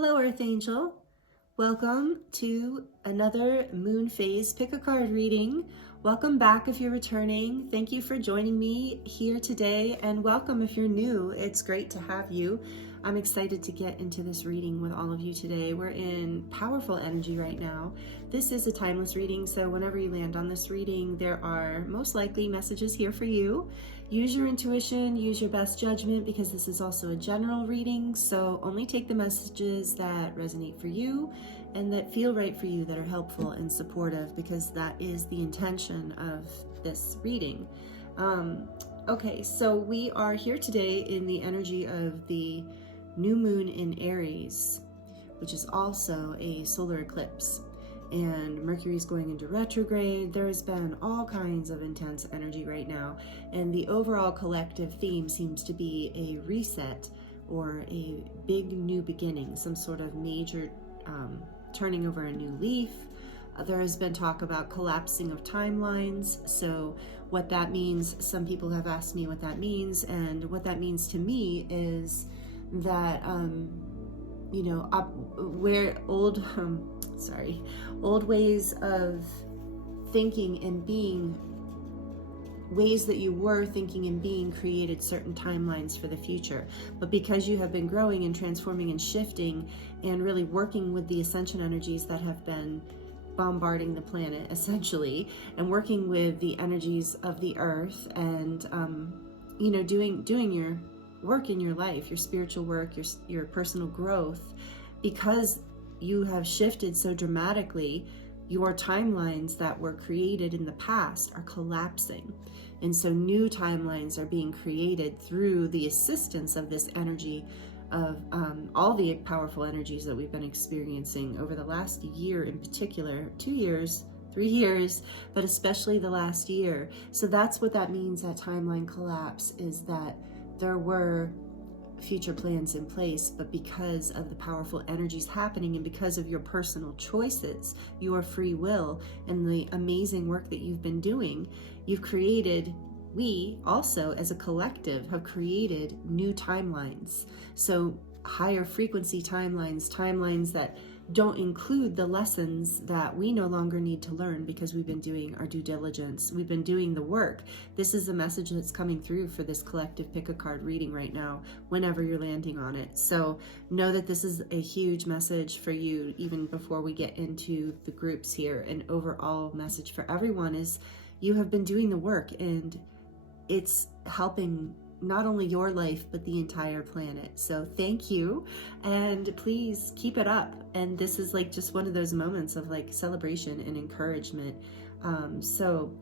Hello, Earth Angel. Welcome to another moon phase pick a card reading. Welcome back if you're returning. Thank you for joining me here today, and welcome if you're new. It's great to have you. I'm excited to get into this reading with all of you today. We're in powerful energy right now. This is a timeless reading, so whenever you land on this reading, there are most likely messages here for you. Use your intuition, use your best judgment, because this is also a general reading, so only take the messages that resonate for you and that feel right for you, that are helpful and supportive, because that is the intention of this reading. Okay, so we are here today in the energy of the new moon in Aries, which is also a solar eclipse. And Mercury's going into retrograde. There's been all kinds of intense energy right now, and the overall collective theme seems to be a reset or a big new beginning, some sort of major turning over a new leaf. There has been talk about collapsing of timelines. So what that means, some people have asked me what that means, and what that means to me is that where old ways of thinking and being, ways that you were thinking and being, created certain timelines for the future. But because you have been growing and transforming and shifting and really working with the ascension energies that have been bombarding the planet essentially, and working with the energies of the earth, and doing your work in your life, your spiritual work, your personal growth, because you have shifted so dramatically, your timelines that were created in the past are collapsing. And so new timelines are being created through the assistance of this energy of all the powerful energies that we've been experiencing over the last year, in particular, 2 years, 3 years, but especially the last year. So that's what that means, that timeline collapse, is that there were future plans in place, but because of the powerful energies happening, and because of your personal choices, your free will, and the amazing work that you've been doing, you've created, we also as a collective have created new timelines. So higher frequency timelines that don't include the lessons that we no longer need to learn, because we've been doing our due diligence. We've been doing the work. This is the message that's coming through for this collective pick a card reading right now, whenever you're landing on it. So know that this is a huge message for you, even before we get into the groups here. An overall message for everyone is you have been doing the work, and it's helping not only your life, but the entire planet. So thank you, and please keep it up. And this is like just one of those moments of like celebration and encouragement. So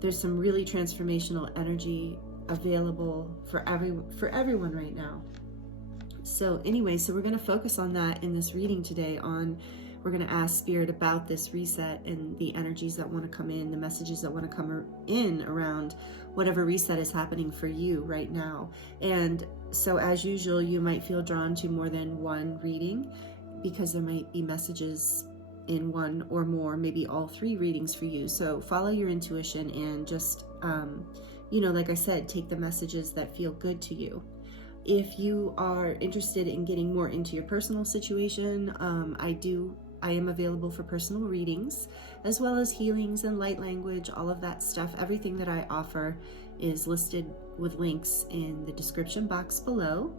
there's some really transformational energy available for everyone right now. So anyway, so we're going to focus on that in this reading today. We're going to ask Spirit about this reset and the energies that want to come in, the messages that want to come in around whatever reset is happening for you right now. And so as usual, you might feel drawn to more than one reading, because there might be messages in one or more, maybe all 3 readings for you. So follow your intuition and just, like I said, take the messages that feel good to you. If you are interested in getting more into your personal situation, I am available for personal readings, as well as healings and light language, all of that stuff. Everything that I offer is listed with links in the description box below.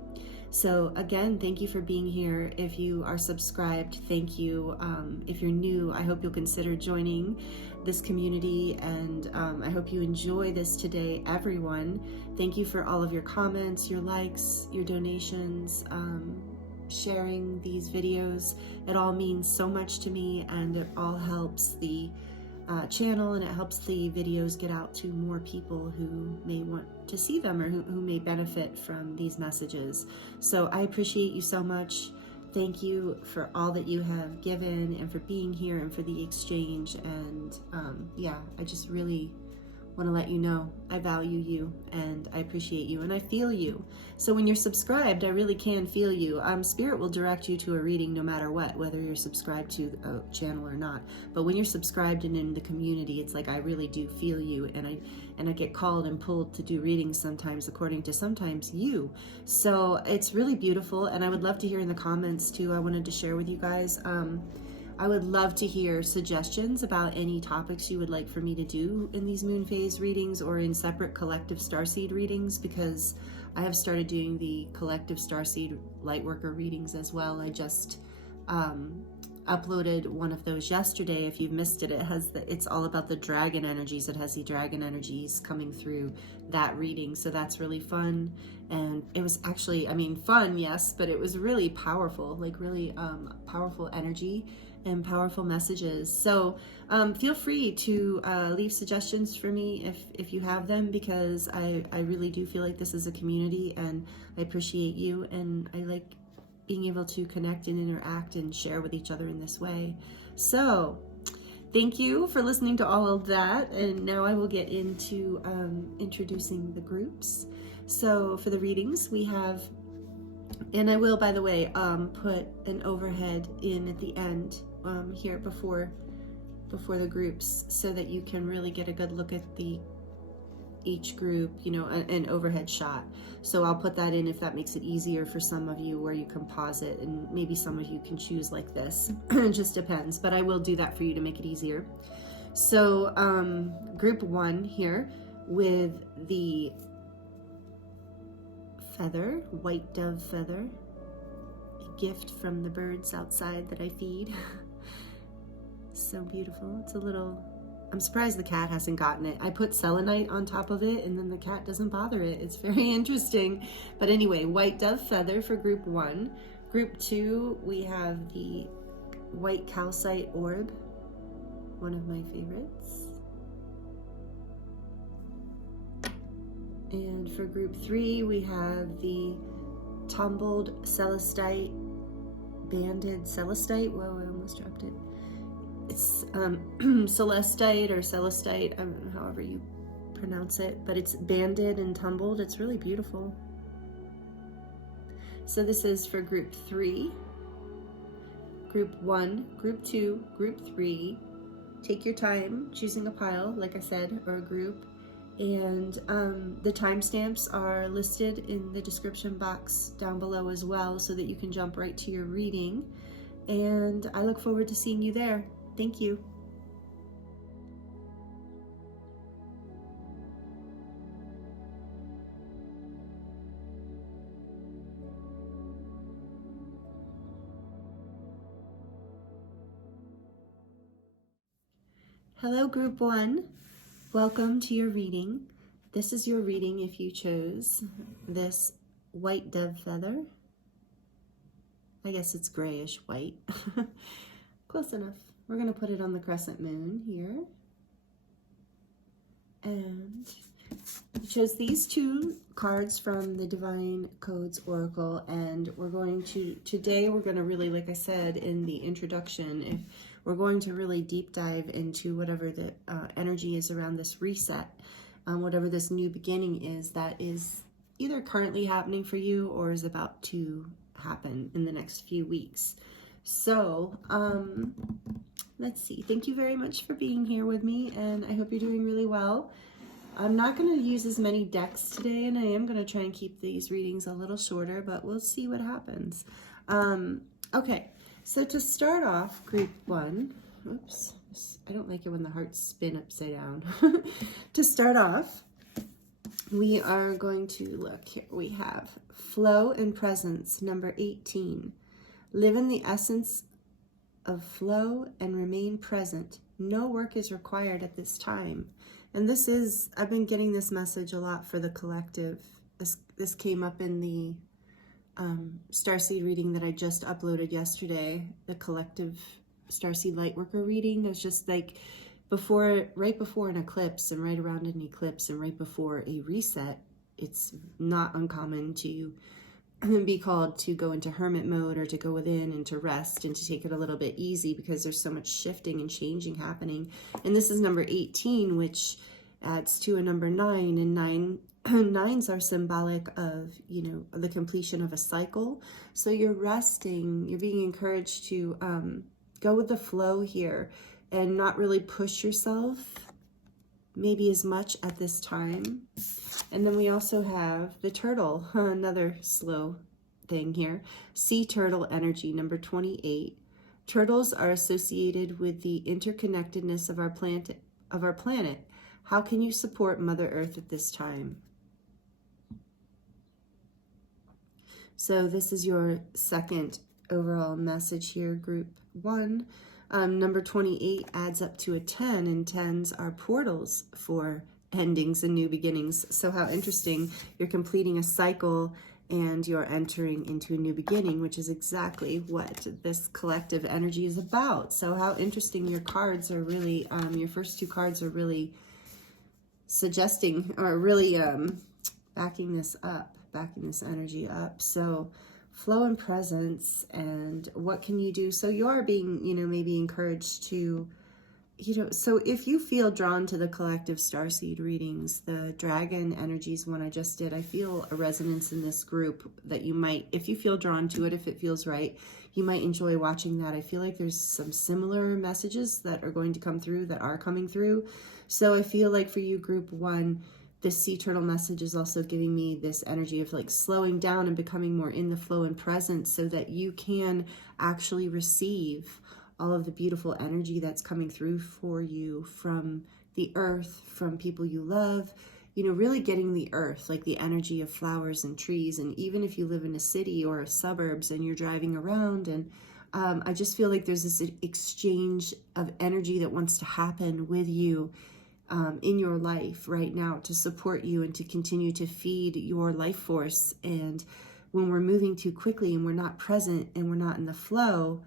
So again, thank you for being here. If you are subscribed, thank you. If you're new, I hope you'll consider joining this community, and I hope you enjoy this today, everyone. Thank you for all of your comments, your likes, your donations, sharing these videos. It all means so much to me, and it all helps the channel, and it helps the videos get out to more people who may want to see them, or who may benefit from these messages. So I appreciate you so much. Thank you for all that you have given, and for being here, and for the exchange. And I just really want to let you know I value you and I appreciate you and I feel you. So when you're subscribed, I really can feel you. Spirit will direct you to a reading no matter what, whether you're subscribed to a channel or not. But when you're subscribed and in the community, it's like I really do feel you, and I get called and pulled to do readings sometimes according to sometimes you. So it's really beautiful, and I would love to hear in the comments too. I wanted to share with you guys. I would love to hear suggestions about any topics you would like for me to do in these moon phase readings or in separate collective starseed readings, because I have started doing the collective starseed lightworker readings as well. I just uploaded one of those yesterday. If you've missed it, it's all about the dragon energies. It has the dragon energies coming through that reading, so that's really fun. And it was actually, I mean, fun, yes, but it was really powerful, like really powerful energy and powerful messages. So feel free to leave suggestions for me if you have them, because I really do feel like this is a community, and I appreciate you, and I like being able to connect and interact and share with each other in this way. So thank you for listening to all of that, and now I will get into introducing the groups. So for the readings, we have, and I will, by the way, put an overhead in at the end here before the groups, so that you can really get a good look at each group, you know, an overhead shot. So I'll put that in if that makes it easier for some of you, where you can pause it, and maybe some of you can choose like this. It just depends, but I will do that for you to make it easier. So group 1 here with the feather, white dove feather, a gift from the birds outside that I feed. So beautiful. It's a little, I'm surprised the cat hasn't gotten it. I put selenite on top of it, and then the cat doesn't bother it. It's very interesting. But anyway, white dove feather for group 1. Group 2, we have the white calcite orb, one of my favorites. And for group 3, we have the tumbled celestite, banded celestite. Whoa, I almost dropped it. It's celestite or celestite, however you pronounce it, but it's banded and tumbled. It's really beautiful. So this is for group 3, group 1, group 2, group 3. Take your time choosing a pile, like I said, or a group. And the timestamps are listed in the description box down below as well, so that you can jump right to your reading. And I look forward to seeing you there. Thank you. Hello, group 1. Welcome to your reading. This is your reading if you chose this white dove feather. I guess it's grayish white. Close enough. We're going to put it on the crescent moon here. And I chose these 2 cards from the Divine Codes Oracle, and we're going to, today we're going to really, like I said in the introduction, we're going to really deep dive into whatever the energy is around this reset, whatever this new beginning is that is either currently happening for you or is about to happen in the next few weeks. So let's see. Thank you very much for being here with me, and I hope you're doing really well. I'm not going to use as many decks today, and I am going to try and keep these readings a little shorter, but we'll see what happens. Okay, so to start off, group 1, oops, I don't like it when the hearts spin upside down. To start off, we are going to look here. We have flow and presence, number 18. Live in the essence of flow and remain present. No work is required at this time. And this is, I've been getting this message a lot for the collective. This came up in the Starseed reading that I just uploaded yesterday, the collective Starseed Lightworker reading. It was just like right before an eclipse and right around an eclipse and right before a reset. It's not uncommon to be called to go into hermit mode or to go within and to rest and to take it a little bit easy, because there's so much shifting and changing happening. And this is number 18, which adds to a number 9, and nines are symbolic of, you know, the completion of a cycle. So you're resting, you're being encouraged to go with the flow here and not really push yourself maybe as much at this time. And then we also have the turtle, another slow thing here. Sea turtle energy, number 28. Turtles are associated with the interconnectedness of our planet. How can you support Mother Earth at this time? So this is your second overall message here, group 1. Number 28 adds up to a 10, and 10s are portals for endings and new beginnings. So how interesting, you're completing a cycle and you're entering into a new beginning, which is exactly what this collective energy is about. So how interesting, your cards are really, your first 2 cards are really suggesting, or really backing this energy up. So flow and presence, and what can you do? So you are being, you know, maybe encouraged to, you know, so if you feel drawn to the collective starseed readings, the dragon energies one I just did, I feel a resonance in this group that you might, if you feel drawn to it, if it feels right, you might enjoy watching that. I feel like there's some similar messages that are going to come through, that are coming through. So I feel like for you, group 1, this sea turtle message is also giving me this energy of like slowing down and becoming more in the flow and present, so that you can actually receive all of the beautiful energy that's coming through for you from the earth, from people you love, you know, really getting the earth, like the energy of flowers and trees. And even if you live in a city or suburbs and you're driving around, and I just feel like there's this exchange of energy that wants to happen with you in your life right now to support you and to continue to feed your life force. And when we're moving too quickly and we're not present and we're not in the flow,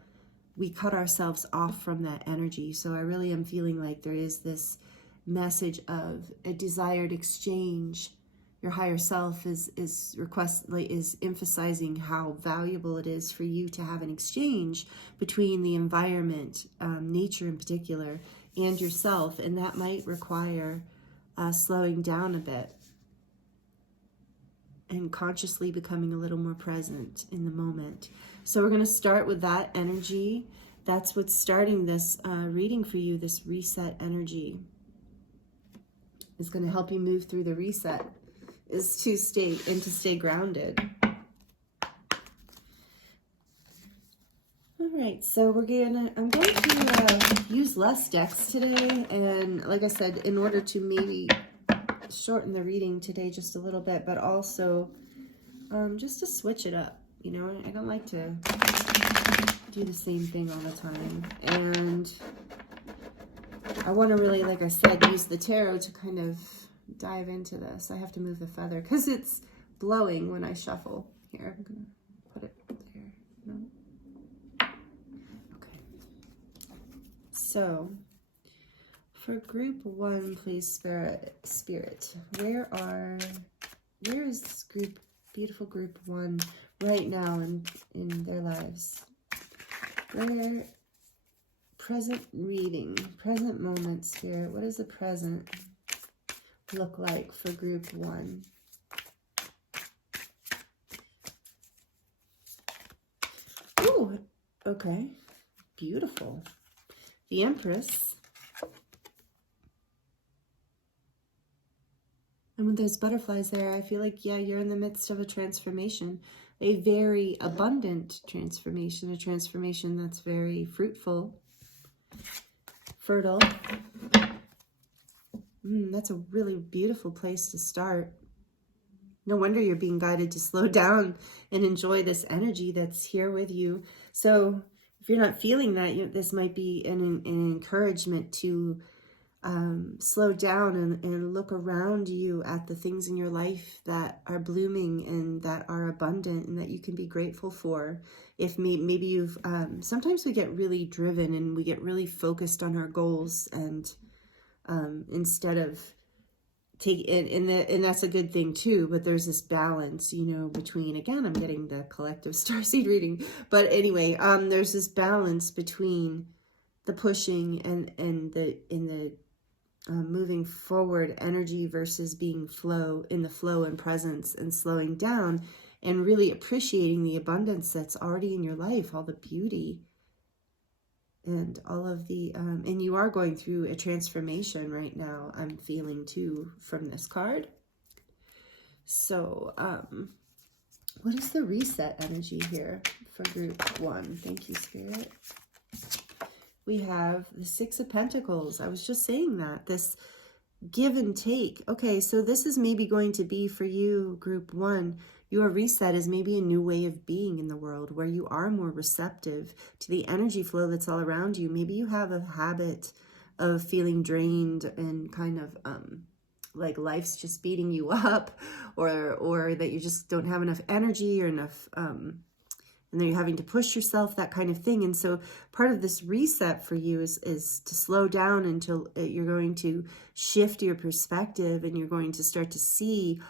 we cut ourselves off from that energy. So I really am feeling like there is this message of a desired exchange. Your higher self is emphasizing how valuable it is for you to have an exchange between the environment, nature in particular, and yourself, and that might require slowing down a bit and consciously becoming a little more present in the moment. So we're going to start with that energy. That's what's starting this reading for you. This reset energy is going to help you move through the reset, is to stay grounded. All right, so I'm going to use less decks today, and like I said, in order to maybe shorten the reading today just a little bit, but also just to switch it up. You know, I don't like to do the same thing all the time, and I want to really, like I said, use the tarot to kind of dive into this. I have to move the feather because it's blowing when I shuffle. Here, I'm gonna put it there. No. Okay. So for group 1, please, spirit, where is this group, beautiful group 1 right now in their lives? Where, present reading, present moment, spirit, what does the present look like for group 1? Ooh, okay, beautiful. The Empress. And with those butterflies there, I feel like, yeah, you're in the midst of a transformation, a very abundant transformation, a transformation that's very fruitful, fertile. That's a really beautiful place to start. No wonder you're being guided to slow down and enjoy this energy that's here with you. So if you're not feeling that, this might be an encouragement to slow down and look around you at the things in your life that are blooming and that are abundant and that you can be grateful for. If maybe you've, sometimes we get really driven and we get really focused on our goals, and instead of and that's a good thing too, but there's this balance, between, again, I'm getting the collective starseed reading, but anyway, there's this balance between the pushing and the moving forward energy versus being in the flow and presence, and slowing down and really appreciating the abundance that's already in your life, all the beauty and all of the, and you are going through a transformation right now, I'm feeling too, from this card. So, what is the reset energy here for group 1? Thank you, Spirit. We have the Six of Pentacles. I was just saying that. This give and take. Okay, so this is maybe going to be for you, group 1. Your reset is maybe a new way of being in the world where you are more receptive to the energy flow that's all around you. Maybe you have a habit of feeling drained and kind of like life's just beating you up, or that you just don't have enough energy or enough and then you're having to push yourself, that kind of thing. And so part of this reset for you is to slow down until you're going to shift your perspective, and you're going to start to see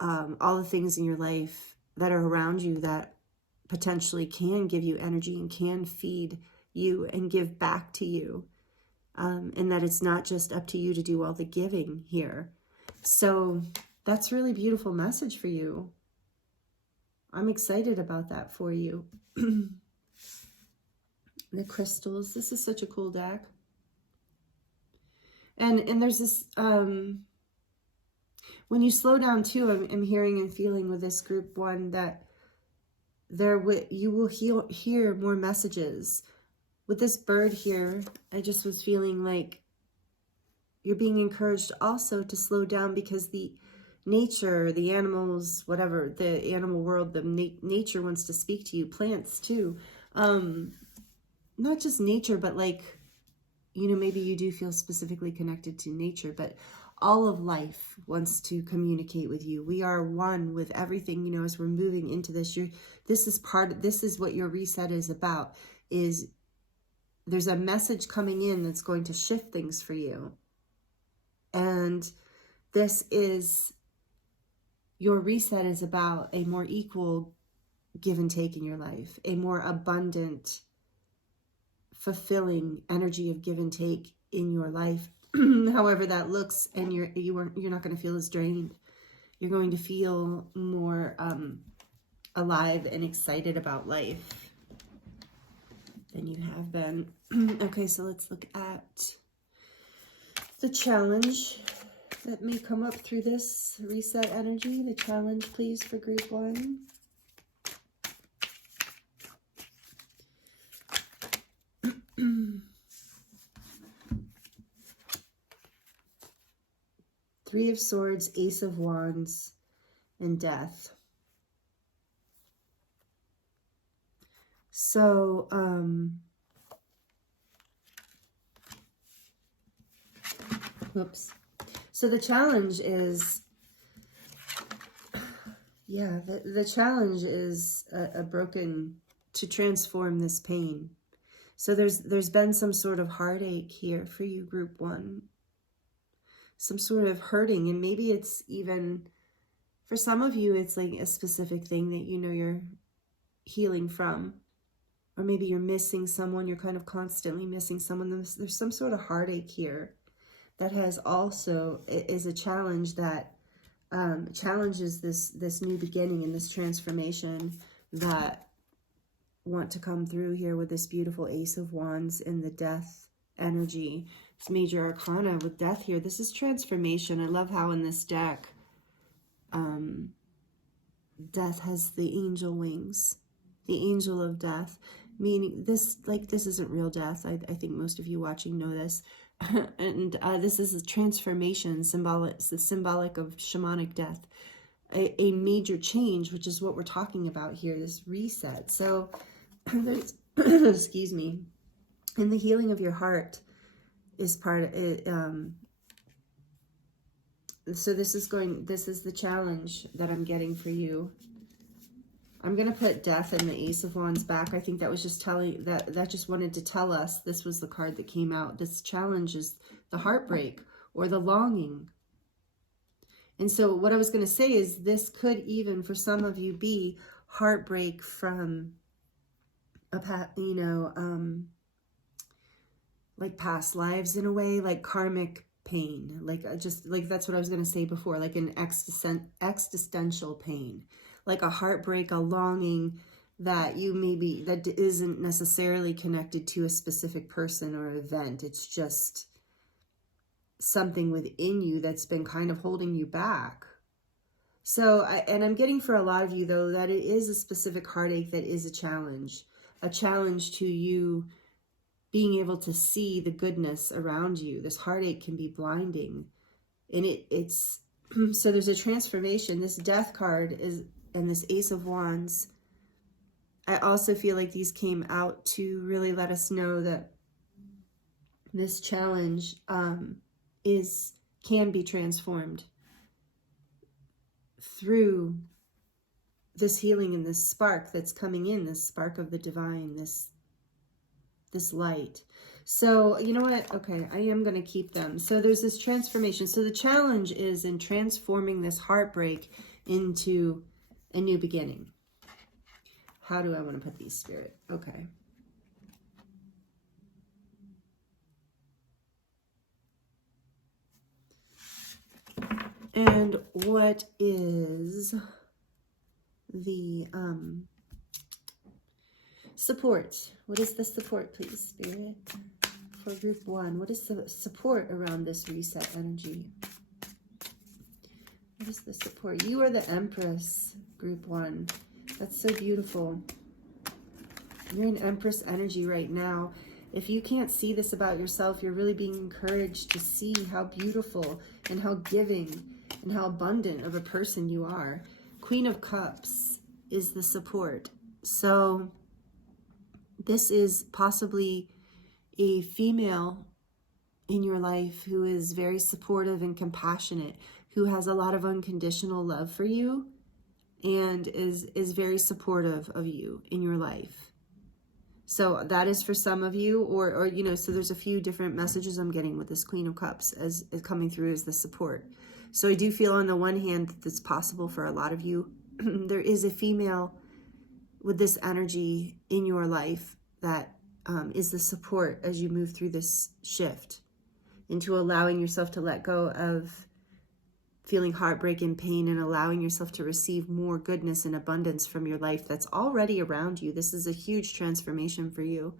all the things in your life that are around you that potentially can give you energy and can feed you and give back to you. And that it's not just up to you to do all the giving here. So that's a really beautiful message for you. I'm excited about that for you. The crystals. This is such a cool deck. And there's this, when you slow down too, I'm hearing and feeling with this group 1 that you will hear more messages. With this bird here, I just was feeling like you're being encouraged also to slow down, because the nature, the animals, whatever, the animal world, the nature wants to speak to you. Plants too. Not just nature, but like, you know, maybe you do feel specifically connected to nature, but all of life wants to communicate with you. We are one with everything, you know, as we're moving into this. This is what your reset is about, is there's a message coming in that's going to shift things for you. And this is, your reset is about a more equal give and take in your life, a more abundant, fulfilling energy of give and take in your life. However that looks, and you're not going to feel as drained. You're going to feel more alive and excited about life than you have been. Okay, so let's look at the challenge that may come up through this reset energy. The challenge, please, for group 1. Three of Swords, Ace of Wands, and Death. So, whoops. So the challenge is, yeah, the challenge is to transform this pain. So there's been some sort of heartache here for you, group 1. Some sort of hurting, and maybe it's even, for some of you, it's like a specific thing that you know you're healing from. Or maybe you're missing someone, you're kind of constantly missing someone. There's some sort of heartache here that has also, is a challenge that challenges this new beginning and this transformation that want to come through here with this beautiful Ace of Wands and the Death energy. It's major arcana with Death here. This is transformation. I love how in this deck, Death has the angel wings, the angel of death, meaning this isn't real death. I think most of you watching know this. And this is a transformation, symbolic of shamanic death, a major change, which is what we're talking about here, this reset. So there's, excuse me, and the healing of your heart is part of it. So this is the challenge that I'm getting for you. I'm going to put Death and the Ace of Wands back. I think that was just telling, that just wanted to tell us, this was the card that came out. This challenge is the heartbreak or the longing. And so what I was going to say is, this could even, for some of you, be heartbreak from like past lives in a way, like karmic pain, like just like that's what I was going to say before, like an existential pain, like a heartbreak, a longing that you maybe that isn't necessarily connected to a specific person or event. It's just something within you that's been kind of holding you back. So, I'm getting for a lot of you though that it is a specific heartache that is a challenge to you being able to see the goodness around you. This heartache can be blinding, and it's so there's a transformation. This Death card is, and this Ace of Wands, I also feel like these came out to really let us know that this challenge can be transformed through this healing and this spark that's coming in, this spark of the divine, this light. So, you know what? Okay, I am going to keep them. So there's this transformation. So the challenge is in transforming this heartbreak into a new beginning. How do I want to put these, Spirit? Okay. And what is the support? What is the support, please, Spirit? For group 1, what is the support around this reset energy? What is the support? You are the Empress, group 1. That's so beautiful. You're in Empress energy right now. If you can't see this about yourself, you're really being encouraged to see how beautiful and how giving and how abundant of a person you are. Queen of Cups is the support. So this is possibly a female in your life who is very supportive and compassionate, who has a lot of unconditional love for you and is very supportive of you in your life. So that is for some of you, or you know, so there's a few different messages I'm getting with this Queen of Cups as coming through as the support. So I do feel on the one hand that it's possible for a lot of you. There is a female with this energy in your life that is the support as you move through this shift into allowing yourself to let go of feeling heartbreak and pain and allowing yourself to receive more goodness and abundance from your life that's already around you. This is a huge transformation for you.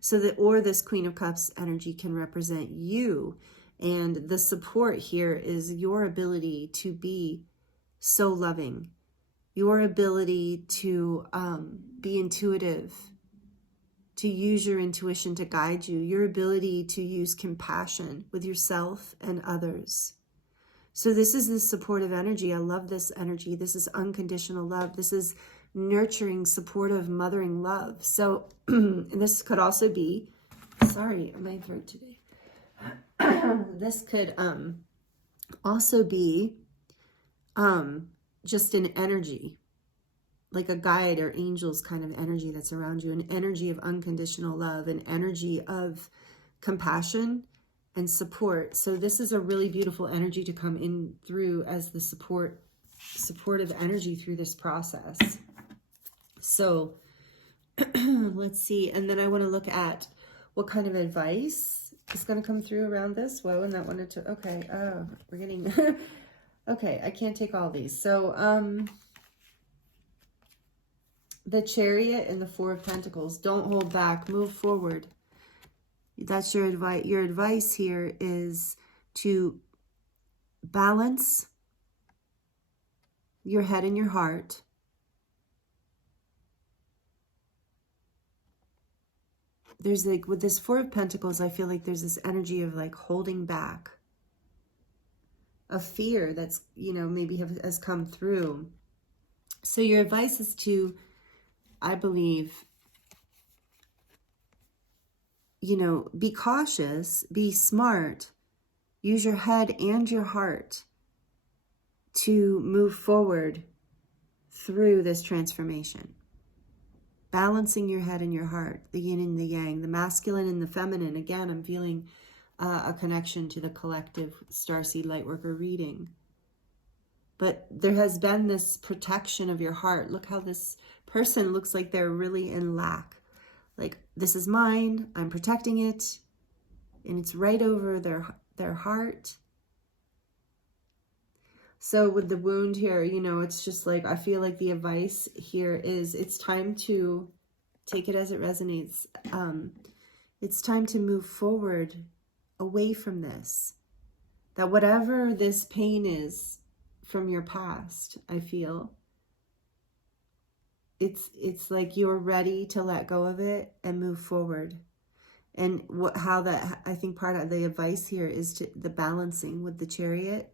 So that, or this Queen of Cups energy can represent you. And the support here is your ability to be so loving, your ability to be intuitive, to use your intuition to guide you, your ability to use compassion with yourself and others. So this is the supportive energy. I love this energy. This is unconditional love. This is nurturing, supportive, mothering love. So and this could also be, sorry, my throat today. This could also be just an energy, like a guide or angels kind of energy that's around you, an energy of unconditional love, an energy of compassion and support. So this is a really beautiful energy to come in through as the supportive energy through this process. So let's see. And then I want to look at what kind of advice is going to come through around this. Whoa, and that wanted to, okay. Oh, we're getting, okay. I can't take all these. So, the Chariot and the Four of Pentacles. Don't hold back. Move forward. That's your advice. Your advice here is to balance your head and your heart. There's like, with this Four of Pentacles, I feel like there's this energy of like holding back, of fear that's, you know, maybe has come through. So your advice is to, I believe, you know, be cautious, be smart, use your head and your heart to move forward through this transformation. Balancing your head and your heart, the yin and the yang, the masculine and the feminine. Again, I'm feeling a connection to the collective Starseed Lightworker reading. But there has been this protection of your heart. Look how this person looks like they're really in lack. Like, this is mine, I'm protecting it, and it's right over their heart. So with the wound here, you know, it's just like, I feel like the advice here is it's time to take it as it resonates. It's time to move forward away from this. That whatever this pain is from your past, I feel, it's like you're ready to let go of it and move forward. And how that, I think part of the advice here is to the balancing with the Chariot.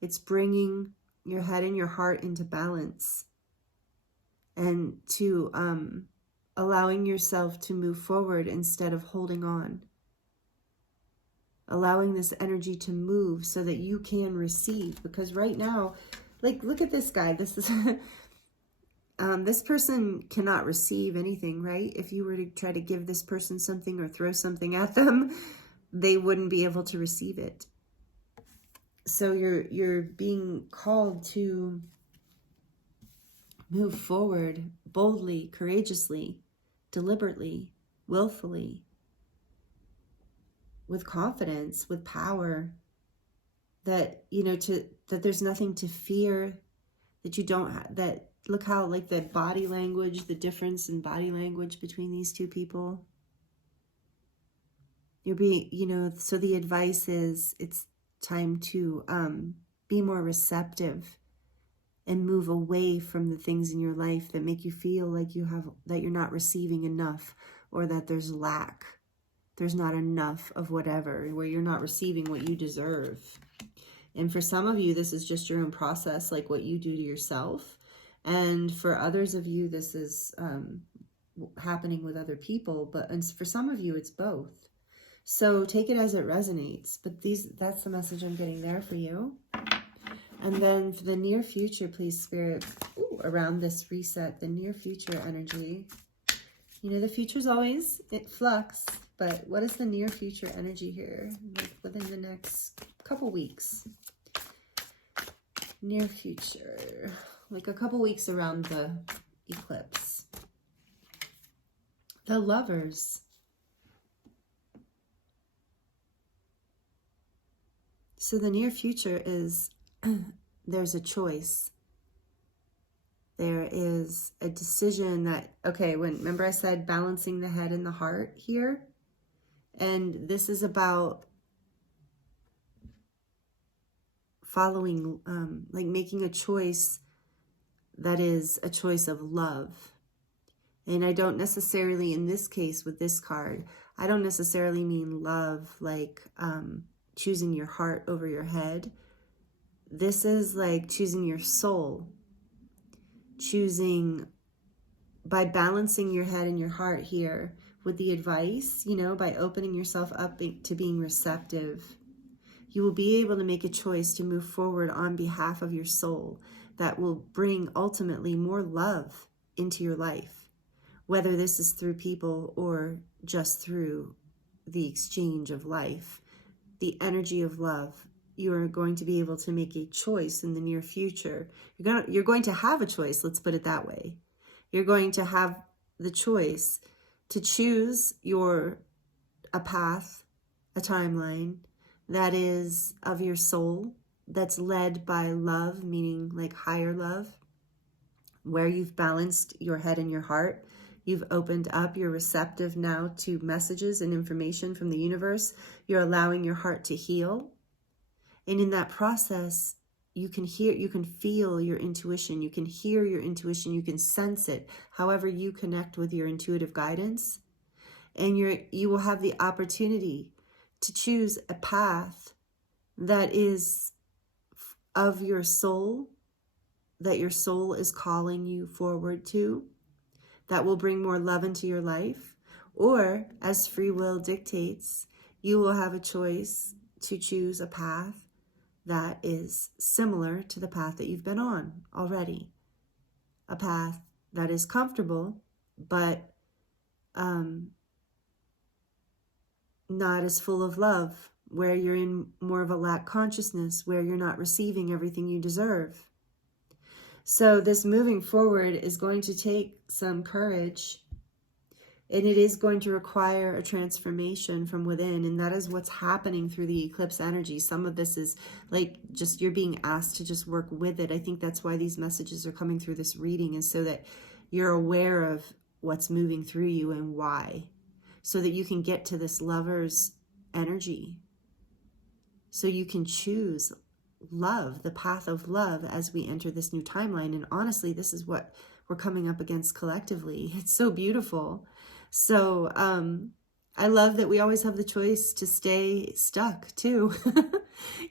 It's bringing your head and your heart into balance, and to allowing yourself to move forward instead of holding on. Allowing this energy to move so that you can receive. Because right now, like, look at this guy. This is this person cannot receive anything, right? If you were to try to give this person something or throw something at them, they wouldn't be able to receive it. So you're being called to move forward boldly, courageously, deliberately, willfully, with confidence, with power, that, you know, that there's nothing to fear, that you don't have, that, look how, like, the body language, the difference in body language between these two people. You're being, you know, so the advice is it's time to be more receptive and move away from the things in your life that make you feel like that you're not receiving enough, or that there's lack. There's not enough of whatever, where you're not receiving what you deserve. And for some of you, this is just your own process, like what you do to yourself. And for others of you, this is happening with other people. And for some of you, it's both. So take it as it resonates. But that's the message I'm getting there for you. And then for the near future, please, Spirit, around this reset, the near future energy. You know, the future's always in flux, but what is the near future energy here, like within the next couple weeks? Near future, like a couple weeks around the eclipse. The Lovers. So the near future is, there's a choice. There is a decision that, okay, remember I said balancing the head and the heart here? And this is about following, like making a choice that is a choice of love. And I don't necessarily, in this case with this card, I don't necessarily mean love like choosing your heart over your head. This is like choosing your soul. Choosing, by balancing your head and your heart here with the advice, you know, by opening yourself up to being receptive, you will be able to make a choice to move forward on behalf of your soul that will bring ultimately more love into your life, whether this is through people or just through the exchange of life, the energy of love. You are going to be able to make a choice in the near future. You're going to have a choice, let's put it that way. You're going to have the choice to choose a path, a timeline that is of your soul, that's led by love, meaning like higher love, where you've balanced your head and your heart. You've opened up, you're receptive now to messages and information from the universe. You're allowing your heart to heal. And in that process, you can feel your intuition. You can hear your intuition. You can sense it, however you connect with your intuitive guidance. And you will have the opportunity to choose a path that is of your soul, that your soul is calling you forward to, that will bring more love into your life. Or, as free will dictates, you will have a choice to choose a path that is similar to the path that you've been on already. A path that is comfortable, but not as full of love, where you're in more of a lack consciousness, where you're not receiving everything you deserve. So this moving forward is going to take some courage. And it is going to require a transformation from within. And that is what's happening through the eclipse energy. Some of this is like just you're being asked to just work with it. I think that's why these messages are coming through this reading, is so that you're aware of what's moving through you and why. So that you can get to this lover's energy. So you can choose love, the path of love, as we enter this new timeline. And honestly, this is what we're coming up against collectively. It's so beautiful. So I love that we always have the choice to stay stuck too.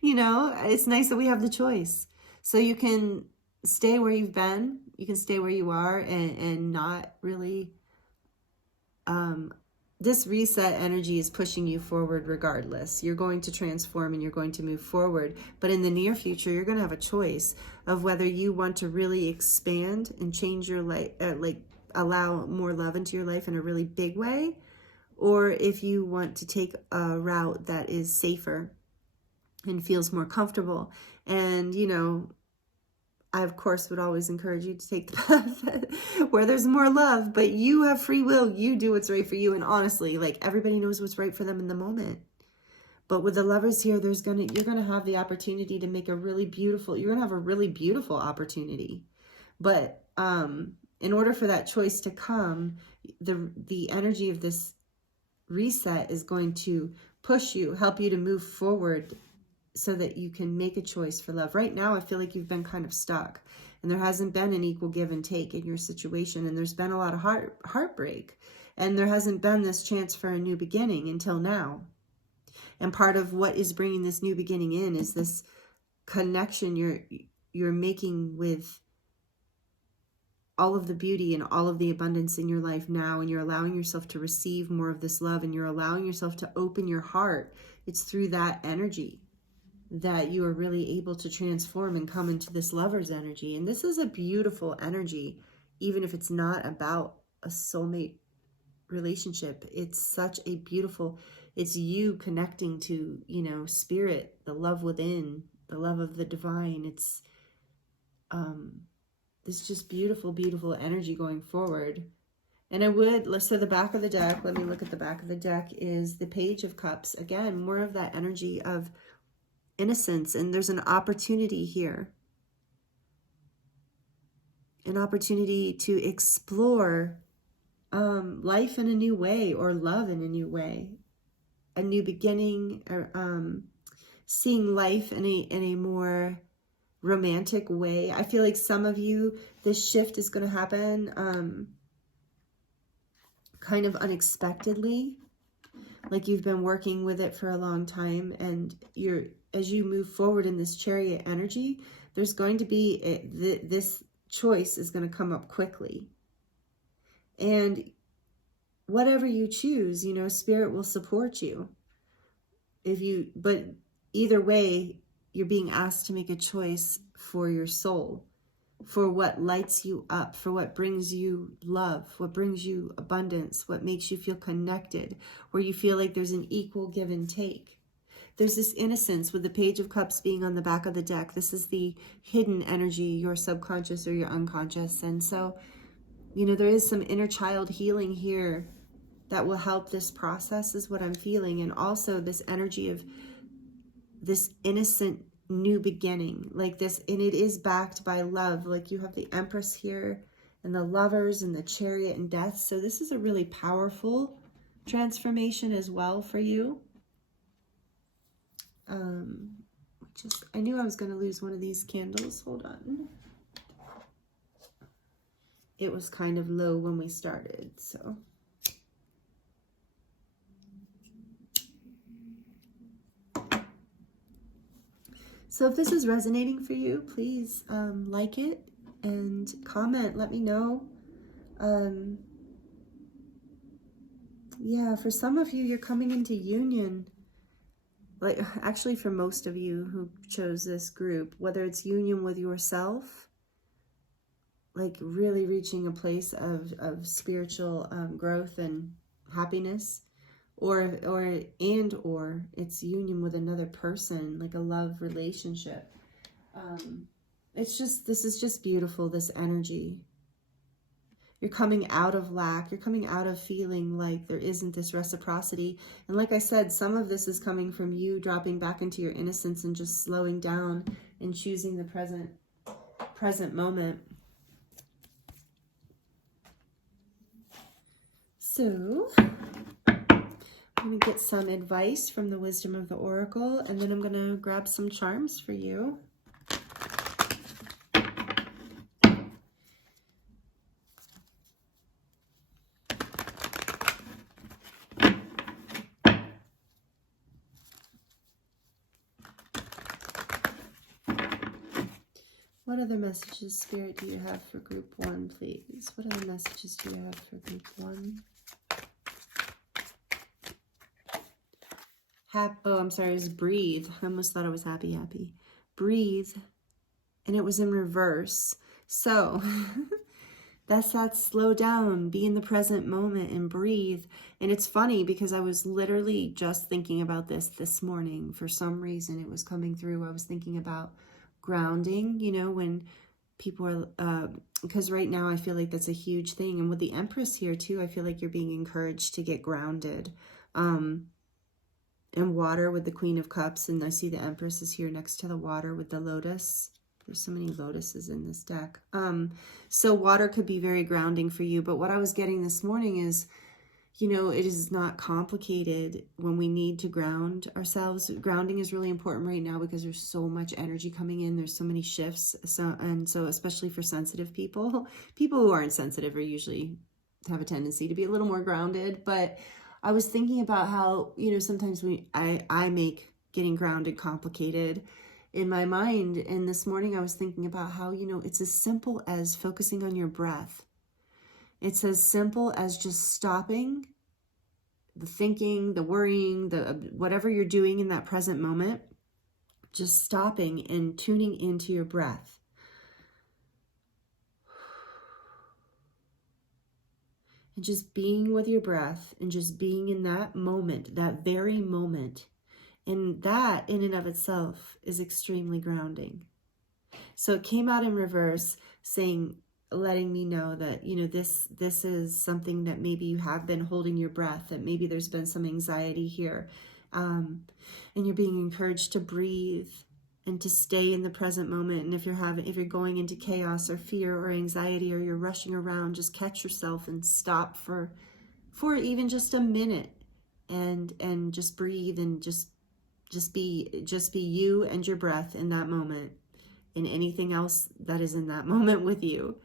You know, it's nice that we have the choice. So you can stay where you've been, you can stay where you are, and not really this reset energy is pushing you forward regardless. You're going to transform and you're going to move forward. But in the near future, you're going to have a choice of whether you want to really expand and change your life, like allow more love into your life in a really big way, or if you want to take a route that is safer and feels more comfortable. And, you know, I, of course, would always encourage you to take the path where there's more love, but you have free will. You do what's right for you. And honestly, like, everybody knows what's right for them in the moment. But with the lovers here, you're going to have the opportunity to make a really beautiful, you're going to have a really beautiful opportunity. But in order for that choice to come, the energy of this reset is going to push you, help you to move forward, so that you can make a choice for love. Right now, I feel like you've been kind of stuck, and there hasn't been an equal give and take in your situation, and there's been a lot of heartbreak, and there hasn't been this chance for a new beginning until now. And part of what is bringing this new beginning in is this connection you're making with all of the beauty and all of the abundance in your life now, and you're allowing yourself to receive more of this love, and you're allowing yourself to open your heart. It's through that energy that you are really able to transform and come into this lover's energy. And this is a beautiful energy, even if it's not about a soulmate relationship. It's such a beautiful, it's you connecting to, you know, spirit, the love within, the love of the divine. It's this just beautiful, beautiful energy going forward. And I would, so the back of the deck, let me look at the back of the deck, is the Page of Cups. Again, more of that energy of innocence, and there's an opportunity here, an opportunity to explore life in a new way, or love in a new way, a new beginning, or seeing life in a more romantic way. I feel like some of you, this shift is going to happen kind of unexpectedly, like you've been working with it for a long time, and as you move forward in this Chariot energy, there's going to be this choice is going to come up quickly. And whatever you choose, you know, Spirit will support you. But either way, you're being asked to make a choice for your soul, for what lights you up, for what brings you love, what brings you abundance, what makes you feel connected, where you feel like there's an equal give and take. There's this innocence with the Page of Cups being on the back of the deck. This is the hidden energy, your subconscious or your unconscious. And so, you know, there is some inner child healing here that will help this process, is what I'm feeling. And also this energy of this innocent new beginning, like this, and it is backed by love. Like you have the Empress here, and the Lovers, and the Chariot, and Death. So this is a really powerful transformation as well for you. I knew I was going to lose one of these candles. Hold on. It was kind of low when we started, so. So if this is resonating for you, please like it and comment. Let me know. Yeah, for some of you, you're coming into union. Like, actually, for most of you who chose this group, whether it's union with yourself, like really reaching a place of spiritual growth and happiness, or it's union with another person, like a love relationship. This is just beautiful, this energy. You're coming out of lack. You're coming out of feeling like there isn't this reciprocity. And like I said, some of this is coming from you dropping back into your innocence and just slowing down and choosing the present moment. So I'm going to get some advice from the wisdom of the oracle, and then I'm going to grab some charms for you. What other messages, Spirit, do you have for group 1, please? What other messages do you have for group 1? Oh, I'm sorry, it was breathe. I almost thought it was happy. Breathe. And it was in reverse. So that's that slow down, be in the present moment and breathe. And it's funny because I was literally just thinking about this morning. For some reason, it was coming through. I was thinking about grounding, you know, when people are, because right now I feel like that's a huge thing. And with the Empress here too, I feel like you're being encouraged to get grounded. And water with the Queen of Cups, and I see the Empress is here next to the water with the lotus. There's so many lotuses in this deck. So water could be very grounding for you. But what I was getting this morning is, you know, it is not complicated when we need to ground ourselves. Grounding is really important right now because there's so much energy coming in. There's so many shifts. So especially for sensitive people who aren't sensitive are usually have a tendency to be a little more grounded. But I was thinking about how, you know, sometimes I make getting grounded complicated in my mind. And this morning I was thinking about how, you know, it's as simple as focusing on your breath. It's as simple as just stopping the thinking, the worrying, whatever you're doing in that present moment, just stopping and tuning into your breath. And just being with your breath and just being in that moment, that very moment. And that in and of itself is extremely grounding. So it came out in reverse saying, letting me know that, you know, this is something that maybe you have been holding your breath, that maybe there's been some anxiety here. And you're being encouraged to breathe and to stay in the present moment. And if you're going into chaos or fear or anxiety, or you're rushing around, just catch yourself and stop for even just a minute and just breathe and just be you and your breath in that moment, and anything else that is in that moment with you.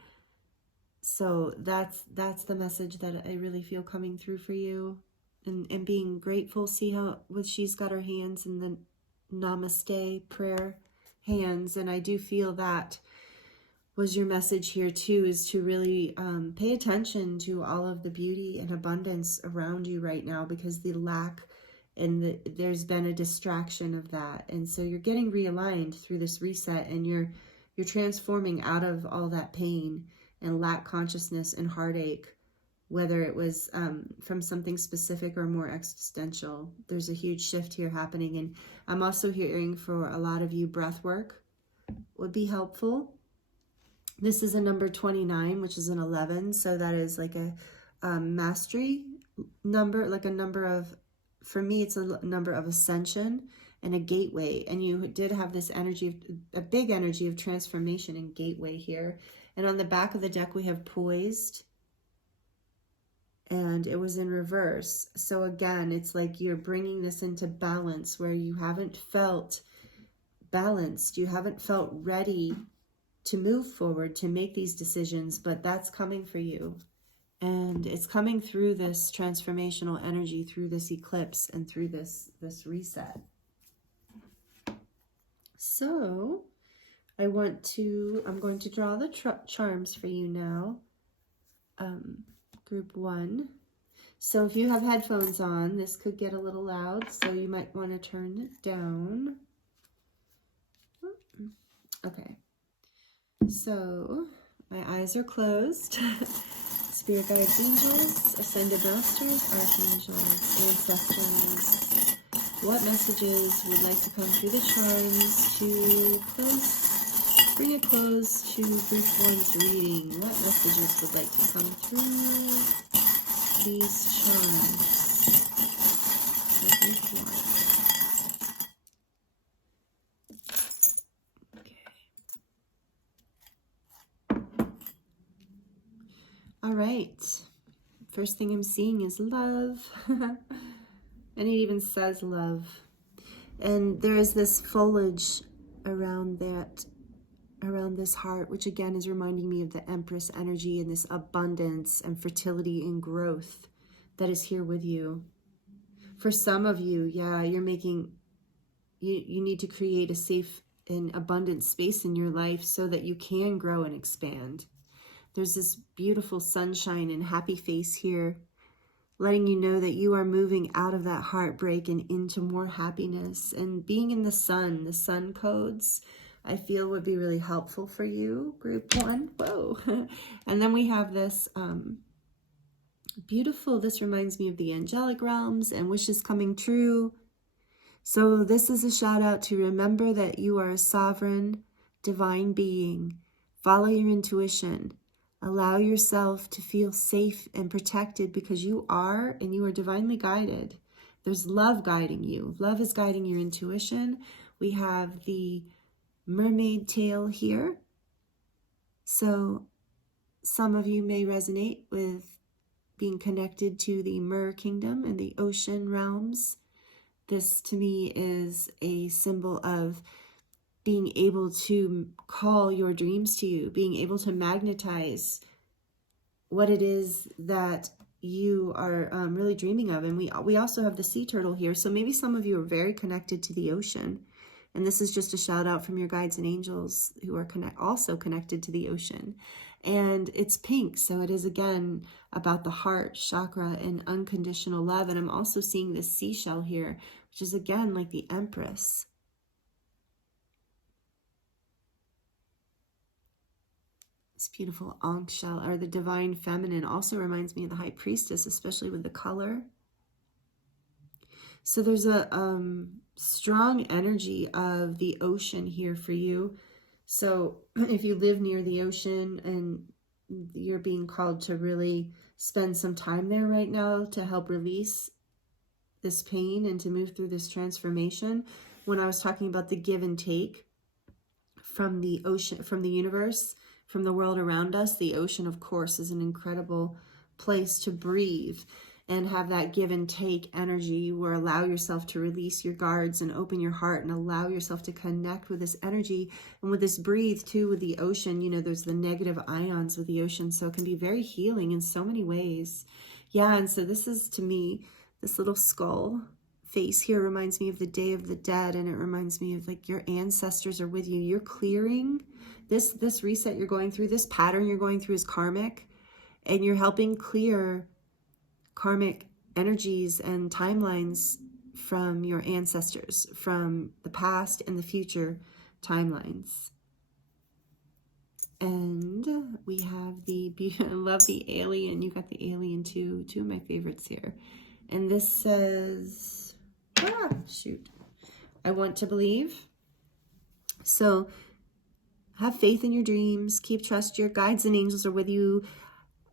So that's the message that I really feel coming through for you, and being grateful. See how she's got her hands in the Namaste prayer hands, and I do feel that was your message here too, is to really pay attention to all of the beauty and abundance around you right now, because the lack and there's been a distraction of that, and so you're getting realigned through this reset, and you're transforming out of all that pain and lack consciousness and heartache, whether it was from something specific or more existential. There's a huge shift here happening. And I'm also hearing for a lot of you, breath work would be helpful. This is a number 29, which is an 11. So that is like a mastery number, like a number of, for me, it's a number of ascension and a gateway. And you did have this energy, a big energy of transformation and gateway here. And on the back of the deck, we have poised. And it was in reverse. So again, it's like you're bringing this into balance where you haven't felt balanced. You haven't felt ready to move forward, to make these decisions, but that's coming for you. And it's coming through this transformational energy, through this eclipse and through this reset. So I'm going to draw the charms for you now. Group 1. So if you have headphones on, this could get a little loud, so you might want to turn it down. Okay. So my eyes are closed. Spirit guides, angels, ascended masters, archangels, ancestors. What messages would like to come through the charms to close bring a close to group one's reading. What messages would like to come through these charms for group one? All right. First thing I'm seeing is love. And it even says love. And there is this foliage around this heart, which again is reminding me of the Empress energy and this abundance and fertility and growth that is here with you. For some of you, yeah, you need to create a safe and abundant space in your life so that you can grow and expand. There's this beautiful sunshine and happy face here, letting you know that you are moving out of that heartbreak and into more happiness. And being in the sun codes, I feel would be really helpful for you, group one. Whoa. And then we have this beautiful, this reminds me of the angelic realms and wishes coming true. So this is a shout out to remember that you are a sovereign, divine being. Follow your intuition. Allow yourself to feel safe and protected because you are, and you are divinely guided. There's love guiding you. Love is guiding your intuition. We have the mermaid tail here. So some of you may resonate with being connected to the Mer Kingdom and the ocean realms. This to me is a symbol of being able to call your dreams to you, being able to magnetize what it is that you are really dreaming of. And we also have the sea turtle here. So maybe some of you are very connected to the ocean. And this is just a shout out from your guides and angels who are also connected to the ocean. And it's pink. So it is, again, about the heart chakra and unconditional love. And I'm also seeing this seashell here, which is, again, like the Empress. This beautiful Ankh shell, or the divine feminine, also reminds me of the high priestess, especially with the color. So there's a strong energy of the ocean here for you. So if you live near the ocean and you're being called to really spend some time there right now to help release this pain and to move through this transformation. When I was talking about the give and take from the ocean, from the universe, from the world around us, the ocean, of course, is an incredible place to breathe and have that give and take energy where allow yourself to release your guards and open your heart and allow yourself to connect with this energy and with this breathe too with the ocean. You know, there's the negative ions with the ocean, so it can be very healing in so many ways. Yeah, and so this is, to me, this little skull face here reminds me of the Day of the Dead, and it reminds me of like your ancestors are with you. You're clearing this reset you're going through, this pattern you're going through is karmic, and you're helping clear karmic energies and timelines from your ancestors, from the past and the future timelines. And we have the, I love the alien. You got the alien too, two of my favorites here. And this says, I want to believe. So have faith in your dreams, keep trust. Your guides and angels are with you.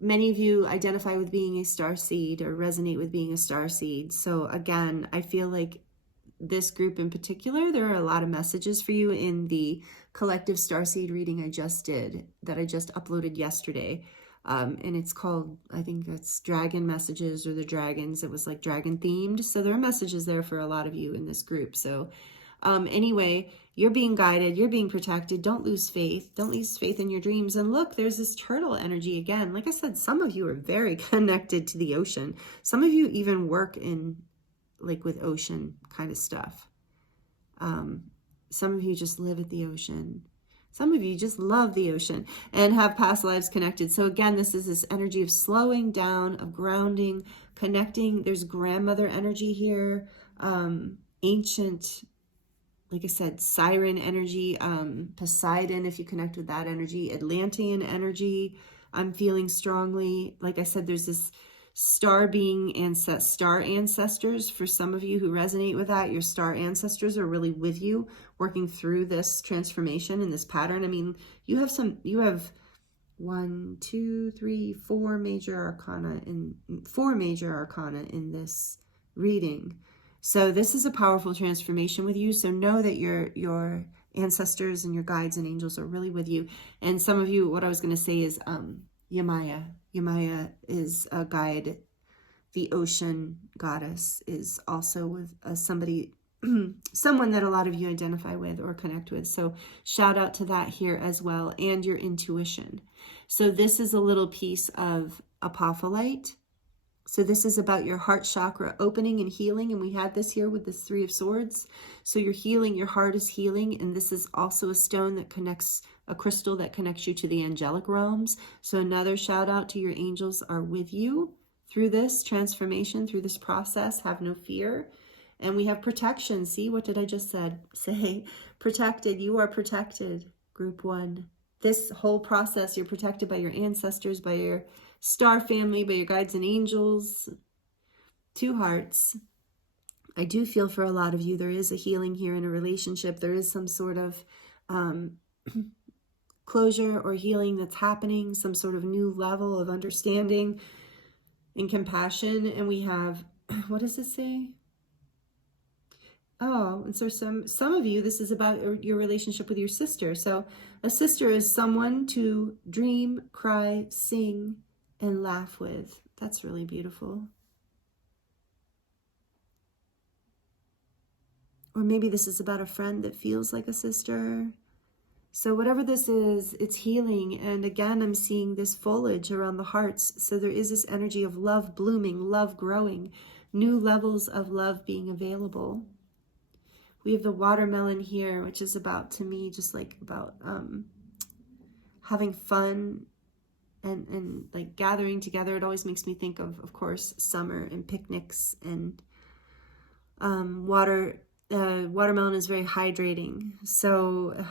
Many of you identify with being a starseed or resonate with being a starseed. So again, I feel like this group in particular, there are a lot of messages for you in the collective starseed reading I just did, that I just uploaded yesterday. And it's called, I think it's Dragon Messages, or the Dragons. It was like dragon themed. So there are messages there for a lot of you in this group. So anyway, you're being guided, you're being protected. Don't lose faith. Don't lose faith in your dreams. And look, there's this turtle energy again. Like I said, some of you are very connected to the ocean. Some of you even work in like with ocean kind of stuff. Some of you just live at the ocean. Some of you just love the ocean and have past lives connected. So again, this is this energy of slowing down, of grounding, connecting. There's grandmother energy here, ancient, like I said, siren energy, Poseidon, if you connect with that energy, Atlantean energy, I'm feeling strongly. Like I said, there's this star being star ancestors. For some of you who resonate with that, your star ancestors are really with you, working through this transformation and this pattern. I mean, you have 1, 2, 3, 4 major arcana in this reading. So this is a powerful transformation with you. So know that your ancestors and your guides and angels are really with you. And some of you, what I was going to say is Yamaya. Yamaya is a guide. The ocean goddess is also with somebody, someone that a lot of you identify with or connect with. So shout out to that here as well, and your intuition. So this is a little piece of apophyllite. So this is about your heart chakra opening and healing. And we had this here with this 3 of Swords. So you're healing, your heart is healing. And this is also a stone that connects, a crystal that connects you to the angelic realms. So another shout out to your angels are with you through this transformation, through this process. Have no fear. And we have protection. See, what did I just say? Protected. You are protected, group 1. This whole process, you're protected by your ancestors, by your star family, by your guides and angels. 2 hearts. I do feel for a lot of you, there is a healing here in a relationship. There is some sort of closure or healing that's happening, some sort of new level of understanding and compassion. And we have, what does it say? Oh, and so some of you, this is about your relationship with your sister. So a sister is someone to dream, cry, sing, and laugh with. That's really beautiful. Or maybe this is about a friend that feels like a sister. So whatever this is, it's healing. And again, I'm seeing this foliage around the hearts. So there is this energy of love blooming, love growing, new levels of love being available. We have the watermelon here, which is about, to me, just like about having fun and like gathering together. It always makes me think of course, summer and picnics and water. Watermelon is very hydrating. So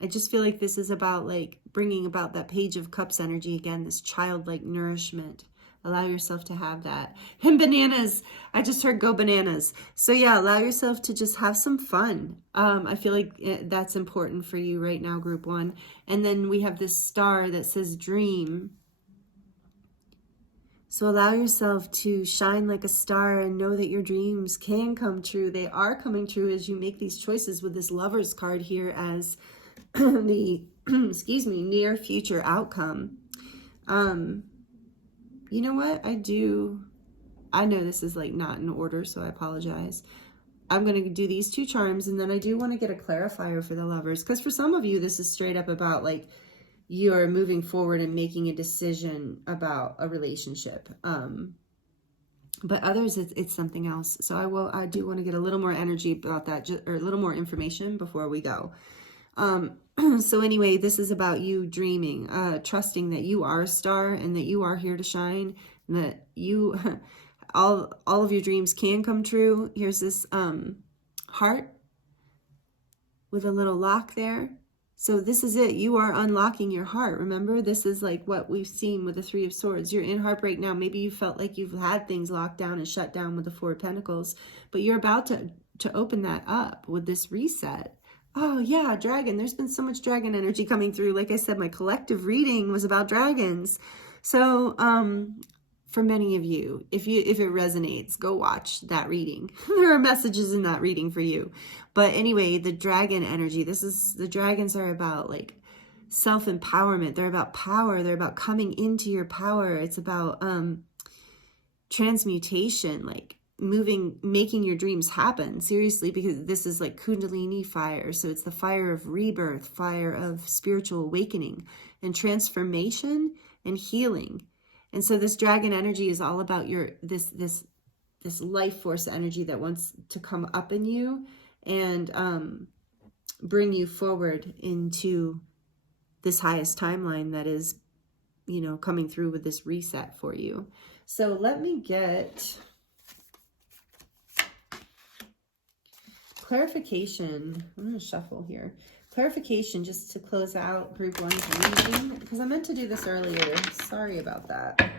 I just feel like this is about like bringing about that Page of Cups energy again, this childlike nourishment. Allow yourself to have that. And bananas. I just heard go bananas. So yeah, allow yourself to just have some fun. I feel like that's important for you right now, group 1. And then we have this star that says dream. So allow yourself to shine like a star and know that your dreams can come true. They are coming true as you make these choices with this Lovers card here as the, excuse me, near future outcome. You know what? I know this is like not in order, so I apologize. I'm going to do these 2 charms, and then I do want to get a clarifier for the Lovers, because for some of you, this is straight up about like you're moving forward and making a decision about a relationship. But others, it's something else. So I do want to get a little more energy about that, or a little more information before we go. So anyway, this is about you dreaming, trusting that you are a star and that you are here to shine, and that you, all of your dreams can come true. Here's this heart with a little lock there. So this is it. You are unlocking your heart. Remember, this is like what we've seen with the 3 of Swords. You're in heartbreak now. Maybe you felt like you've had things locked down and shut down with the 4 of Pentacles, but you're about to open that up with this reset. Oh yeah, dragon. There's been so much dragon energy coming through. Like I said, my collective reading was about dragons. So for many of you, if it resonates, go watch that reading. There are messages in that reading for you. But anyway, the dragon energy, the dragons are about like self-empowerment. They're about power. They're about coming into your power. It's about transmutation, like making your dreams happen, seriously, because this is like Kundalini fire. So it's the fire of rebirth, fire of spiritual awakening and transformation and healing. And so this dragon energy is all about this life force energy that wants to come up in you and bring you forward into this highest timeline that is, you know, coming through with this reset for you. So let me get clarification. I'm going to shuffle here. Clarification just to close out group 1's reading, because I meant to do this earlier. Sorry about that.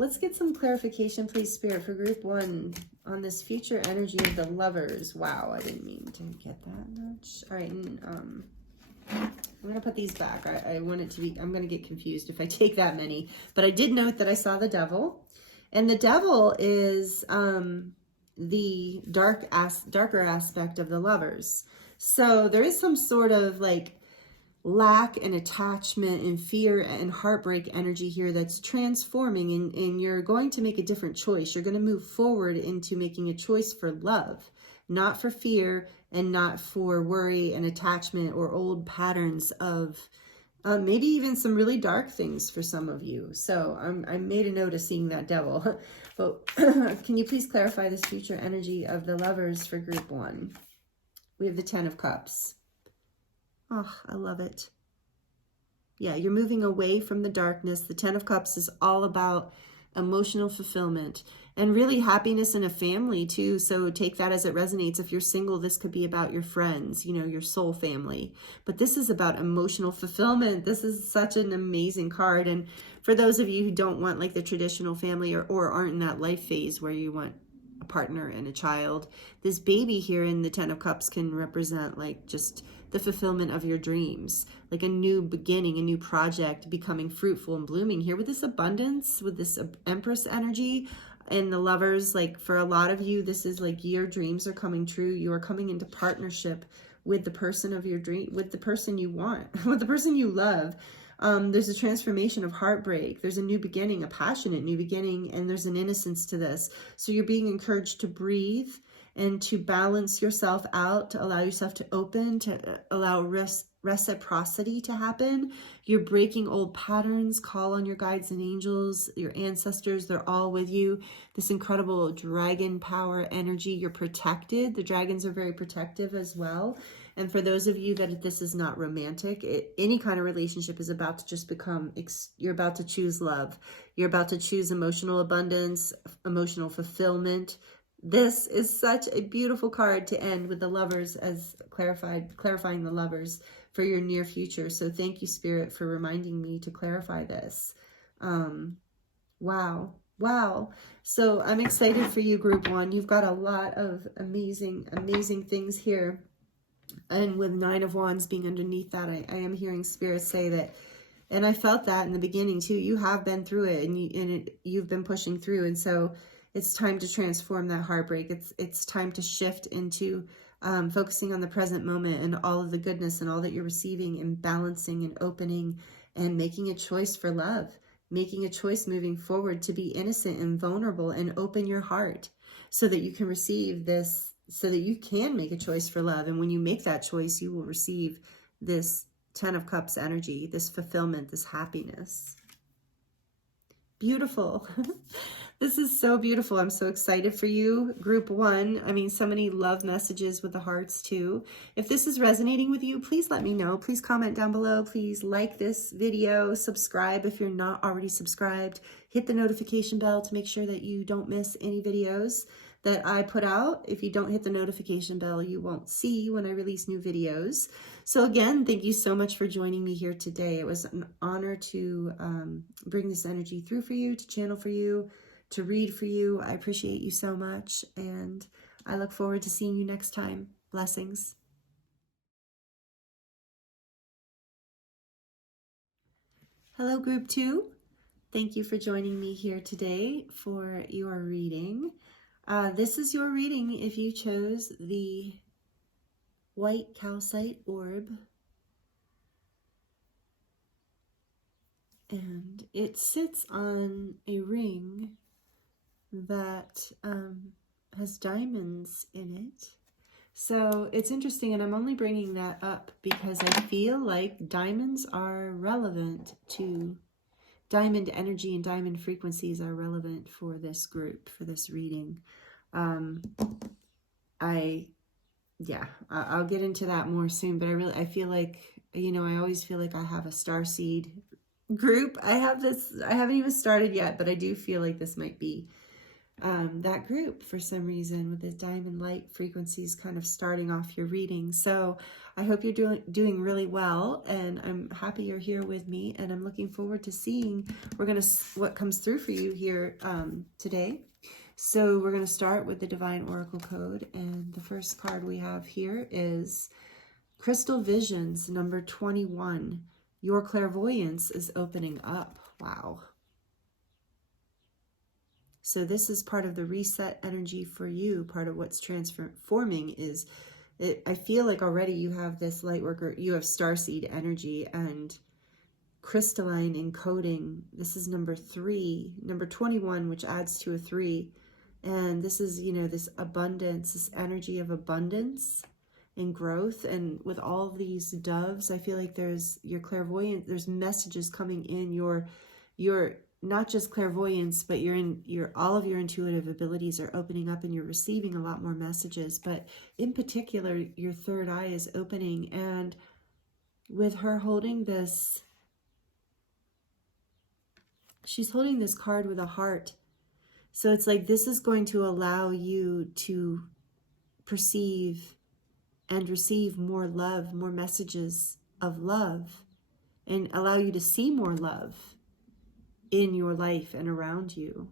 Let's get some clarification, please, Spirit, for group 1 on this future energy of the lovers. Wow, I didn't mean to get that much. All right, and, I'm going to put these back. I want it to be, I'm going to get confused if I take that many. But I did note that I saw the devil. And the devil is the darker aspect of the lovers. So there is some sort of like lack and attachment and fear and heartbreak energy here that's transforming, and you're going to make a different choice. You're going to move forward into making a choice for love, not for fear and not for worry and attachment or old patterns of maybe even some really dark things for some of you. So I made a note of seeing that devil. But can you please clarify this future energy of the lovers for group 1? We have the 10 of Cups. Oh, I love it. Yeah, you're moving away from the darkness. The 10 of Cups is all about emotional fulfillment and really happiness in a family too. So take that as it resonates. If you're single, this could be about your friends, you know, your soul family. But this is about emotional fulfillment. This is such an amazing card. And for those of you who don't want like the traditional family or aren't in that life phase where you want a partner and a child, this baby here in the 10 of Cups can represent like just the fulfillment of your dreams, like a new beginning, a new project becoming fruitful and blooming here with this abundance, with this Empress energy. And the lovers, like for a lot of you, this is like your dreams are coming true. You are coming into partnership with the person of your dream, with the person you want, with the person you love. There's a transformation of heartbreak. There's a new beginning, a passionate new beginning, and there's an innocence to this. So you're being encouraged to breathe and to balance yourself out, to allow yourself to open, to allow reciprocity to happen. You're breaking old patterns. Call on your guides and angels, your ancestors. They're all with you. This incredible dragon power energy. You're protected. The dragons are very protective as well. And for those of you that this is not romantic, any kind of relationship is about to just become, you're about to choose love. You're about to choose emotional abundance, emotional fulfillment. This is such a beautiful card to end with the lovers as clarifying the lovers for your near future. So thank you, Spirit, for reminding me to clarify this. Wow. So I'm excited for you, group 1. You've got a lot of amazing things here. And with 9 of Wands being underneath that, I am hearing Spirit say that, and I felt that in the beginning too, you have been through it and you've been pushing through. And so it's time to transform that heartbreak. It's time to shift into focusing on the present moment and all of the goodness and all that you're receiving, and balancing and opening and making a choice for love, making a choice moving forward to be innocent and vulnerable and open your heart so that you can receive this, so that you can make a choice for love. And when you make that choice, you will receive this 10 of Cups energy, this fulfillment, this happiness. Beautiful. This is so beautiful. I'm so excited for you, group 1. I mean, so many love messages with the hearts too. If this is resonating with you, please let me know. Please comment down below. Please like this video, subscribe if you're not already subscribed. Hit the notification bell to make sure that you don't miss any videos that I put out. If you don't hit the notification bell, you won't see when I release new videos. So again, thank you so much for joining me here today. It was an honor to bring this energy through for you, to channel for you, to read for you. I appreciate you so much, and I look forward to seeing you next time. Blessings. Hello, group 2. Thank you for joining me here today for your reading. This is your reading if you chose the white calcite orb. And it sits on a ring that has diamonds in it. So it's interesting, and I'm only bringing that up because I feel like diamonds are relevant to, diamond energy and diamond frequencies are relevant for this group, for this reading. I'll get into that more soon, but I feel like, you know, I always feel like I have a starseed group. I haven't even started yet, but I do feel like this might be that group for some reason, with the diamond light frequencies kind of starting off your reading. So I hope you're doing really well, and I'm happy you're here with me, and I'm looking forward to seeing what comes through for you here today. So we're going to start with the Divine Oracle Code, and the first card we have here is Crystal Visions, number 21. Your clairvoyance is opening up. Wow. So this is part of the reset energy for you. Part of what's transforming is, I feel like already you have this light worker, you have starseed energy and crystalline encoding. This is number 3, number 21, which adds to a 3. And this is, you know, this abundance, this energy of abundance and growth. And with all of these doves, I feel like there's your clairvoyant, there's messages coming in, your not just clairvoyance, but all of your intuitive abilities are opening up, and you're receiving a lot more messages. But in particular, your third eye is opening, and with her holding this, she's holding this card with a heart. So it's like this is going to allow you to perceive and receive more love, more messages of love, and allow you to see more love in your life and around you.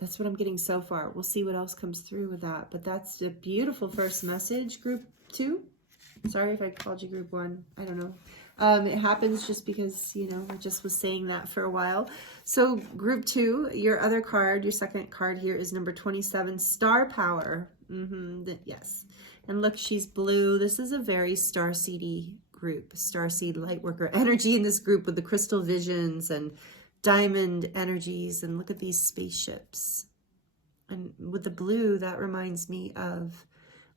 That's what I'm getting so far. We'll see what else comes through with that. But that's a beautiful first message, group 2. Sorry if I called you group 1. I don't know. It happens just because, you know, I just was saying that for a while. So group 2, your other card, your second card here is number 27, Star Power. Yes. And look, she's blue. This is a very starseedy group, starseed lightworker energy in this group, with the crystal visions and diamond energies. And look at these spaceships. And with the blue, that reminds me of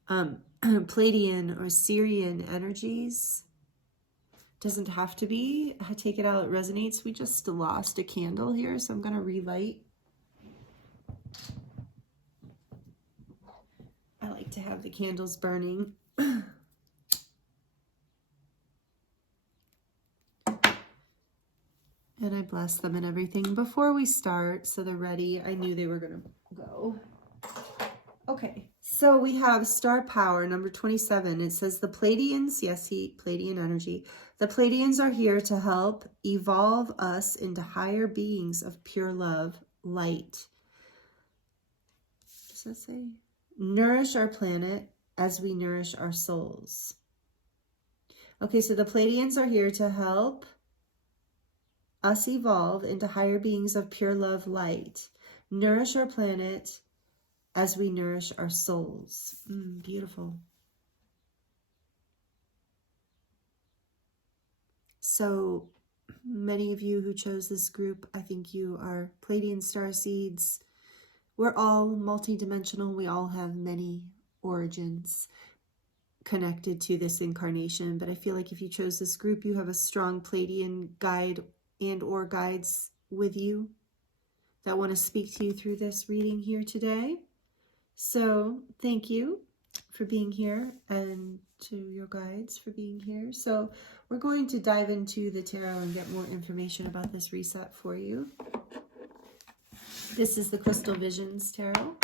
Pleiadian or Syrian energies. Doesn't have to be. I take it out, it resonates. We just lost a candle here, so I'm going to relight. I like to have the candles burning. And I bless them and everything before we start, so they're ready. I knew they were going to go. Okay, so we have Star Power, number 27. It says the Pleiadians, yes, Pleiadian energy. The Pleiadians are here to help evolve us into higher beings of pure love, light. Does that say? Nourish our planet as we nourish our souls. Okay, so the Pleiadians are here to help us evolve into higher beings of pure love, light. Nourish our planet as we nourish our souls. Beautiful. So many of you who chose this group, I think you are Pleiadian starseeds. We're all multidimensional. We all have many origins connected to this incarnation. But I feel like if you chose this group, you have a strong Pleiadian guide and or guides with you that want to speak to you through this reading here today. So thank you for being here, and to your guides for being here. So we're going to dive into the tarot and get more information about this reset for you. This is the Crystal Visions Tarot.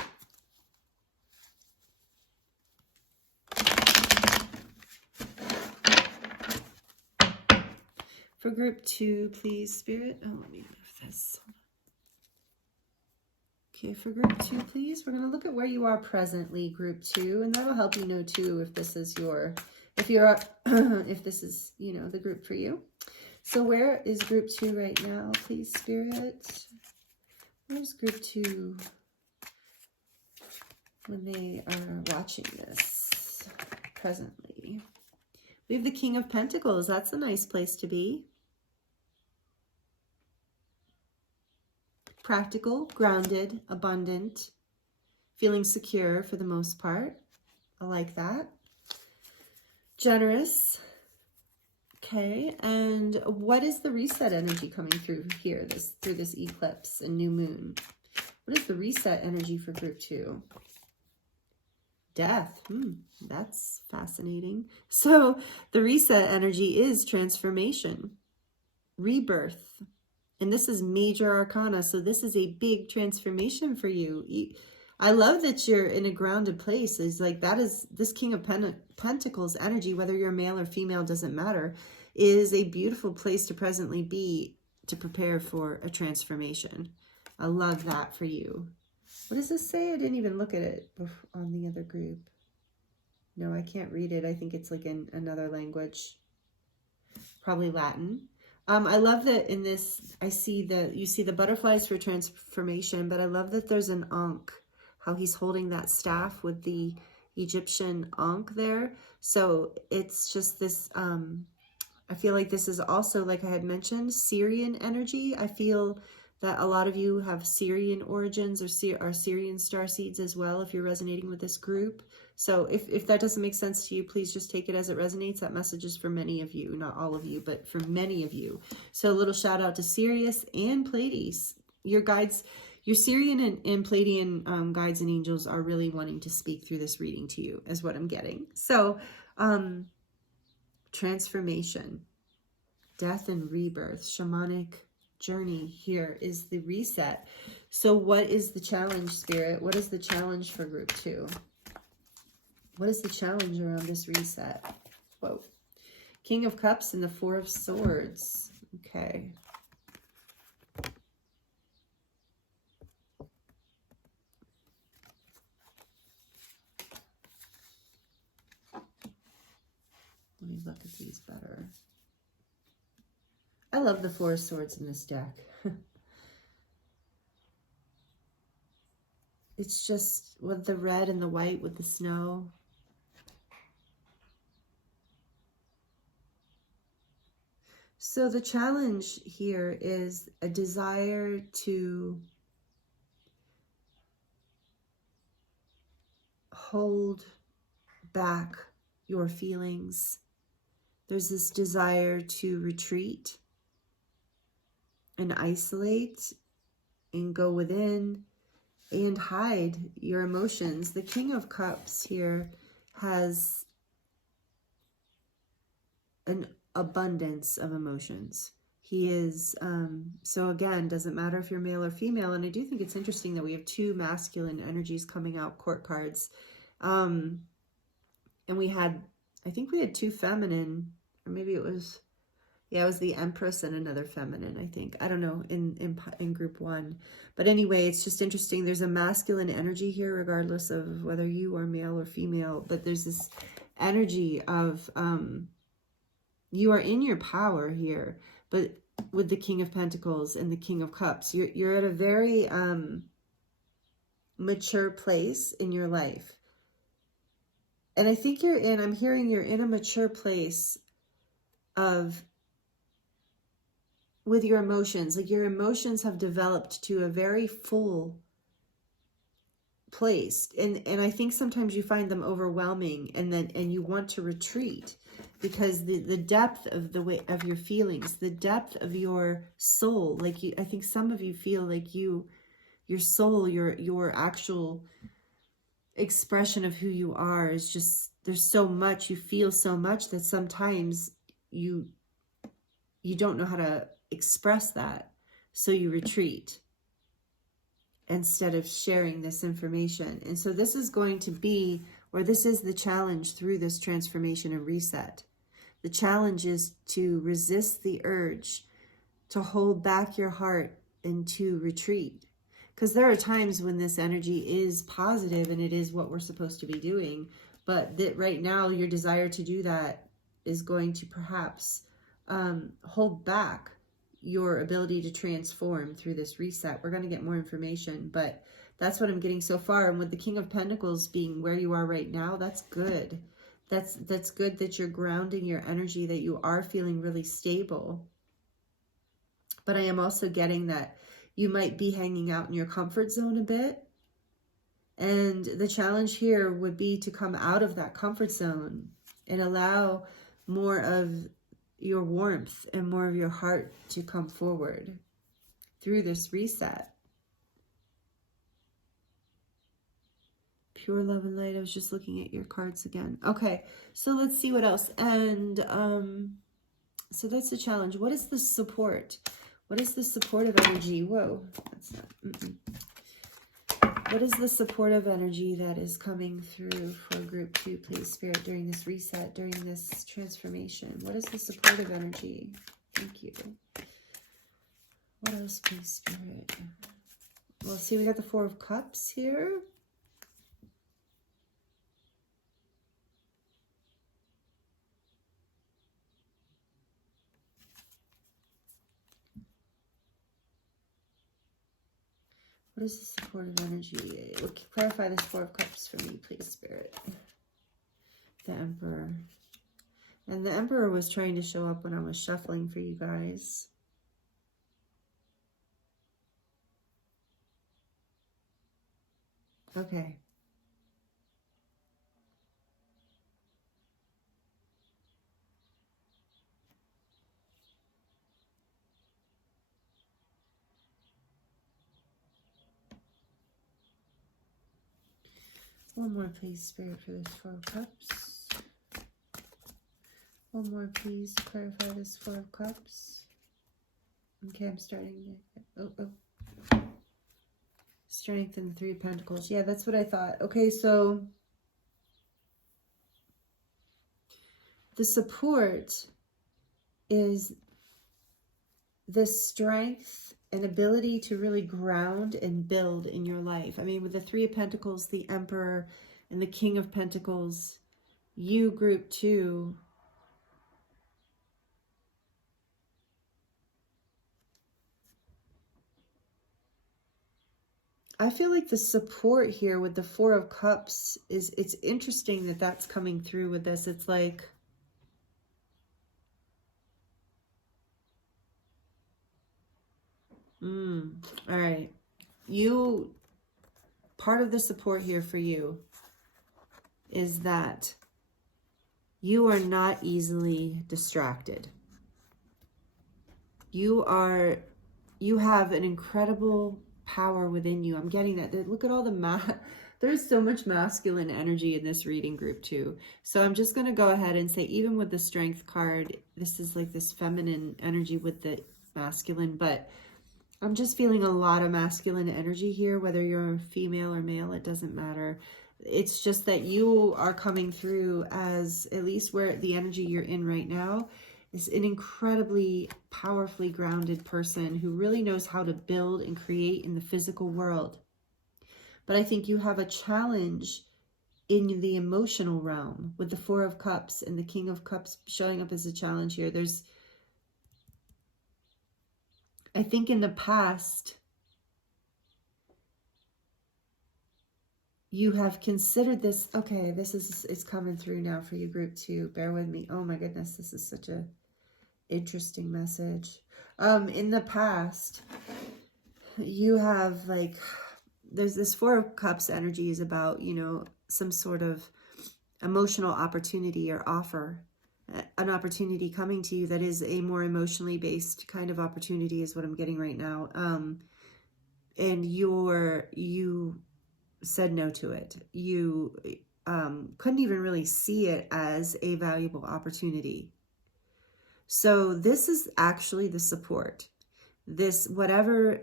For group 2, please, Spirit. Oh, let me move this. Okay, for group 2, please. We're going to look at where you are presently, group 2, and that'll help you know too if this is if this is, you know, the group for you. So where is group 2 right now, please, Spirit? Where's group 2 when they are watching this presently? We have the King of Pentacles. That's a nice place to be. Practical, grounded, abundant, feeling secure for the most part. I like that. Generous. Okay, and what is the reset energy coming through here, through this eclipse and new moon? What is the reset energy for group 2? Death. That's fascinating. So the reset energy is transformation, rebirth, And this is major arcana, so this is a big transformation for you. I love that you're in a grounded place. It's like that is this King of Pentacles energy, whether you're male or female, doesn't matter, is a beautiful place to presently be to prepare for a transformation. I love that for you. What does this say? I didn't even look at it on the other group. No, I can't read it. I think it's like in another language, probably Latin. I love that in this, you see the butterflies for transformation, but I love that there's an Ankh, how he's holding that staff with the Egyptian Ankh there. So it's just this, I feel like this is also, like I had mentioned, Syrian energy. I feel that a lot of you have Syrian origins or are Syrian starseeds as well, if you're resonating with this group. So if that doesn't make sense to you, please just take it as it resonates. That message is for many of you, not all of you, but for many of you. So a little shout out to Sirius and Pleiades. Your guides, your Syrian and Pleiadian guides and angels are really wanting to speak through this reading to you, is what I'm getting. So, transformation, death and rebirth, shamanic journey here is the reset. So what is the challenge, Spirit? What is the challenge for group 2? What is the challenge around this reset? Whoa. King of Cups and the Four of Swords. Okay. Let me look at these better. I love the Four of Swords in this deck. It's just with the red and the white with the snow. So the challenge here is a desire to hold back your feelings. There's this desire to retreat and isolate and go within and hide your emotions. The King of Cups here has an abundance of emotions. He is, so again, doesn't matter if you're male or female. And I do think it's interesting that we have 2 masculine energies coming out, court cards. And we had, I think we had 2 feminine, or maybe it was, yeah, it was the Empress and another feminine, I think. I don't know, in group 1. But anyway, it's just interesting. There's a masculine energy here, regardless of whether you are male or female. But there's this energy of, you are in your power here. But with the King of Pentacles and the King of Cups, you're at a very mature place in your life. And I think I'm hearing you're in a mature place with your emotions. Like your emotions have developed to a very full place. And I think sometimes you find them overwhelming and you want to retreat because the depth of of your feelings, the depth of your soul, like I think some of you feel like your soul, your actual expression of who you are is just, there's so much, you feel so much that sometimes you don't know how to express that, so you retreat instead of sharing this information. And so this is going to be, or this is the challenge through this transformation and reset. The challenge is to resist the urge to hold back your heart and to retreat. Because there are times when this energy is positive and it is what we're supposed to be doing, but that right now your desire to do that is going to perhaps hold back your ability to transform through this reset. We're going to get more information, but that's what I'm getting so far. And with the King of Pentacles being where you are right now, that's good. That's good that you're grounding your energy, that you are feeling really stable. But I am also getting that you might be hanging out in your comfort zone a bit. And the challenge here would be to come out of that comfort zone and allow more of your warmth and more of your heart to come forward through this reset. Pure love and light. I was just looking at your cards again. Okay, so let's see what else. And so that's the challenge. What is the support? What is the supportive energy? Whoa, that's not, What is the supportive energy that is coming through for group 2, please, Spirit, during this reset, during this transformation? What is the supportive energy? Thank you. What else, please, Spirit? Well, see, we got the 4 of Cups here. What is the supportive energy? Clarify this 4 of Cups for me, please, Spirit. The Emperor. And the Emperor was trying to show up when I was shuffling for you guys. Okay. One more, please, Spirit, for this 4 of Cups. One more, please, to clarify this 4 of Cups. Okay, I'm starting to... Strength and the 3 of Pentacles. Yeah, that's what I thought. Okay, so the support is the strength and ability to really ground and build in your life. I mean, with the 3 of Pentacles, the Emperor, and the King of Pentacles, you, group 2, I feel like the support here with the 4 of Cups is, it's interesting that that's coming through with this. It's like, all right. Part of the support here for you is that you are not easily distracted. You have an incredible power within you. I'm getting that. Look at all the there's so much masculine energy in this reading, group 2. So I'm just going to go ahead and say, even with the Strength card, this is like this feminine energy with the masculine, but I'm just feeling a lot of masculine energy here, whether you're female or male, it doesn't matter. It's just that you are coming through as, at least where the energy you're in right now, is an incredibly powerfully grounded person who really knows how to build and create in the physical world. But I think you have a challenge in the emotional realm with the 4 of Cups and the King of Cups showing up as a challenge here. I think in the past, you have considered this. Okay, it's coming through now for you, group 2. Bear with me. Oh my goodness, this is such a interesting message. In the past, you have there's this 4 of Cups energy is about, some sort of emotional opportunity or offer. An opportunity coming to you that is a more emotionally based kind of opportunity is what I'm getting right now. And you said no to it. You couldn't even really see it as a valuable opportunity. So this is actually the support. This, whatever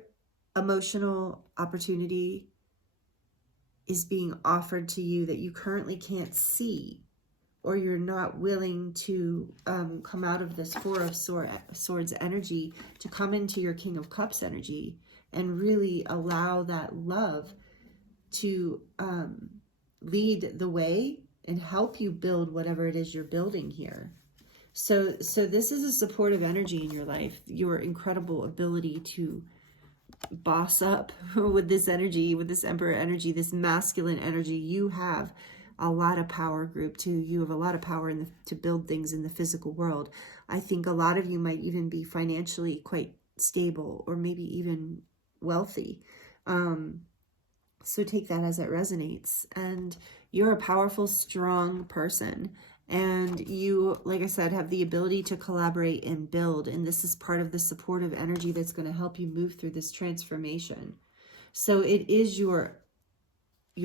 emotional opportunity is being offered to you that you currently can't see, or you're not willing to come out of this 4 of Swords energy to come into your King of Cups energy and really allow that love to lead the way and help you build whatever it is you're building here. So this is a supportive energy in your life. Your incredible ability to boss up with this energy, with this Emperor energy, this masculine energy. You have a lot of power, group 2. You have a lot of power to build things in the physical world. I think a lot of you might even be financially quite stable or maybe even wealthy. So take that as it resonates. And you're a powerful, strong person. And you, like I said, have the ability to collaborate and build. And this is part of the supportive energy that's going to help you move through this transformation. So it is your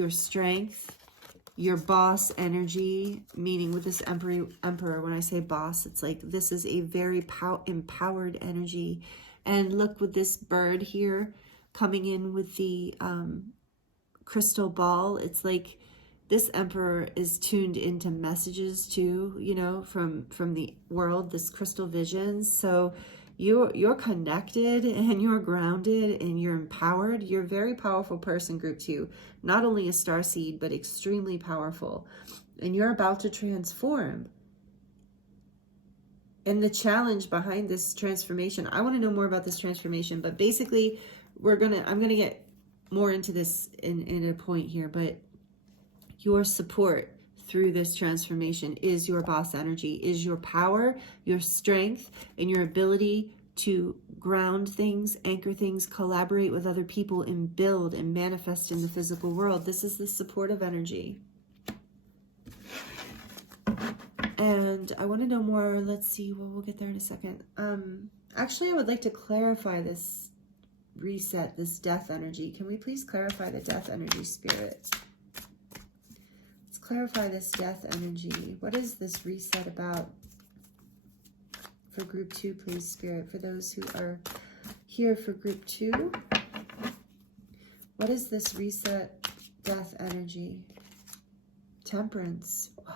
strength, your boss energy, meaning with this emperor, when I say boss, it's like this is a very empowered energy. And look, with this bird here coming in with the crystal ball, it's like this emperor is tuned into messages too, you know, from the world, this crystal vision. So you're connected and you're grounded and you're empowered. You're a very powerful person, group 2. Not only a starseed, but extremely powerful. And you're about to transform. And the challenge behind this transformation, I want to know more about this transformation, but basically I'm going to get more into this in a point here, but your support through this transformation is your boss energy, is your power, your strength, and your ability to ground things, anchor things, collaborate with other people, and build and manifest in the physical world. This is the supportive energy. And I want to know more. Let's see. Well, we'll get there in a second. Actually, I would like to clarify this reset, this death energy. Can we please clarify the death energy, Spirit? Let's clarify this death energy. What is this reset about for group 2, please, Spirit? For those who are here for group 2, what is this reset death energy? Temperance. Wow.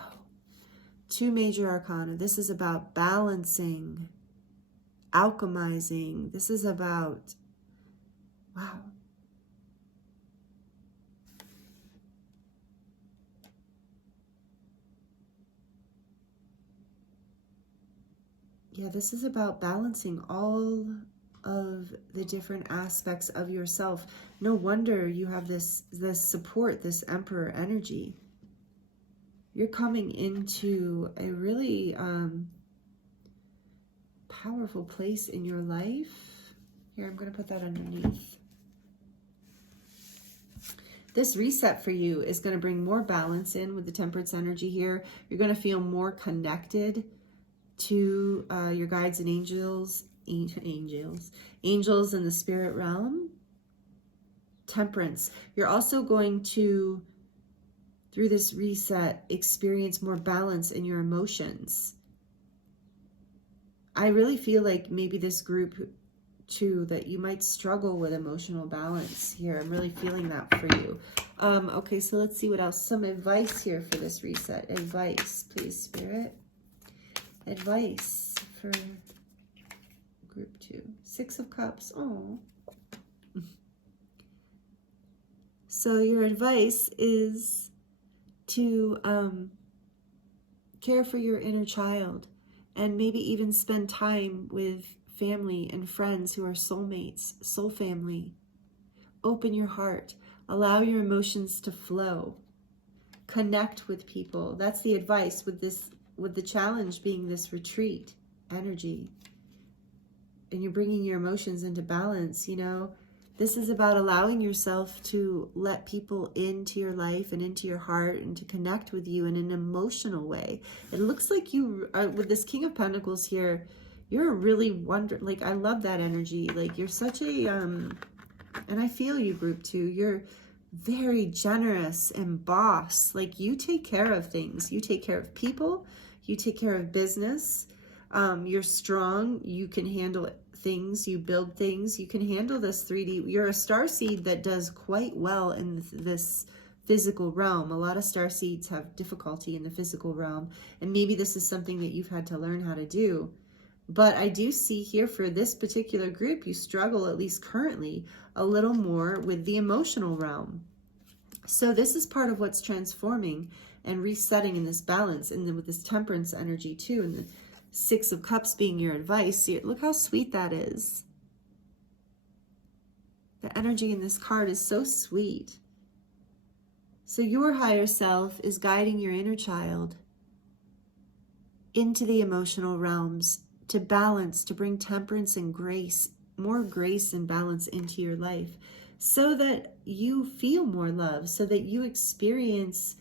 2 major arcana. This is about balancing, alchemizing. This is about, wow. Yeah, this is about balancing all of the different aspects of yourself. No wonder you have this support, this emperor energy. You're coming into a really powerful place in your life. Here, I'm going to put that underneath. This reset for you is going to bring more balance in with the temperance energy here. You're going to feel more connected to your guides and angels in the spirit realm. Temperance. You're also going to, through this reset, experience more balance in your emotions. I really feel like maybe this group too, that you might struggle with emotional balance here. I'm really feeling that for you. Okay, so let's see what else. Some advice here for this reset. Advice, please, Spirit. Advice for group 2. 6 of Cups. Oh. So your advice is to care for your inner child and maybe even spend time with family and friends who are soulmates, soul family. Open your heart. Allow your emotions to flow. Connect with people. That's the advice with this, with the challenge being this retreat energy. And you're bringing your emotions into balance, you know. This is about allowing yourself to let people into your life and into your heart and to connect with you in an emotional way. It looks like you are, with this King of Pentacles here, you're really like, I love that energy. Like, you're such a, and I feel you, group 2. You're very generous and boss. Like, you take care of things. You take care of people. You take care of business. You're strong. You can handle things. You build things. You can handle this 3D. You're a starseed that does quite well in this physical realm. A lot of starseeds have difficulty in the physical realm, and maybe this is something that you've had to learn how to do. But I do see here for this particular group, you struggle, at least currently, a little more with the emotional realm. So this is part of what's transforming and resetting in this balance, and then with this temperance energy too, and the 6 of Cups being your advice. Look how sweet that is. The energy in this card is so sweet. So your higher self is guiding your inner child into the emotional realms to balance, to bring temperance and grace, more grace and balance into your life, so that you feel more love, so that you experience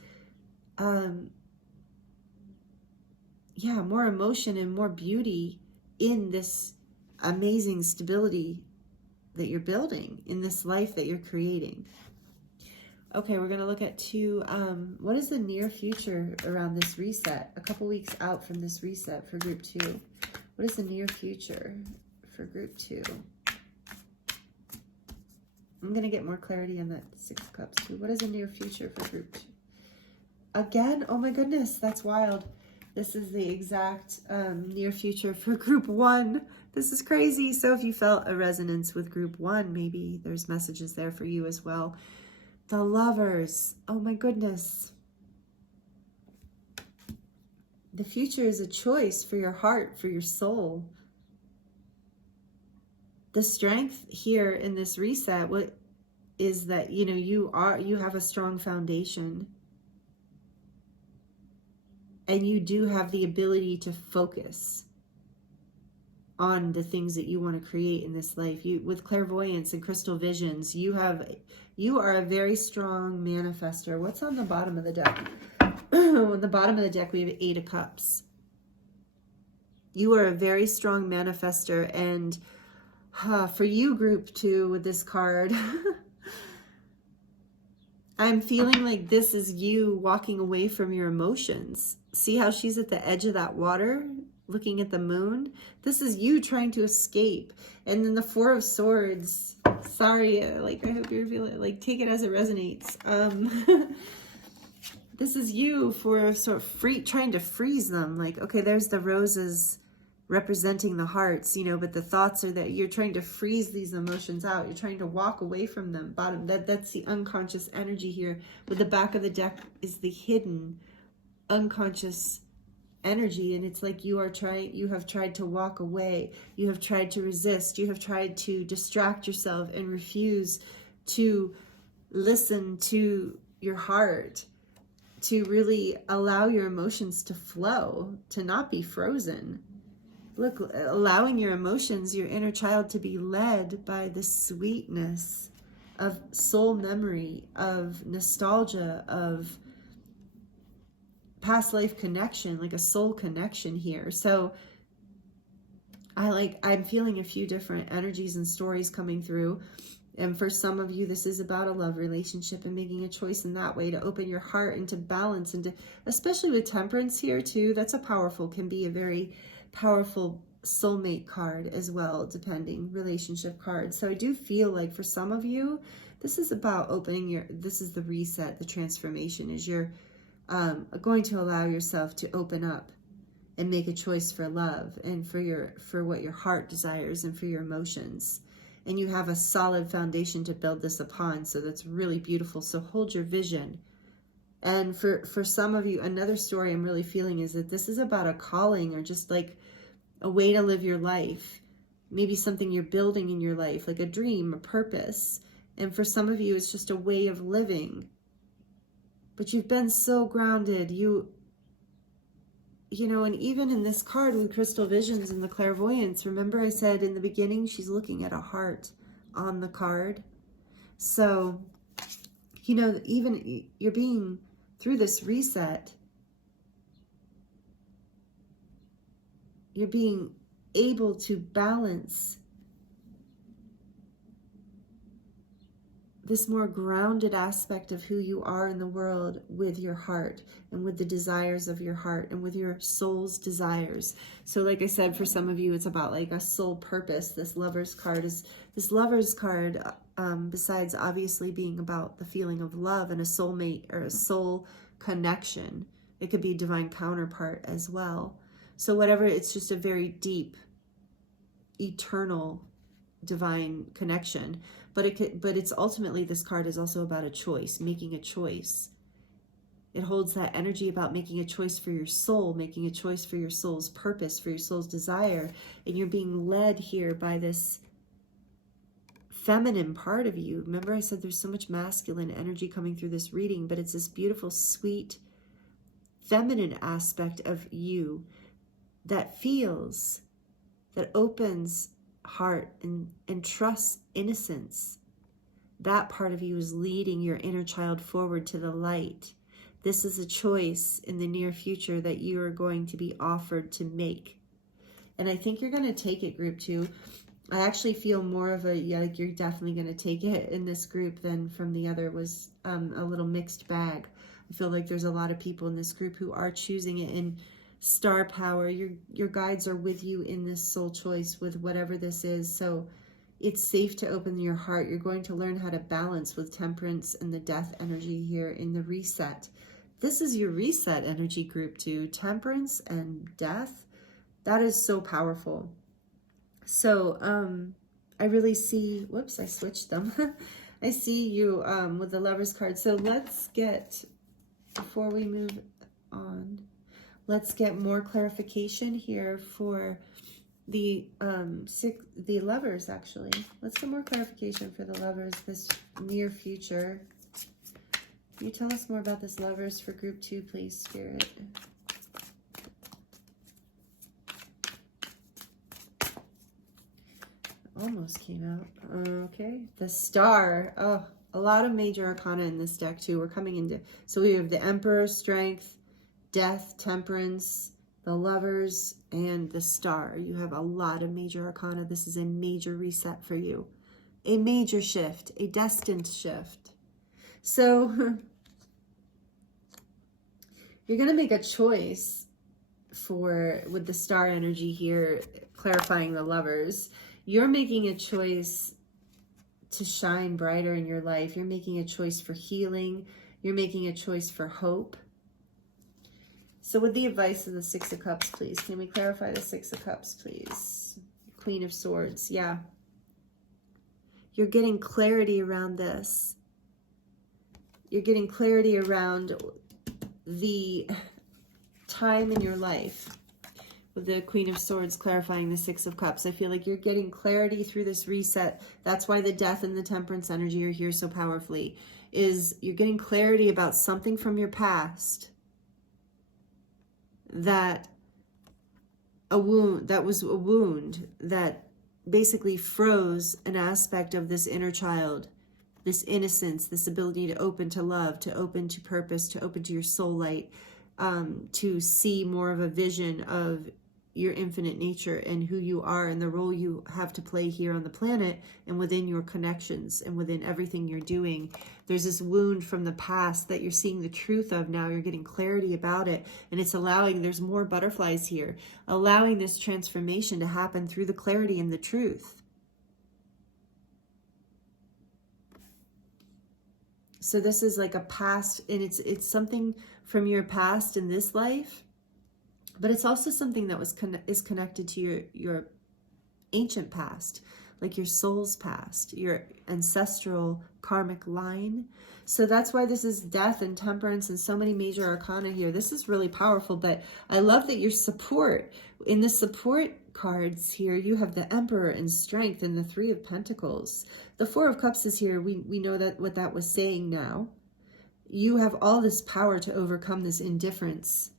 more emotion and more beauty in this amazing stability that you're building, in this life that you're creating. Okay, we're going to look at 2. What is the near future around this reset? A couple weeks out from this reset for group 2. What is the near future for group 2? I'm going to get more clarity on that 6 of Cups too. What is the near future for group 2? Again, oh my goodness, that's wild. This is the exact near future for group 1. This is crazy. So if you felt a resonance with group 1, maybe there's messages there for you as well. The Lovers, oh my goodness. The future is a choice for your heart, for your soul. The strength here in this reset, what is that, you know, you have a strong foundation. And you do have the ability to focus on the things that you want to create in this life. You, with clairvoyance and crystal visions, you are a very strong manifester. What's on the bottom of the deck? On the bottom of the deck, we have 8 of Cups. You are a very strong manifester, and for you, group 2, with this card, I'm feeling like this is you walking away from your emotions. See how she's at the edge of that water, looking at the moon? This is you trying to escape. And then the 4 of Swords, sorry, like, I hope you're feeling, like, take it as it resonates. This is you for sort of trying to freeze them. Like, okay, there's the roses representing the hearts, you know, but the thoughts are that you're trying to freeze these emotions out. You're trying to walk away from them. That's the unconscious energy here. With the back of the deck is the hidden unconscious energy, and it's like you have tried to walk away. You have tried to resist. You have tried to distract yourself and refuse to listen to your heart, to really allow your emotions to flow, to not be frozen. Look, allowing your emotions, your inner child, to be led by the sweetness of soul memory, of nostalgia, of past life connection, like a soul connection here. So I'm feeling a few different energies and stories coming through. And for some of you, this is about a love relationship and making a choice in that way to open your heart into balance, and to, especially with Temperance here too, can be a very powerful soulmate card as well, depending relationship card. So I do feel like for some of you, this is about this is the reset, the transformation, is you're going to allow yourself to open up and make a choice for love and for what your heart desires and for your emotions. And you have a solid foundation to build this upon. So that's really beautiful. So hold your vision. And for some of you, another story I'm really feeling is that this is about a calling, or just like a way to live your life. Maybe something you're building in your life, like a dream, a purpose. And for some of you, it's just a way of living. But you've been so grounded. You know, and even in this card with crystal visions and the clairvoyance, remember I said in the beginning, she's looking at a heart on the card. So, you know, even you're being, through this reset, you're being able to balance this more grounded aspect of who you are in the world with your heart and with the desires of your heart and with your soul's desires. So like I said, for some of you, it's about like a soul purpose. This Lover's card, besides obviously being about the feeling of love and a soulmate or a soul connection, it could be a divine counterpart as well. So whatever, it's just a very deep, eternal, divine connection. But it's ultimately, this card is also about a choice, making a choice. It holds that energy about making a choice for your soul, making a choice for your soul's purpose, for your soul's desire. And you're being led here by this feminine part of you. Remember I said there's so much masculine energy coming through this reading, but it's this beautiful, sweet, feminine aspect of you that feels, that opens heart and trusts innocence. That part of you is leading your inner child forward to the light. This is a choice in the near future that you are going to be offered to make. And I think you're going to take it, group 2. I actually feel more of like you're definitely going to take it in this group than from the other. Was a little mixed bag. I feel like there's a lot of people in this group who are choosing it in star power. Your guides are with you in this soul choice with whatever this is. So It's safe to open your heart. You're going to learn how to balance with temperance and the death energy here in the reset. This is your reset energy, group 2. Temperance and death. That is so powerful. So I really see, whoops, I switched them. I see you with the Lovers card. So let's get, before we move on, let's get more clarification here for the Lovers, actually. Let's get more clarification for the Lovers this near future. Can you tell us more about this Lovers for group 2, please, Spirit? Almost came out. Okay. The Star. Oh, a lot of major arcana in this deck too. We're coming into, so we have the Emperor, Strength, Death, Temperance, the Lovers, and the Star. You have a lot of major arcana. This is a major reset for you. A major shift, a destined shift. So you're going to make a choice with the Star energy here, clarifying the Lovers. You're making a choice to shine brighter in your life. You're making a choice for healing. You're making a choice for hope. So with the advice of the Six of Cups, please, can we clarify the Six of Cups, please? Queen of Swords, yeah. You're getting clarity around this. You're getting clarity around the time in your life. With the Queen of Swords clarifying the Six of Cups. I feel like you're getting clarity through this reset. That's why the Death and the Temperance energy are here so powerfully. Is you're getting clarity about something from your past that was a wound that basically froze an aspect of this inner child, this innocence, this ability to open to love, to open to purpose, to open to your soul light, to see more of a vision of your infinite nature and who you are and the role you have to play here on the planet and within your connections and within everything you're doing. There's this wound from the past that you're seeing the truth of now. You're getting clarity about it, and it's allowing, there's more butterflies here, allowing this transformation to happen through the clarity and the truth. So this is like a past, and it's something from your past in this life, but it's also something that is connected to your ancient past, like your soul's past, your ancestral karmic line. So that's why this is Death and Temperance and so many major arcana here. This is really powerful, but I love that your support, in the support cards here, you have the Emperor and Strength and the Three of Pentacles. The Four of Cups is here. We know that what that was saying now. You have all this power to overcome this indifference,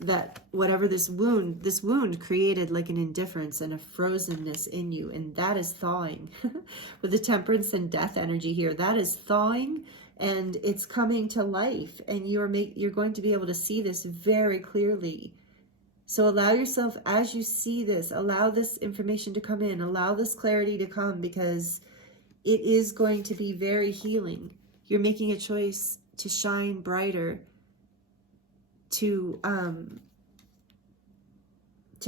that whatever this wound created like an indifference and a frozenness in you, and that is thawing. With the Temperance and Death energy here, that is thawing and it's coming to life, and you're going to be able to see this very clearly. So allow yourself, as you see this, allow this information to come in, allow this clarity to come, because it is going to be very healing. You're making a choice to shine brighter, to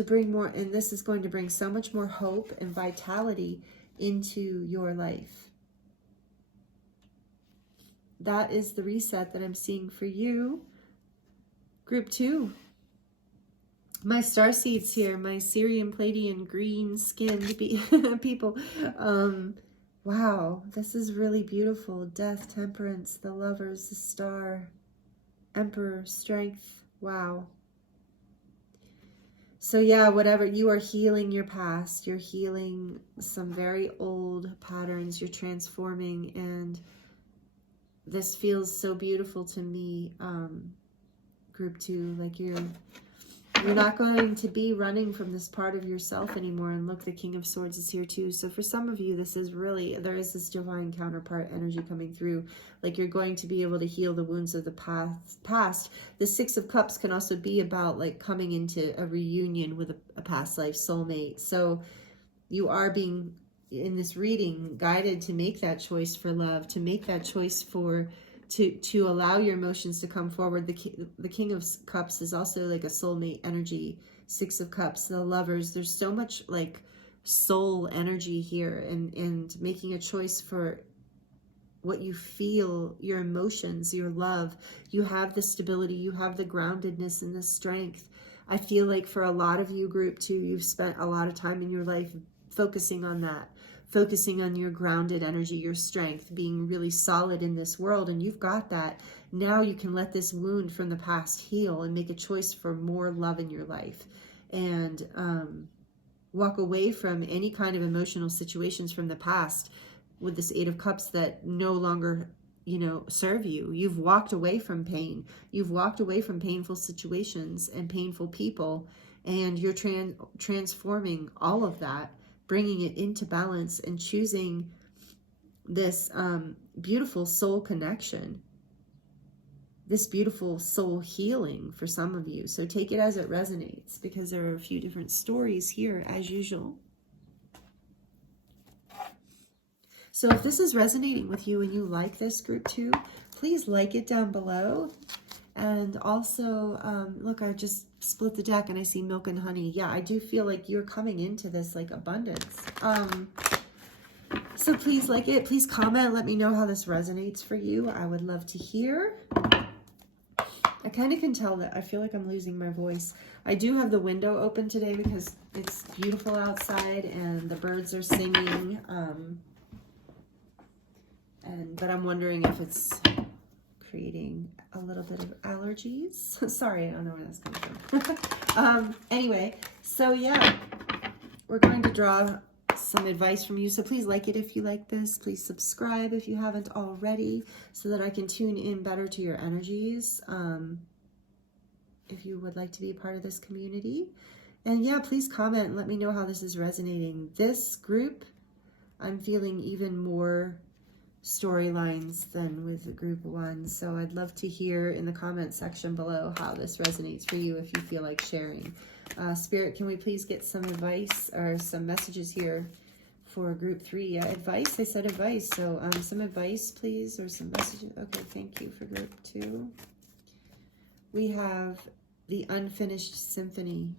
bring more, and this is going to bring so much more hope and vitality into your life. That is the reset that I'm seeing for you, group 2. My star seeds here, my Syrian, Pleiadian, green-skinned people. Wow, this is really beautiful. Death, Temperance, the Lovers, the Star, Emperor, Strength. Wow. So yeah, whatever, you are healing your past. You're healing some very old patterns. You're transforming, and this feels so beautiful to me, group 2. Like you're not going to be running from this part of yourself anymore. And look, the King of Swords is here too. So for some of you, this is really, there is this divine counterpart energy coming through. Like you're going to be able to heal the wounds of the past. The Six of Cups can also be about like coming into a reunion with a past life soulmate. So you are being, in this reading, guided to make that choice for love, to make that choice for to allow your emotions to come forward. The King of Cups is also like a soulmate energy. Six of Cups, the Lovers. There's so much like soul energy here, and making a choice for what you feel, your emotions, your love. You have the stability, you have the groundedness and the strength. I feel like for a lot of you, group 2, you've spent a lot of time in your life focusing on that, focusing on your grounded energy, your strength, being really solid in this world, and you've got that. Now you can let this wound from the past heal and make a choice for more love in your life, and walk away from any kind of emotional situations from the past with this 8 of Cups that no longer, serve you. You've walked away from pain. You've walked away from painful situations and painful people, and you're transforming all of that, bringing it into balance and choosing this beautiful soul connection, this beautiful soul healing for some of you. So take it as it resonates, because there are a few different stories here as usual. So if this is resonating with you and you like this, group 2, please like it down below. And also, look, I just split the deck and I see milk and honey. Yeah, I do feel like you're coming into this like abundance. So please like it. Please comment. Let me know how this resonates for you. I would love to hear. I kind of can tell that I feel like I'm losing my voice. I do have the window open today because it's beautiful outside and the birds are singing. But I'm wondering if it's creating a little bit of allergies. Sorry, I don't know where that's coming from. Anyway, so yeah, we're going to draw some advice from you. So please like it if you like this. Please subscribe if you haven't already, so that I can tune in better to your energies. If you would like to be a part of this community. And yeah, please comment and let me know how this is resonating. This group, I'm feeling even more storylines than with group 1, so I'd love to hear in the comment section below how this resonates for you if you feel like sharing. Spirit, can we please get some advice or some messages here for group 3? Yeah, advice. I said advice, so some advice please, or some messages. Okay, thank you for group 2. We have the unfinished symphony.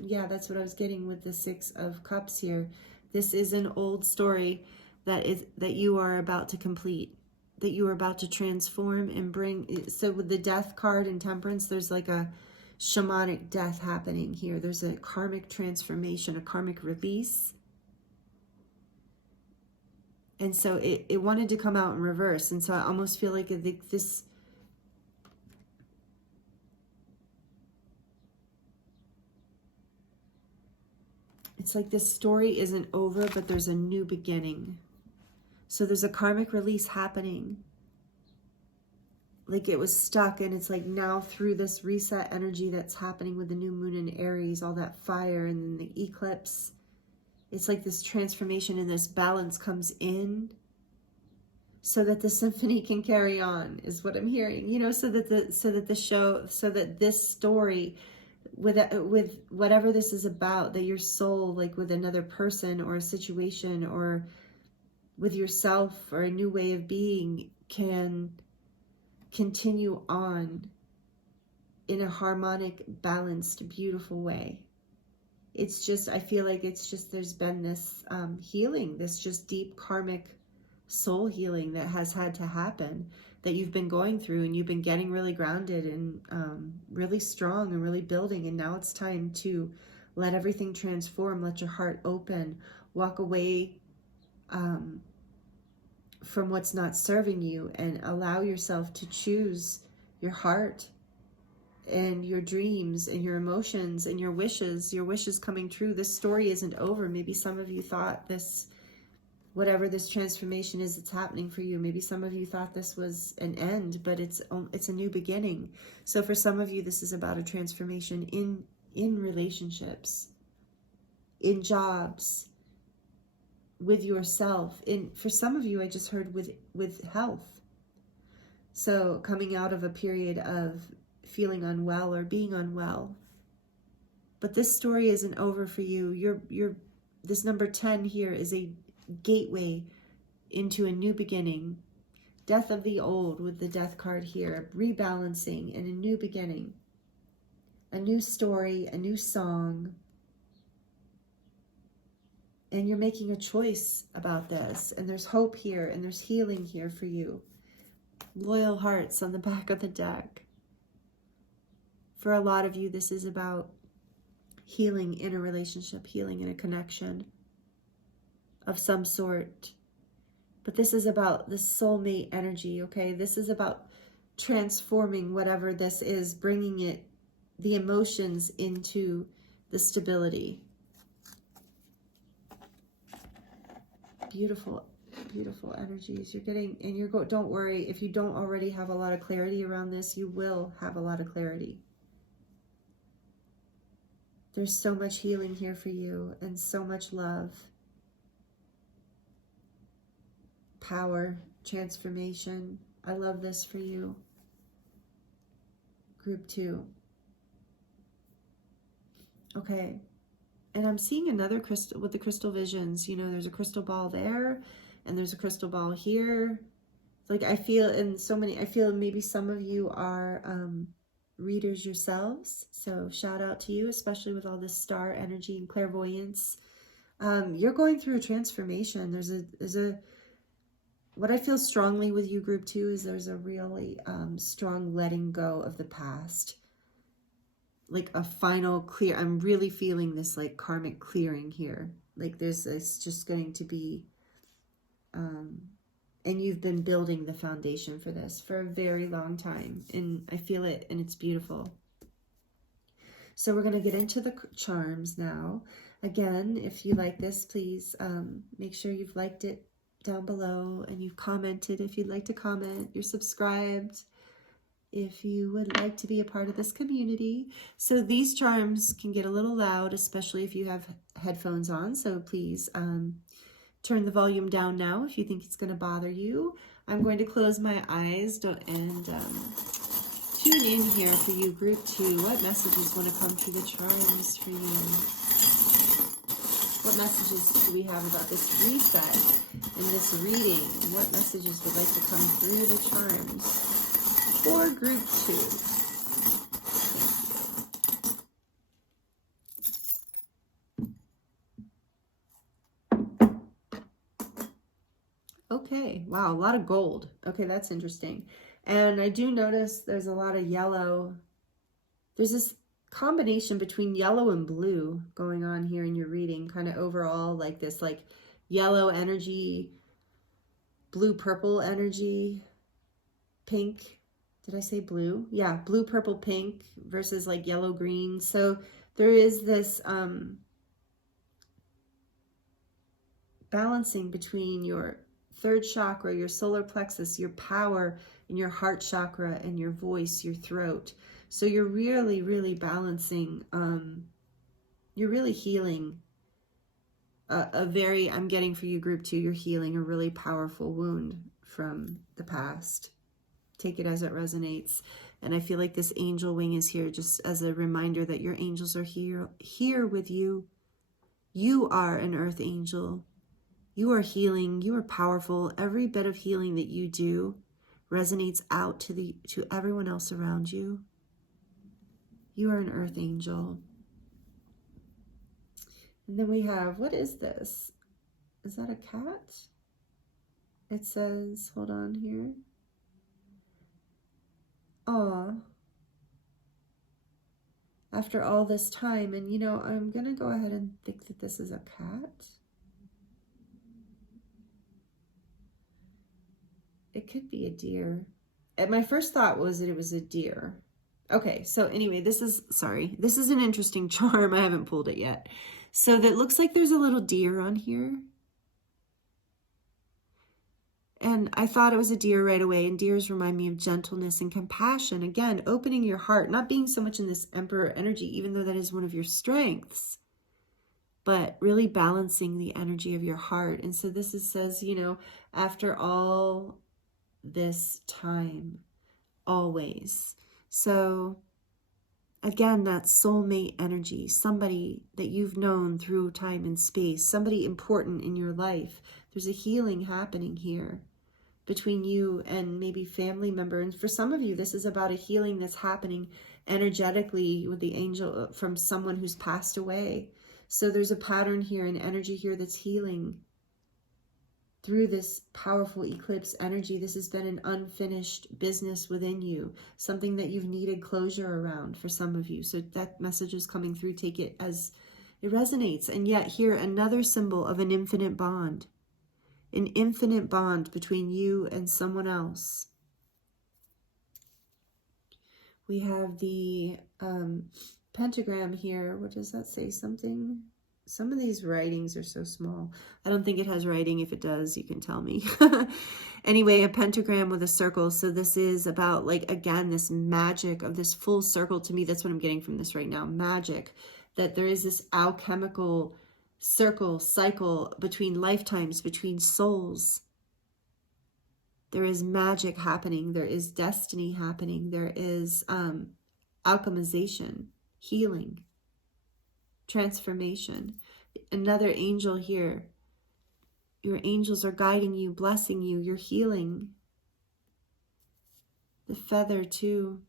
Yeah, that's what I was getting with the 6 of Cups here. This is an old story that you are about to complete, that you are about to transform and bring. So with the Death card and Temperance, there's like a shamanic death happening here. There's a karmic transformation, a karmic release. And so it wanted to come out in reverse. And so I almost feel like this, it's like this story isn't over, but there's a new beginning. So there's a karmic release happening. Like it was stuck, and it's like now through this reset energy that's happening with the new moon in Aries, all that fire, and then the eclipse, it's like this transformation and this balance comes in so that the symphony can carry on, is what I'm hearing. So that this story, with whatever this is about, that your soul, like with another person or a situation or with yourself or a new way of being, can continue on in a harmonic, balanced, beautiful way. It's just, I feel like it's just, there's been this healing, this just deep karmic soul healing that has had to happen, that you've been going through, and you've been getting really grounded and really strong and really building. And now it's time to let everything transform, let your heart open, walk away from what's not serving you, and allow yourself to choose your heart and your dreams and your emotions and your wishes coming true. This story isn't over. Maybe some of you thought this, whatever this transformation is that's happening for you, maybe some of you thought this was an end, but it's a new beginning. So for some of you, this is about a transformation in relationships, in jobs, with yourself. For some of you, I just heard with health. So coming out of a period of feeling unwell or being unwell. But this story isn't over for you. This number 10 here is a gateway into a new beginning. Death of the old with the Death card here. Rebalancing and a new beginning. A new story, a new song. And you're making a choice about this. And there's hope here, and there's healing here for you. Loyal hearts on the back of the deck. For a lot of you, this is about healing in a relationship, healing in a connection of some sort. But this is about the soulmate energy, okay? This is about transforming whatever this is, bringing it, the emotions, into the stability. Beautiful, beautiful energies. You're getting, and don't worry, if you don't already have a lot of clarity around this, you will have a lot of clarity. There's so much healing here for you, and so much love. Power, transformation. I love this for you. Group 2. Okay. And I'm seeing another crystal with the crystal visions. You know, there's a crystal ball there, and there's a crystal ball here. It's like I feel maybe some of you are readers yourselves. So shout out to you, especially with all this star energy and clairvoyance. You're going through a transformation. There's a what I feel strongly with you, group 2, is there's a really strong letting go of the past. Like a final clear. I'm really feeling this like karmic clearing here. Like it's just going to be, and you've been building the foundation for this for a very long time. And I feel it, and it's beautiful. So we're going to get into the charms now. Again, if you like this, please make sure you've liked it down below, and you've commented if you'd like to comment. You're subscribed if you would like to be a part of this community. So these charms can get a little loud, especially if you have headphones on. So please turn the volume down now if you think it's going to bother you. I'm going to close my eyes and tune in here for you, group 2. What messages want to come through the charms for you? What messages do we have about this reset and this reading? What messages would like to come through the charms for group 2? Okay, wow, a lot of gold. Okay, that's interesting. And I do notice there's a lot of yellow. There's this combination between yellow and blue going on here in your reading, kind of overall, like this like yellow energy, blue purple energy, pink. Did I say blue? Yeah, blue purple pink versus like yellow green. So there is this balancing between your third chakra, your solar plexus, your power, and your heart chakra, and your voice, your throat. So you're really, really balancing, you're really healing I'm getting for you, group 2, you're healing a really powerful wound from the past. Take it as it resonates. And I feel like this angel wing is here just as a reminder that your angels are here with you. You are an earth angel. You are healing. You are powerful. Every bit of healing that you do resonates out to everyone else around you. You are an earth angel. And then we have, what is this? Is that a cat? It says, hold on here. Aw. After all this time, and you know, I'm going to go ahead and think that this is a cat. It could be a deer. And my first thought was that it was a deer. Okay, so anyway, this is an interesting charm. I haven't pulled it yet. So that looks like there's a little deer on here. And I thought it was a deer right away. And deers remind me of gentleness and compassion. Again, opening your heart, not being so much in this emperor energy, even though that is one of your strengths, but really balancing the energy of your heart. And so this says, you know, after all this time, always. So again, that soulmate energy, somebody that you've known through time and space, somebody important in your life. There's a healing happening here between you and maybe family member. And for some of you, this is about a healing that's happening energetically with the angel from someone who's passed away. So there's a pattern here, an energy here that's healing through this powerful eclipse energy. This has been an unfinished business within you, something that you've needed closure around for some of you. So that message is coming through. Take it as it resonates. And yet here, another symbol of an infinite bond between you and someone else. We have the pentagram here. What does that say? Something? Some of these writings are so small. I don't think it has writing. If it does, you can tell me. Anyway, a pentagram with a circle. So this is about, like, again, this magic of this full circle. To me, that's what I'm getting from this right now. Magic. That there is this alchemical circle, cycle between lifetimes, between souls. There is magic happening. There is destiny happening. There is alchemization, healing, transformation. Another angel here. Your angels are guiding you, blessing you. You're healing. The feather too.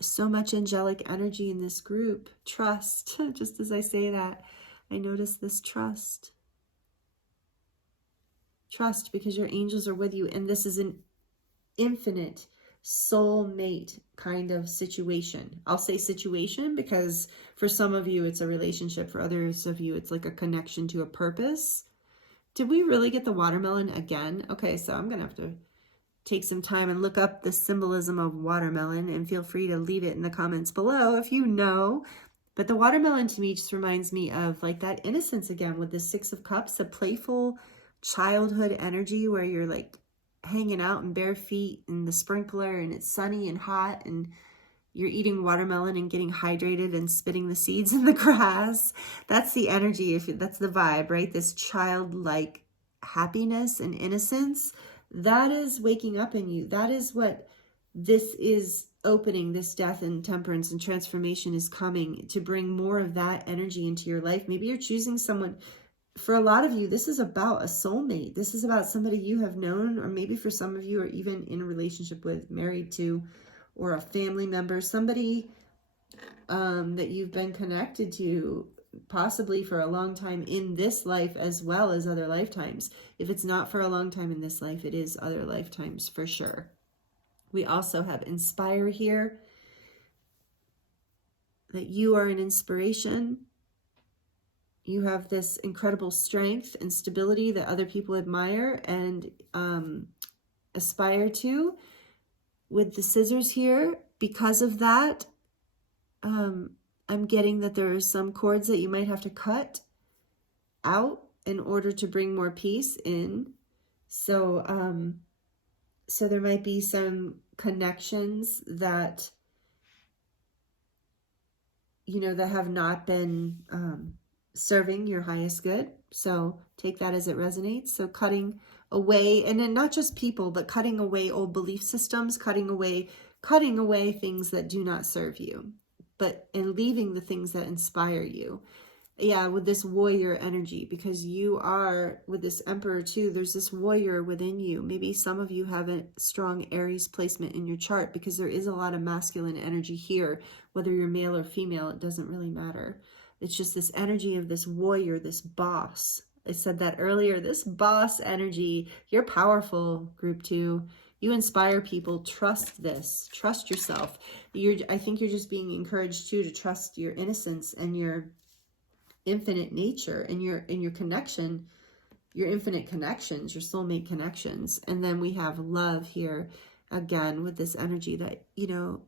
So much angelic energy in this group. Trust. Just as I say that, I notice this trust. Trust, because your angels are with you, and this is an infinite soulmate kind of situation. I'll say situation because for some of you it's a relationship, for others of you it's like a connection to a purpose. Did we really get the watermelon again? Okay, so I'm gonna have to take some time and look up the symbolism of watermelon, and feel free to leave it in the comments below if you know. But the watermelon to me just reminds me of like that innocence again with the Six of Cups, a playful childhood energy where you're like hanging out in bare feet in the sprinkler and it's sunny and hot and you're eating watermelon and getting hydrated and spitting the seeds in the grass. That's the energy, that's the vibe, right? This childlike happiness and innocence, that is waking up in you. That is what this is opening. This death and temperance and transformation is coming to bring more of that energy into your life. Maybe you're choosing someone. For a lot of you, this is about a soulmate. This is about somebody you have known, or maybe for some of you are even in a relationship with, married to, or a family member, somebody that you've been connected to possibly for a long time in this life as well as other lifetimes. If it's not for a long time in this life, it is other lifetimes for sure. We also have inspire here, that you are an inspiration. You have this incredible strength and stability that other people admire and aspire to. With the scissors here, because of that, I'm getting that there are some cords that you might have to cut out in order to bring more peace in. So, so there might be some connections that, you know, that have not been serving your highest good. So take that as it resonates. So cutting away, and then not just people, but cutting away old belief systems, cutting away things that do not serve you, and leaving the things that inspire you. Yeah, with this warrior energy, because you are, with this emperor too, there's this warrior within you. Maybe some of you have a strong Aries placement in your chart, because there is a lot of masculine energy here. Whether you're male or female, it doesn't really matter. It's just this energy of this warrior, this boss. I said that earlier, this boss energy. You're powerful, group 2. You inspire people. Trust this. Trust yourself. I think you're just being encouraged too to trust your innocence and your infinite nature and your connection, your infinite connections, your soulmate connections. And then we have love here again with this energy that, you know,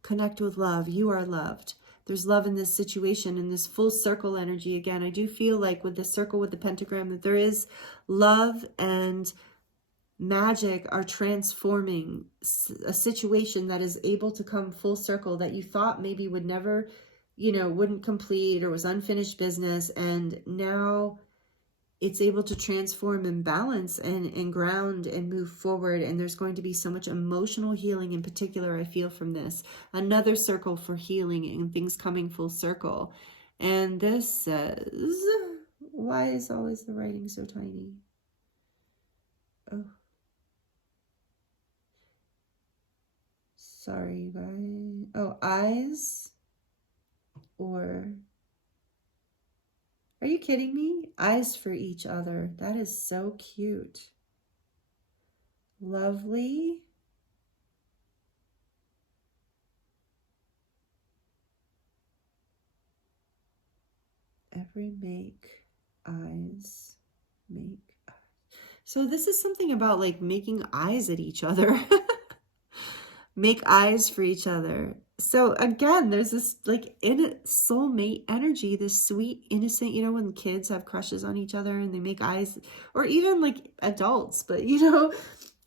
connect with love. You are loved. There's love in this situation, in this full circle energy. Again, I do feel like with the circle with the pentagram that there is love and magic are transforming a situation that is able to come full circle, that you thought maybe would never, you know, wouldn't complete or was unfinished business. And now it's able to transform and balance and ground and move forward. And there's going to be so much emotional healing in particular, I feel, from this. Another circle for healing and things coming full circle. And this says, why is always the writing so tiny? Oh. Sorry, you guys. Oh, eyes. or are you kidding me? Eyes for each other. That is so cute. Lovely. Every make eyes, make eyes. So this is something about like making eyes at each other. Make eyes for each other. So again, there's this like soulmate energy, this sweet, innocent, you know, when kids have crushes on each other and they make eyes, or even like adults, but you know,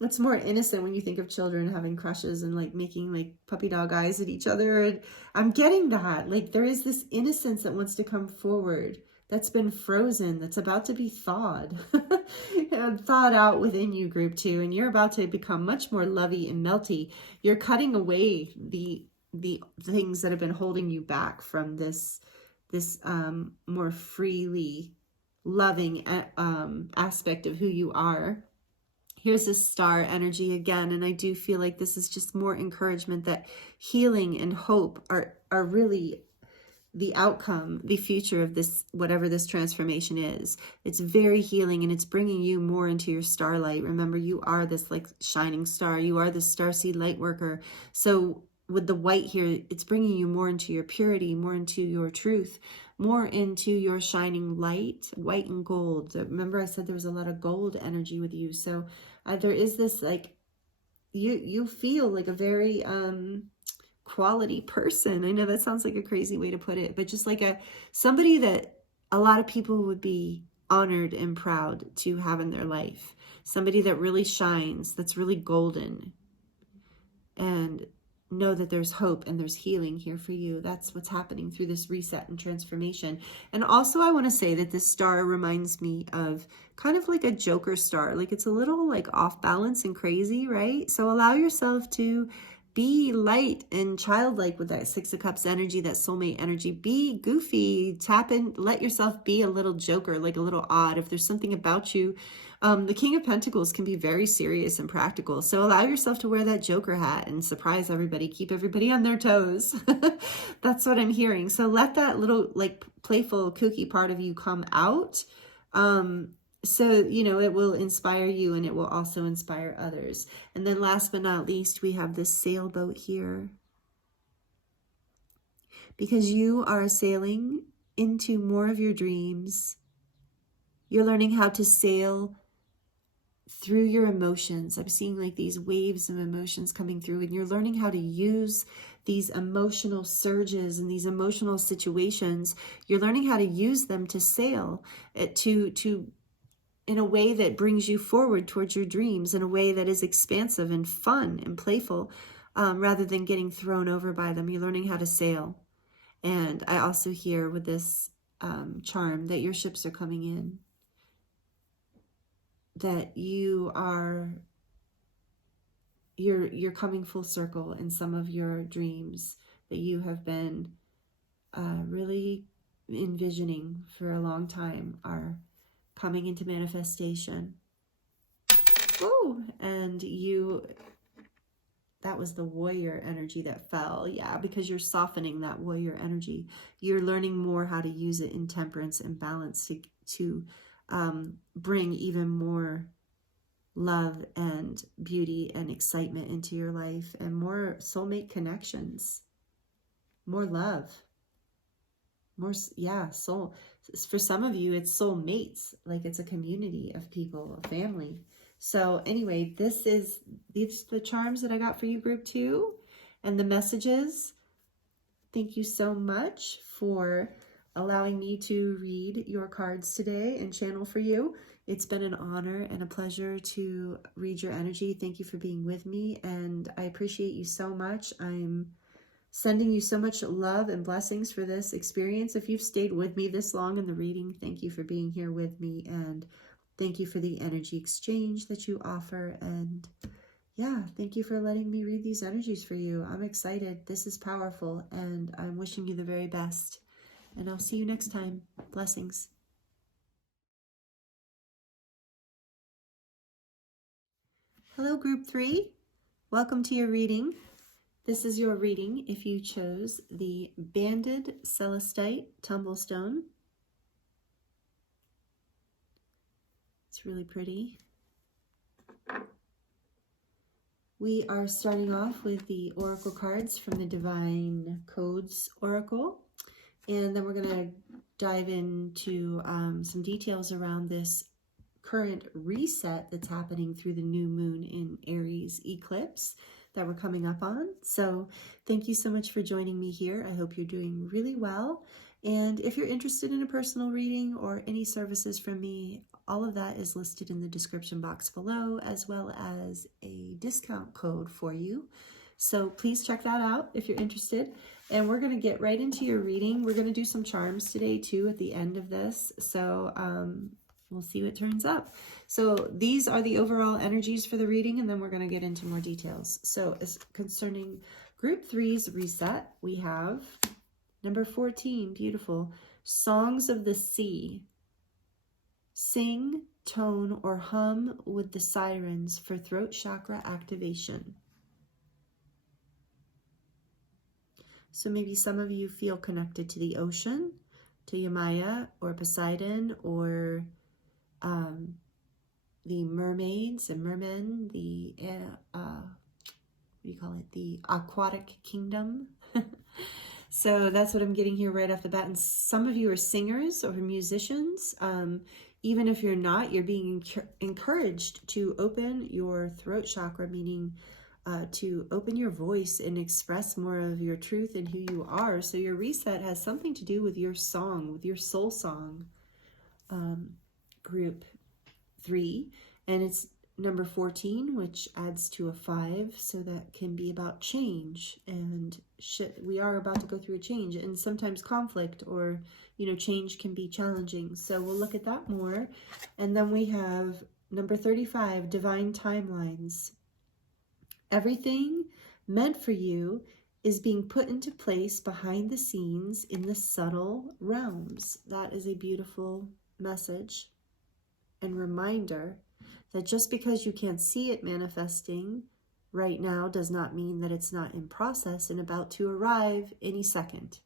it's more innocent when you think of children having crushes and like making like puppy dog eyes at each other. And I'm getting that. Like there is this innocence that wants to come forward, that's been frozen, that's about to be thawed, thawed out within you, group 2. And you're about to become much more lovey and melty. You're cutting away the things that have been holding you back from this more freely loving aspect of who you are. Here's this star energy again, and I do feel like this is just more encouragement that healing and hope are really the outcome, the future of this, whatever this transformation is. It's very healing, and it's bringing you more into your starlight. Remember, you are this like shining star. You are this starseed light worker. So with the white here, it's bringing you more into your purity, more into your truth, more into your shining light, white and gold. Remember I said there was a lot of gold energy with you. So there is this like, you feel like a very quality person. I know that sounds like a crazy way to put it, but just like somebody that a lot of people would be honored and proud to have in their life. Somebody that really shines, that's really golden. And know that there's hope and there's healing here for you. That's what's happening through this reset and transformation. And also I want to say that this star reminds me of kind of like a Joker star. Like it's a little like off balance and crazy, right? So allow yourself to be light and childlike with that 6 of Cups energy, that soulmate energy. Be goofy, tap in, let yourself be a little Joker, like a little odd. If there's something about you, the King of Pentacles can be very serious and practical. So allow yourself to wear that Joker hat and surprise everybody. Keep everybody on their toes. That's what I'm hearing. So let that little like playful, kooky part of you come out. So, you know, it will inspire you and it will also inspire others. And then last but not least, we have this sailboat here. Because you are sailing into more of your dreams. You're learning how to sail through your emotions. I'm seeing like these waves of emotions coming through, and you're learning how to use these emotional surges and these emotional situations. You're learning how to use them to sail, in a way that brings you forward towards your dreams, in a way that is expansive and fun and playful, rather than getting thrown over by them. You're learning how to sail. And I also hear with this charm that your ships are coming in, that you're coming full circle in some of your dreams that you have been really envisioning for a long time are coming into manifestation. Ooh, and that was the warrior energy that fell. Yeah, because you're softening that warrior energy. You're learning more how to use it in temperance and balance to bring even more love and beauty and excitement into your life, and more soulmate connections, more love, more, yeah, soul. For some of you, it's soulmates, like it's a community of people, a family. So anyway, these are the charms that I got for you, group 2, and the messages. Thank you so much for allowing me to read your cards today and channel for you. It's been an honor and a pleasure to read your energy. Thank you for being with me, and I appreciate you so much. I'm sending you so much love and blessings for this experience. If you've stayed with me this long in the reading, thank you for being here with me, and thank you for the energy exchange that you offer. And yeah, thank you for letting me read these energies for you. I'm excited. This is powerful, and I'm wishing you the very best. And I'll see you next time. Blessings. Hello, group 3. Welcome to your reading. This is your reading if you chose the Banded Celestite Tumblestone. It's really pretty. We are starting off with the Oracle cards from the Divine Codes Oracle. And then we're going to dive into some details around this current reset that's happening through the new moon in Aries eclipse that we're coming up on. So thank you so much for joining me here. I hope you're doing really well. And if you're interested in a personal reading or any services from me, all of that is listed in the description box below, as well as a discount code for you. So please check that out if you're interested. And we're going to get right into your reading. We're going to do some charms today too at the end of this. So we'll see what turns up. So these are the overall energies for the reading, and then we're going to get into more details. So as concerning group 3's reset, we have number 14, beautiful. Songs of the Sea. Sing, tone, or hum with the sirens for throat chakra activation. So maybe some of you feel connected to the ocean, to Yamaya or Poseidon, or the mermaids and mermen, the, what do you call it? The aquatic kingdom. So that's what I'm getting here right off the bat. And some of you are singers or musicians. Even if you're not, you're being encouraged to open your throat chakra, meaning to open your voice and express more of your truth and who you are. So your reset has something to do with your song, with your soul song, group 3. And it's number 14, which adds to a 5. So that can be about change. And we are about to go through a change. And sometimes conflict or, change can be challenging. So we'll look at that more. And then we have number 35, Divine Timelines. Everything meant for you is being put into place behind the scenes in the subtle realms. That is a beautiful message and reminder that just because you can't see it manifesting right now does not mean that it's not in process and about to arrive any second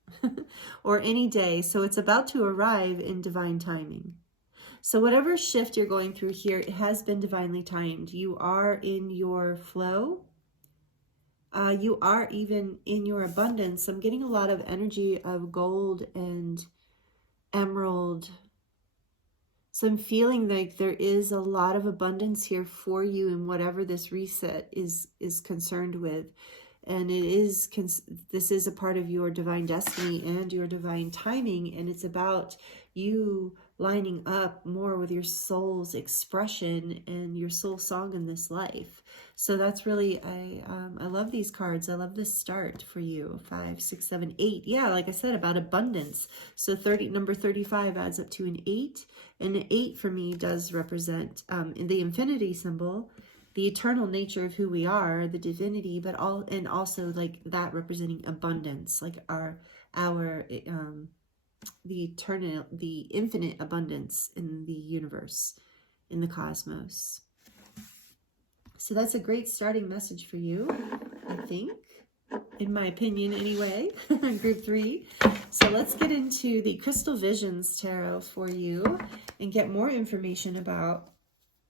or any day. So it's about to arrive in divine timing. So whatever shift you're going through here, it has been divinely timed. You are in your flow. You are even in your abundance. I'm getting a lot of energy of gold and emerald. So I'm feeling like there is a lot of abundance here for you in whatever this reset is concerned with. And this is a part of your divine destiny and your divine timing. And it's about you lining up more with your soul's expression and your soul song in this life. So that's really, I love these cards. I love this start for you. 5, 6, 7, 8. Yeah, like I said, about abundance. So number 35 adds up to an 8. And an 8 for me does represent in the infinity symbol, the eternal nature of who we are, the divinity, but also like that representing abundance, like the eternal, the infinite abundance in the universe, in the cosmos. So that's a great starting message for you, I think, in my opinion anyway, group 3. So let's get into the Crystal Visions Tarot for you and get more information about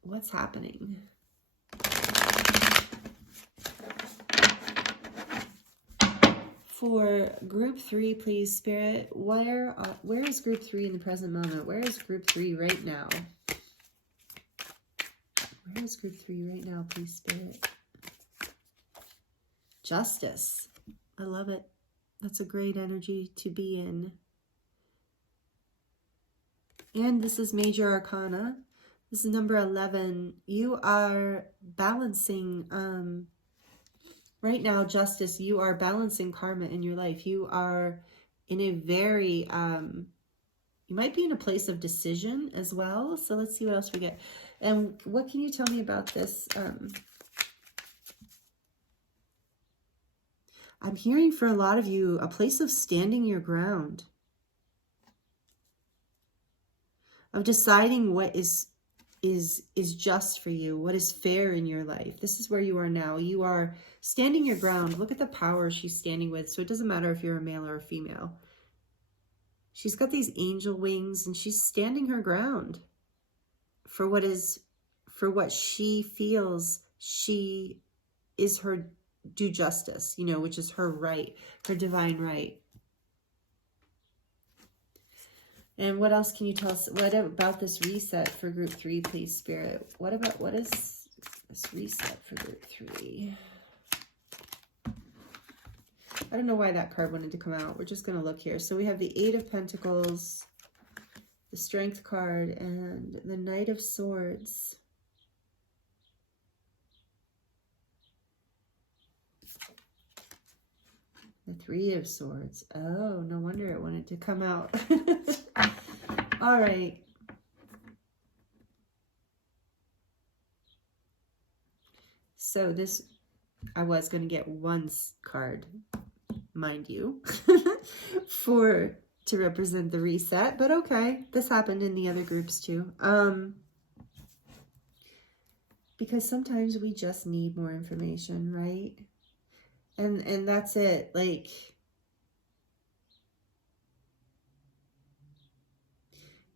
what's happening. For group 3, please, Spirit, where is group 3 in the present moment? Where is group 3 right now? Where is group 3 right now, please, Spirit? Justice. I love it. That's a great energy to be in. And this is Major Arcana. This is number 11. You are balancing, right now, Justice, you are balancing karma in your life. You are in a very, you might be in a place of decision as well. So let's see what else we get. And what can you tell me about this? I'm hearing for a lot of you, a place of standing your ground. Of deciding what is is just for you, what is fair in your life. This is where you are now. You are standing your ground. Look at the power she's standing with. So it doesn't matter if you're a male or a female. She's got these angel wings and she's standing her ground for what she feels she is her due justice, you know, which is her right, her divine right. And what else can you tell us? What about this reset for group 3, please, Spirit? What is this reset for group 3? I don't know why that card wanted to come out. We're just going to look here. So we have the 8 of Pentacles, the Strength card, and the Knight of Swords. The 3 of Swords. Oh, no wonder it wanted to come out. All right. So this, I was going to get one card, mind you, to represent the reset, but okay. This happened in the other groups too. Because sometimes we just need more information, right? And that's it. Like,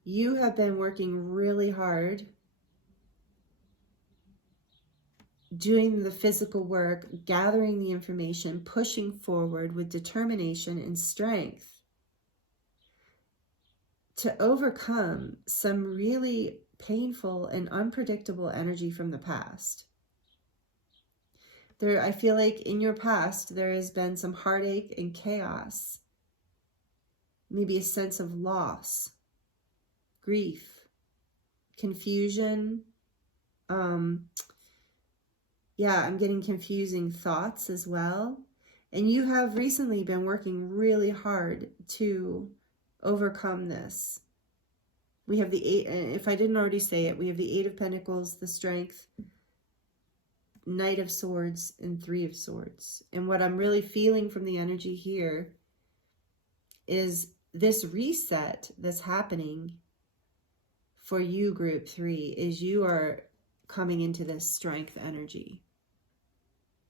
you have been working really hard doing the physical work, gathering the information, pushing forward with determination and strength to overcome some really painful and unpredictable energy from the past. I feel like in your past, there has been some heartache and chaos, maybe a sense of loss, grief, confusion. Yeah, I'm getting confusing thoughts as well. And you have recently been working really hard to overcome this. We have the 8, and if I didn't already say it, we have the 8 of Pentacles, the Strength, Knight of Swords, and 3 of Swords. And what I'm really feeling from the energy here is this reset that's happening for you, group 3, is you are coming into this strength energy,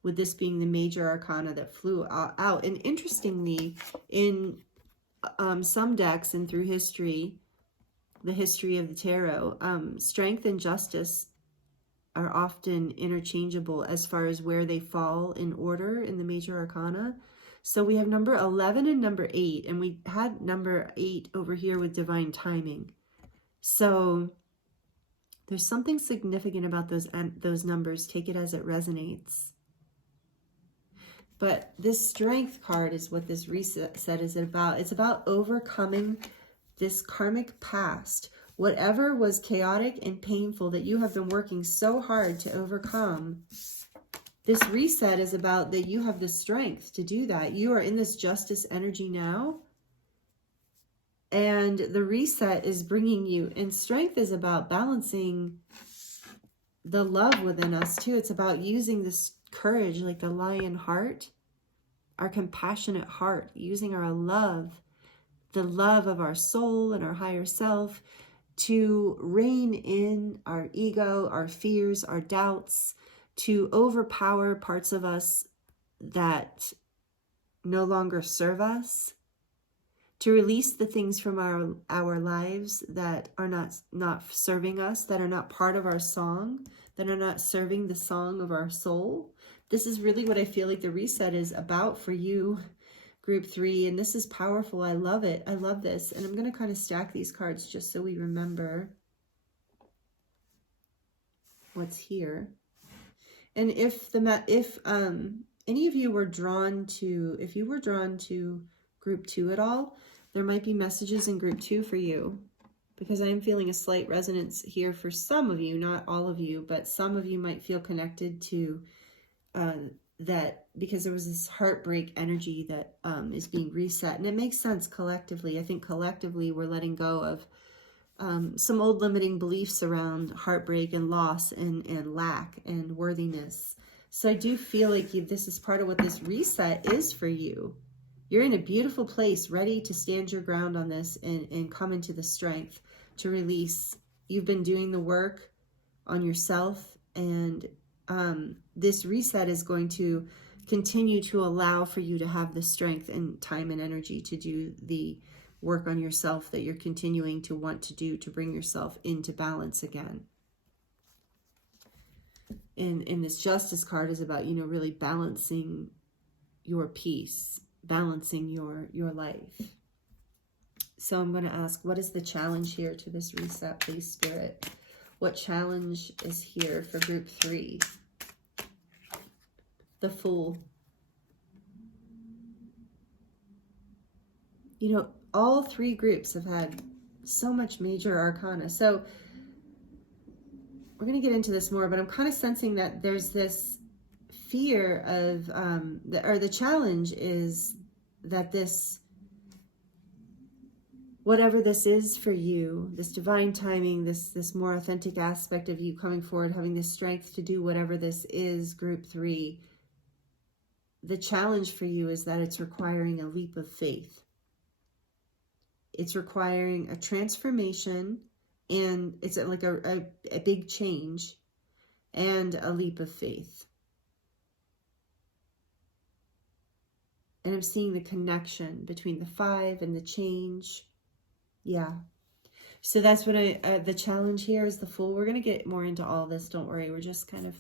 with this being the major arcana that flew out. And interestingly, in some decks and through history, the history of the tarot, strength and justice are often interchangeable as far as where they fall in order in the major arcana. So we have number 11 and number 8, and we had number 8 over here with divine timing. So there's something significant about those numbers. Take it as it resonates. But this Strength card is what this reset is about. It's about overcoming this karmic past. Whatever was chaotic and painful that you have been working so hard to overcome, this reset is about that you have the strength to do that. You are in this justice energy now. And the reset is bringing you, and strength is about balancing the love within us too. It's about using this courage, like the lion heart, our compassionate heart, using our love, the love of our soul and our higher self, to rein in our ego, our fears, our doubts, to overpower parts of us that no longer serve us, to release the things from our lives that are not serving us, that are not part of our song, that are not serving the song of our soul. This is really what I feel like the reset is about for you, group 3, and this is powerful. I love it. I love this. And I'm going to kind of stack these cards just so we remember what's here. And if any of you were drawn to, if you were drawn to group 2 at all, there might be messages in group 2 for you, because I'm feeling a slight resonance here for some of you, not all of you, but some of you might feel connected to that, because there was this heartbreak energy that is being reset. And it makes sense collectively. I think collectively we're letting go of some old limiting beliefs around heartbreak and loss and lack and worthiness. So I do feel like this is part of what this reset is for you. You're in a beautiful place, ready to stand your ground on this and come into the strength to release. You've been doing the work on yourself. And this reset is going to continue to allow for you to have the strength and time and energy to do the work on yourself that you're continuing to want to do to bring yourself into balance again. And this Justice card is about, really balancing your peace, balancing your life. So I'm going to ask, what is the challenge here to this reset, please, Spirit? What challenge is here for group 3? The Fool. All 3 groups have had so much major arcana. So we're going to get into this more, but I'm kind of sensing that there's this fear of, the challenge is that this, whatever this is for you, this divine timing, this more authentic aspect of you coming forward, having the strength to do whatever this is, group 3, the challenge for you is that it's requiring a leap of faith. It's requiring a transformation, and it's like a big change and a leap of faith. And I'm seeing the connection between the 5 and the change. Yeah. So that's what the challenge here is the Fool. We're going to get more into all this. Don't worry. We're just kind of,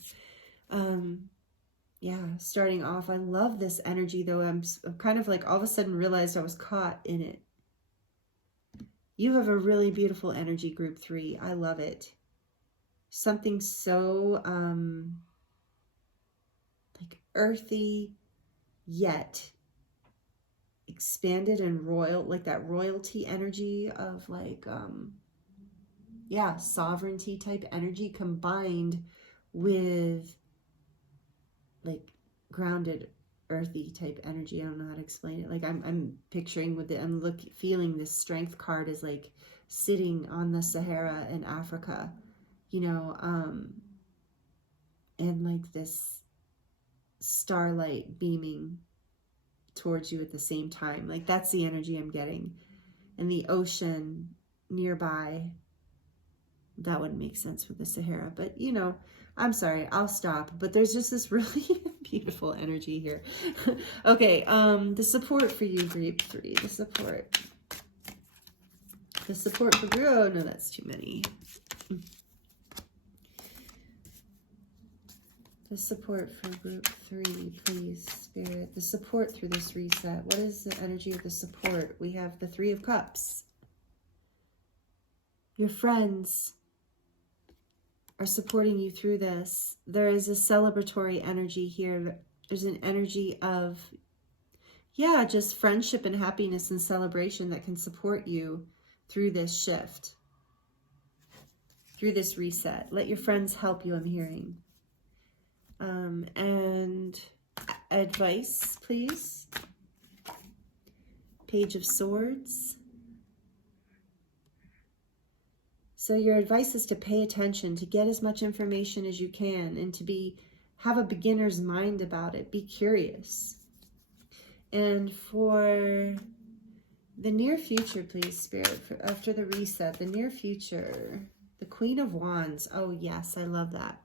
starting off. I love this energy, though. I'm kind of like all of a sudden realized I was caught in it. You have a really beautiful energy, group 3. I love it. Something so like earthy, yet expanded and royal, like that royalty energy of like, sovereignty type energy combined with like grounded earthy type energy. I don't know how to explain it. Like I'm picturing with it, I'm feeling this Strength card is like sitting on the Sahara in Africa, and like this starlight beaming towards you at the same time. Like that's the energy I'm getting. And the ocean nearby, that wouldn't make sense with the Sahara, but I'm sorry, I'll stop. But there's just this really beautiful energy here. Okay, the support for you, group 3. The support for group, oh no, that's too many. The support for group 3, please, Spirit. The support through this reset. What is the energy of the support? We have the 3 of Cups. Your friends are supporting you through this. There is a celebratory energy here. There's an energy of, just friendship and happiness and celebration that can support you through this shift, through this reset. Let your friends help you, I'm hearing. And advice, please. Page of Swords. So your advice is to pay attention, to get as much information as you can, and to have a beginner's mind about it. Be curious. And for the near future, please, Spirit, after the reset, the near future, the Queen of Wands. Oh, yes, I love that.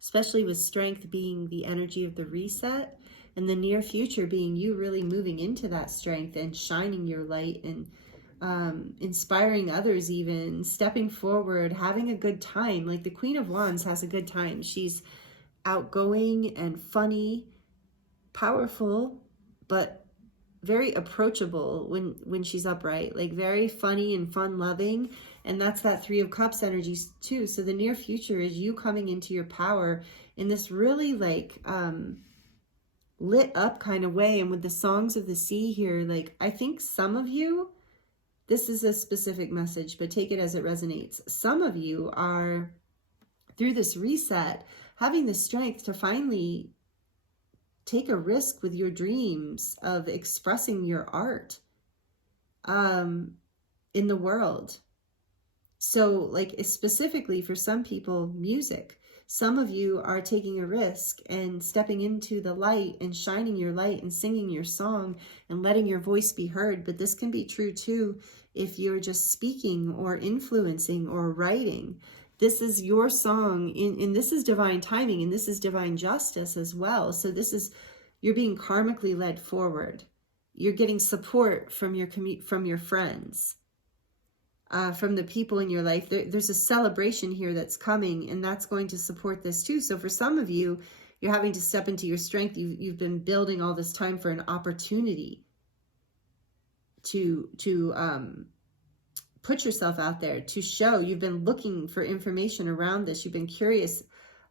Especially with Strength being the energy of the reset, and the near future being you really moving into that strength and shining your light and inspiring others, even stepping forward, having a good time. Like the Queen of Wands has a good time. She's outgoing and funny, powerful, but very approachable when she's upright, like very funny and fun loving. And that's that 3 of Cups energy too. So the near future is you coming into your power in this really like lit up kind of way. And with the Songs of the Sea here, like I think some of you, this is a specific message, but take it as it resonates. Some of you are, through this reset, having the strength to finally take a risk with your dreams of expressing your art in the world. So like specifically for some people, music. Some of you are taking a risk and stepping into the light and shining your light and singing your song and letting your voice be heard. But this can be true too if you're just speaking or influencing or writing. This is your song, and this is divine timing, and this is divine justice as well. So this is, you're being karmically led forward. You're getting support from your friends, from the people in your life. There's a celebration here that's coming, and that's going to support this too. So for some of you, you're having to step into your strength. You've been building all this time for an opportunity to put yourself out there, to show. You've been looking for information around this. You've been curious.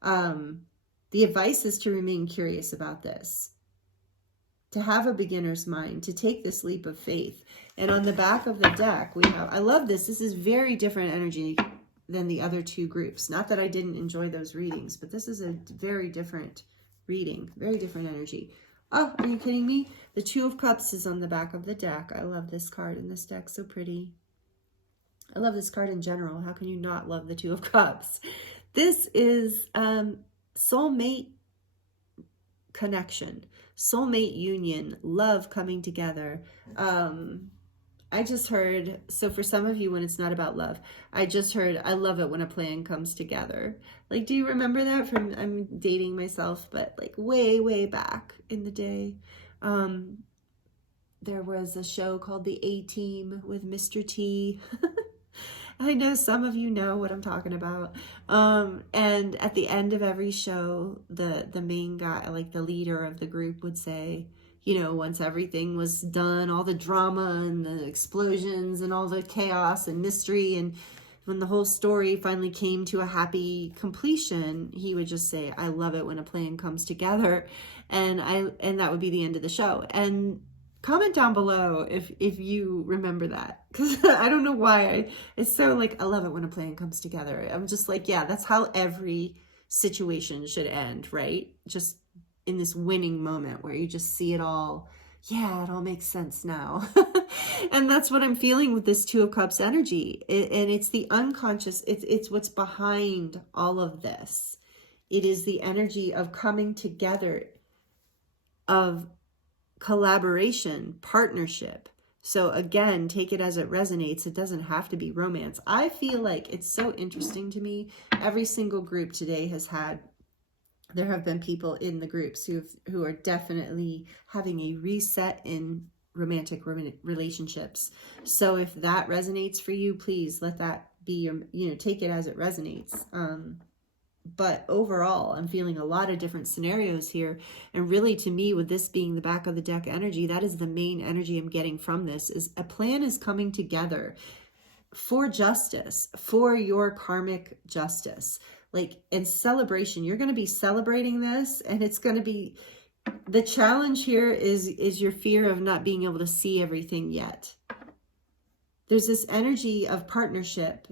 The advice is to remain curious about this, to have a beginner's mind, to take this leap of faith. And on the back of the deck, we have, I love this. This is very different energy than the other two groups. Not that I didn't enjoy those readings, but this is a very different reading, very different energy. Oh, are you kidding me? The Two of Cups is on the back of the deck. I love this card in this deck. So pretty. I love this card in general. How can you not love the Two of Cups? This is soulmate connection, soulmate union, love coming together. I just heard, so for some of you, when it's not about love, I just heard, I love it when a plan comes together. Like, do you remember that from, I'm dating myself, but like way, way back in the day, there was a show called The A-Team with Mr. T. I know some of you know what I'm talking about. And at the end of every show, the main guy, like the leader of the group, would say, you know, once everything was done, all the drama and the explosions and all the chaos and mystery, and when the whole story finally came to a happy completion, he would just say, I love it when a plan comes together. And that would be the end of the show. And comment down below if you remember that, because I don't know why. It's so like, I love it when a plan comes together. I'm just like, yeah, that's how every situation should end, right? Just in this winning moment where you just see it all. Yeah, it all makes sense now. And that's what I'm feeling with this Two of Cups energy. And it's the unconscious, it's what's behind all of this. It is the energy of coming together, of collaboration, partnership. So again, take it as it resonates. It doesn't have to be romance. I feel like it's so interesting to me. Every single group today has had, there have been people in the groups who are definitely having a reset in romantic relationships. So if that resonates for you, please let that be your, you know, take it as it resonates. But overall, I'm feeling a lot of different scenarios here. And really, to me, with this being the back of the deck energy, that is the main energy I'm getting from this, is a plan is coming together for justice, for your karmic justice. Like, in celebration, you're going to be celebrating this, and it's going to be, the challenge here is your fear of not being able to see everything yet. There's this energy of partnership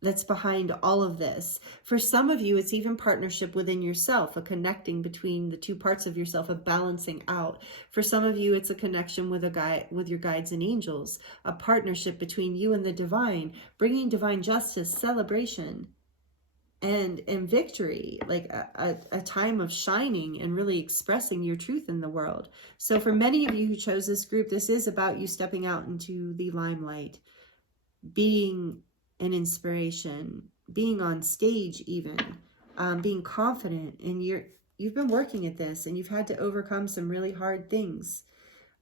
that's behind all of this. For some of you, it's even partnership within yourself, a connecting between the two parts of yourself, a balancing out. For some of you, it's a connection with with your guides and angels, a partnership between you and the divine, bringing divine justice, celebration, and victory, like a time of shining and really expressing your truth in the world. So for many of you who chose this group, this is about you stepping out into the limelight, being an inspiration, being on stage even, being confident. And you've been working at this, and you've had to overcome some really hard things.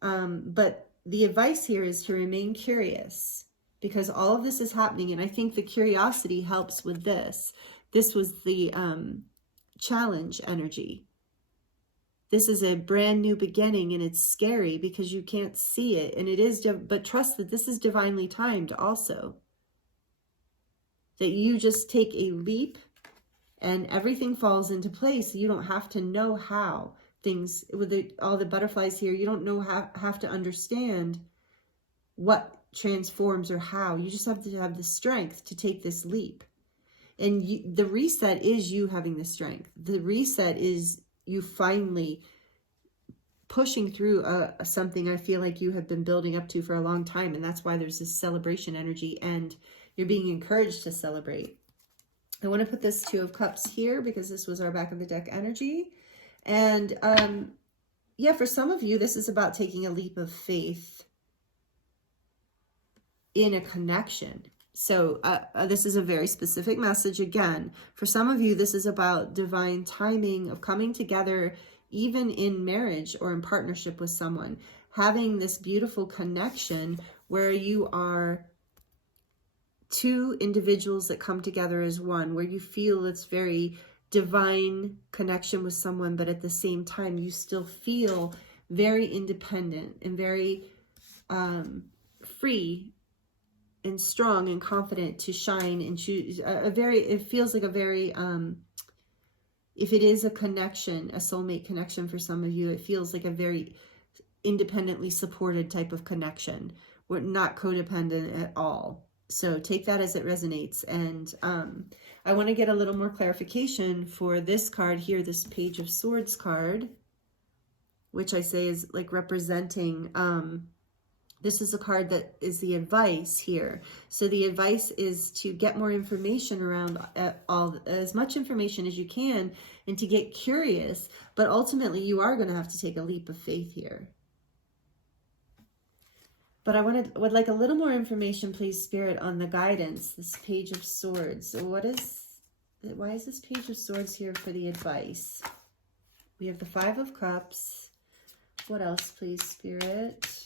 But the advice here is to remain curious, because all of this is happening. And I think the curiosity helps with this. This was the challenge energy. This is a brand new beginning, and it's scary because you can't see it. And it is, but trust that this is divinely timed also. That you just take a leap and everything falls into place. You don't have to know how things, with all the butterflies here, you don't know have to understand what transforms or how. You just have to have the strength to take this leap. And the reset is you having the strength. The reset is you finally pushing through something I feel like you have been building up to for a long time. And that's why there's this celebration energy, and you're being encouraged to celebrate. I want to put this Two of Cups here because this was our back of the deck energy. And yeah, for some of you, this is about taking a leap of faith in a connection. So this is a very specific message. Again, for some of you, this is about divine timing of coming together, even in marriage or in partnership with someone, having this beautiful connection where you are two individuals that come together as one, where you feel it's very divine connection with someone, but at the same time, you still feel very independent and very free and strong and confident to shine and choose it feels like a very, if it is a connection, a soulmate connection for some of you, it feels like a very independently supported type of connection. We're not codependent at all. So take that as it resonates. And I want to get a little more clarification for this card here, this Page of Swords card, which I say is like representing, this is a card that is the advice here. So the advice is to get more information around as much information as you can, and to get curious, but ultimately you are going to have to take a leap of faith here. But I would like a little more information, please, Spirit, on the guidance, this Page of Swords. So why is this Page of Swords here for the advice? We have the Five of Cups. What else, please, Spirit?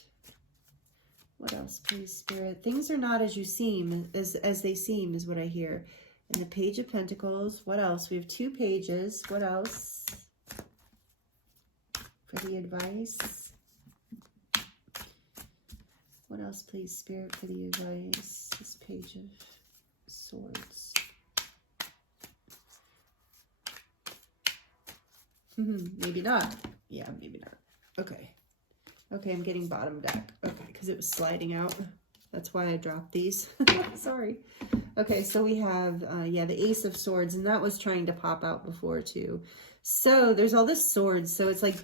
What else, please, Spirit? Things are not as you seem, as they seem, is what I hear. And the Page of Pentacles. What else? We have two pages. What else for the advice? What else, please, Spirit, for the advice? This Page of Swords. Maybe not. Yeah, maybe not. Okay. Okay, I'm getting bottom deck. Okay, because it was sliding out. That's why I dropped these. Sorry. Okay, so we have, the Ace of Swords, and that was trying to pop out before too. So there's all this swords. So it's like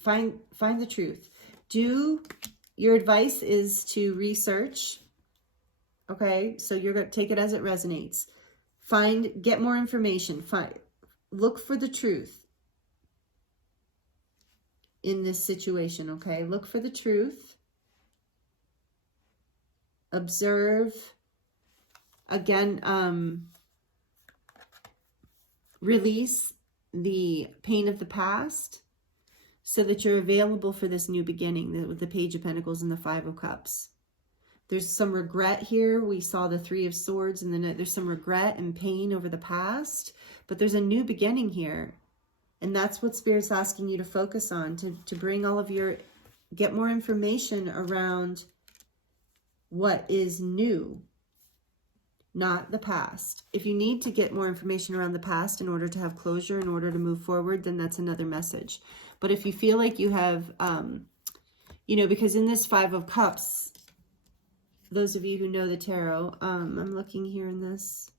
find the truth. Your advice is to research. Okay, so you're going to take it as it resonates. Get more information. Look for the truth in this situation, okay? Look for the truth. Observe. Again, release the pain of the past so that you're available for this new beginning with the Page of Pentacles and the Five of Cups. There's some regret here. We saw the Three of Swords, and then there's some regret and pain over the past, but there's a new beginning here. And that's what Spirit's asking you to focus on, to bring all of get more information around what is new, not the past. If you need to get more information around the past in order to have closure, in order to move forward, then that's another message. But if you feel like you have, because in this Five of Cups, those of you who know the tarot, I'm looking here in this.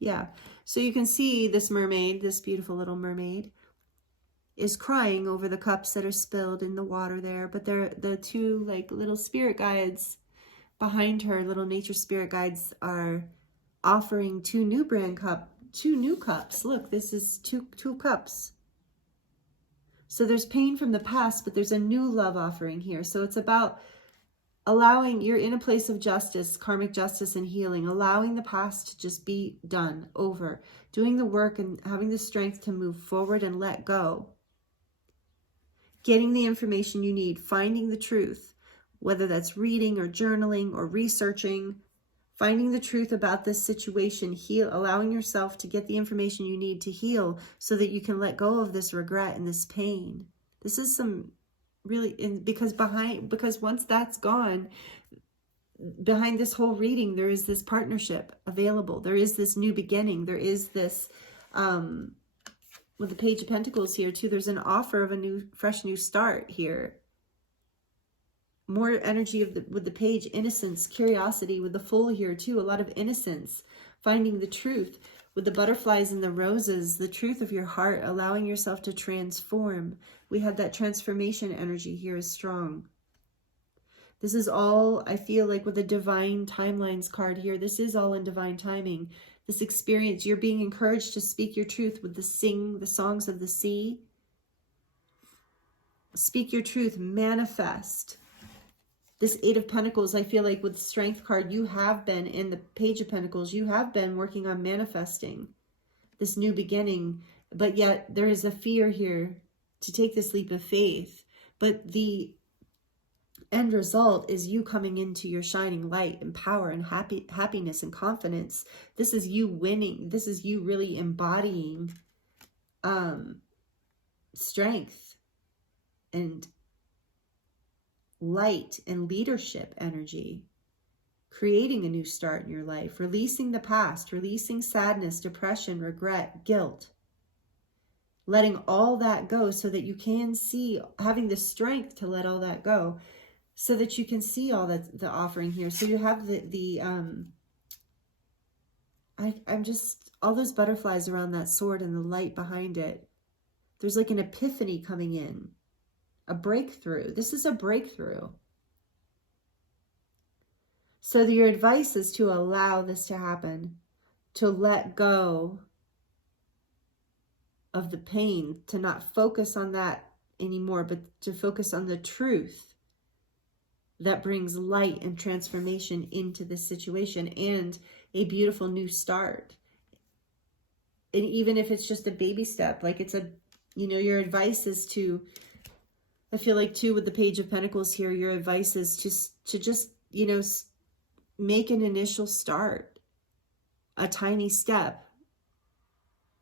Yeah, so you can see this mermaid, this beautiful little mermaid, is crying over the cups that are spilled in the water there. But they're the two like little spirit guides behind her, little nature spirit guides, are offering two new cups. Look, this is two cups. So there's pain from the past, but there's a new love offering here. So it's about you're in a place of justice, karmic justice and healing, allowing the past to just be done, over, doing the work and having the strength to move forward and let go. Getting the information you need, finding the truth, whether that's reading or journaling or researching, finding the truth about this situation, allowing yourself to get the information you need to heal so that you can let go of this regret and this pain. This is some really, because once that's gone, behind this whole reading, there is this partnership available. There is this new beginning. There is this, with the Page of Pentacles here too, there's an offer of a fresh new start here. More energy with the page, innocence, curiosity with the Fool here too, a lot of innocence, finding the truth. With the butterflies and the roses, the truth of your heart, allowing yourself to transform. We have that transformation energy here is strong. This is all, I feel like, with the Divine Timelines card here, this is all in divine timing. This experience, you're being encouraged to speak your truth with the songs of the sea. Speak your truth, manifest. This Eight of Pentacles, I feel like with Strength card, you have been, in the Page of Pentacles, you have been working on manifesting this new beginning, but yet there is a fear here to take this leap of faith. But the end result is you coming into your shining light and power and happiness and confidence. This is you winning. This is you really embodying strength and light and leadership energy, creating a new start in your life, releasing the past, releasing sadness, depression, regret, guilt, letting all that go so that you can see, having the strength to let all that go so that you can see all that, the offering here. So you have I'm just, all those butterflies around that sword and the light behind it. There's like an epiphany coming in. A breakthrough. This is a breakthrough. So your advice is to allow this to happen, to let go of the pain, to not focus on that anymore, but to focus on the truth that brings light and transformation into this situation and a beautiful new start. And even if it's just a baby step, like it's a, you know, your advice is to, I feel like too with the Page of Pentacles here, your advice is to just, you know, make an initial start, a tiny step.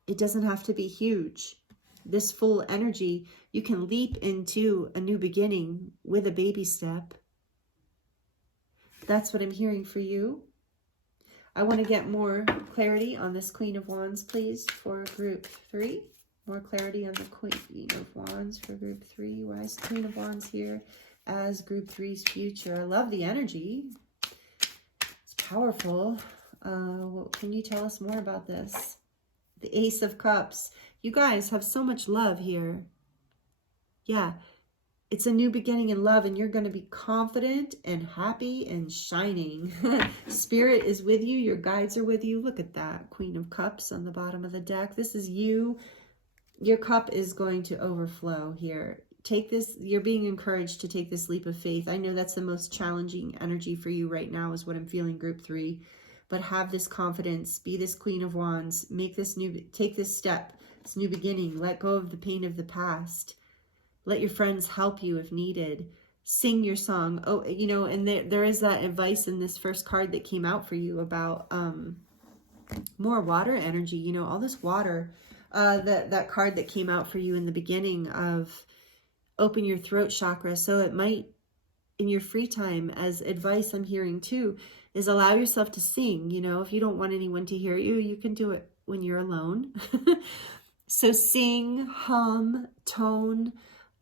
It doesn't have to be huge. This full energy, you can leap into a new beginning with a baby step. That's what I'm hearing for you. I want to get more clarity on this Queen of Wands, please, for group 3. More clarity on the Queen of Wands for group 3. Why is Queen of Wands here as group 3's future? I love the energy. It's powerful. Can you tell us more about this? The Ace of Cups. You guys have so much love here. Yeah, it's a new beginning in love, and you're going to be confident and happy and shining. Spirit is with you. Your guides are with you. Look at that. Queen of Cups on the bottom of the deck. This is you. Your cup is going to overflow here. Take this. You're being encouraged to take this leap of faith. I know that's the most challenging energy for you right now is what I'm feeling, group 3. But have this confidence. Be this Queen of Wands. Make this new, take this step. This new beginning. Let go of the pain of the past. Let your friends help you if needed. Sing your song. Oh, you know, and there is that advice in this first card that came out for you about more water energy. You know, all this water. That card that came out for you in the beginning of open your throat chakra. So it might, in your free time, as advice I'm hearing too, is allow yourself to sing. You know, if you don't want anyone to hear you, you can do it when you're alone. So sing, hum, tone,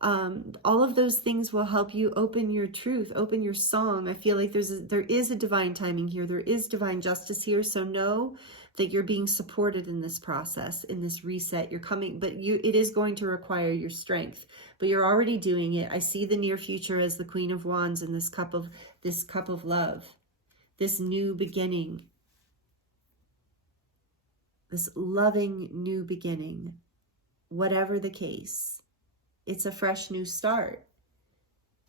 all of those things will help you open your truth, open your song. I feel like there is a divine timing here. There is divine justice here. So know that you're being supported in this process, in this reset. You're coming, but it is going to require your strength, but you're already doing it. I see the near future as the Queen of Wands in this cup of love, this new beginning, this loving new beginning, whatever the case. It's a fresh new start.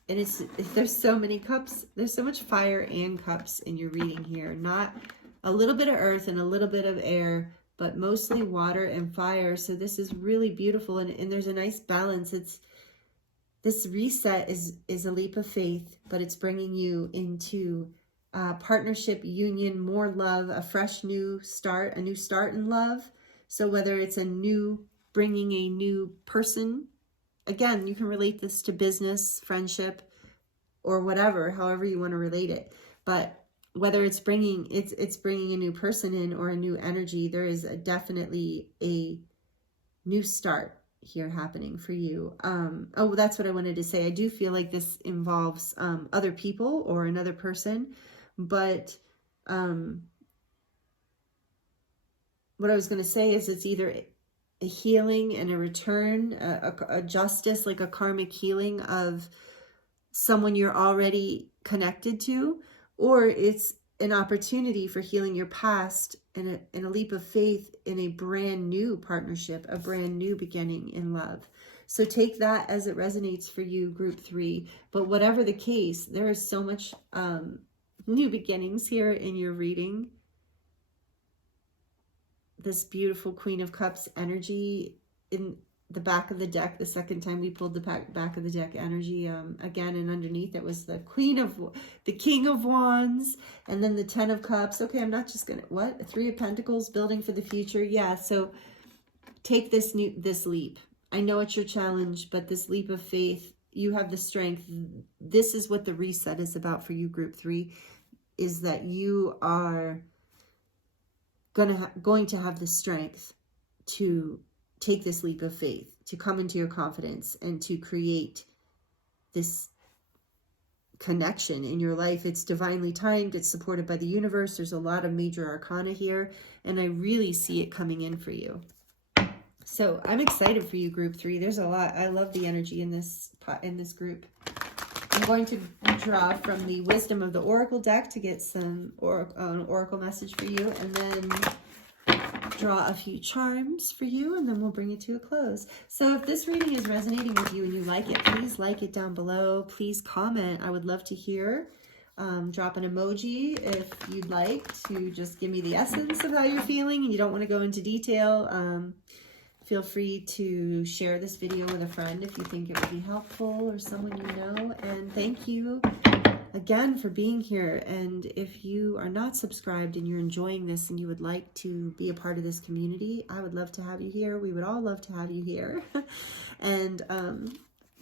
And there's so many cups. There's so much fire and cups in your reading here. Not a little bit of earth and a little bit of air, but mostly water and fire. So this is really beautiful. And there's a nice balance. This reset is a leap of faith, but it's bringing you into partnership, union, more love, a fresh new start, a new start in love. So whether it's bringing a new person, again, you can relate this to business, friendship, or whatever, however you want to relate it. But whether it's bringing a new person in or a new energy, there is definitely a new start here happening for you. Oh, that's what I wanted to say. I do feel like this involves other people or another person, but what I was going to say is it's either a healing and a return, a justice, like a karmic healing of someone you're already connected to, or it's an opportunity for healing your past and a leap of faith in a brand new partnership, a brand new beginning in love. So take that as it resonates for you, group 3. But whatever the case, there is so much new beginnings here in your reading. This beautiful Queen of Cups energy in the back of the deck. The second time we pulled the back of the deck energy again, and underneath it was the King of Wands, and then the 10 of Cups. Okay, I'm not just gonna, what? 3 of Pentacles, building for the future. Yeah, so take this leap. I know it's your challenge, but this leap of faith, you have the strength. This is what the reset is about for you, group 3, is that you are going to have the strength to take this leap of faith, to come into your confidence and to create this connection in your life. It's divinely timed. It's supported by the universe. There's a lot of major arcana here, and I really see it coming in for you. So I'm excited for you, group 3. There's a lot. I love the energy in this group. I'm going to draw from the Wisdom of the Oracle deck to get some oracle message for you, and then draw a few charms for you, and then we'll bring it to a close. So if this reading is resonating with you and you like it, please like it down below. Please comment. I would love to hear. Drop an emoji if you'd like to just give me the essence of how you're feeling and you don't want to go into detail. Feel free to share this video with a friend if you think it would be helpful, or someone you know. And thank you again for being here. And if you are not subscribed and you're enjoying this and you would like to be a part of this community, I would love to have you here. We would all love to have you here. And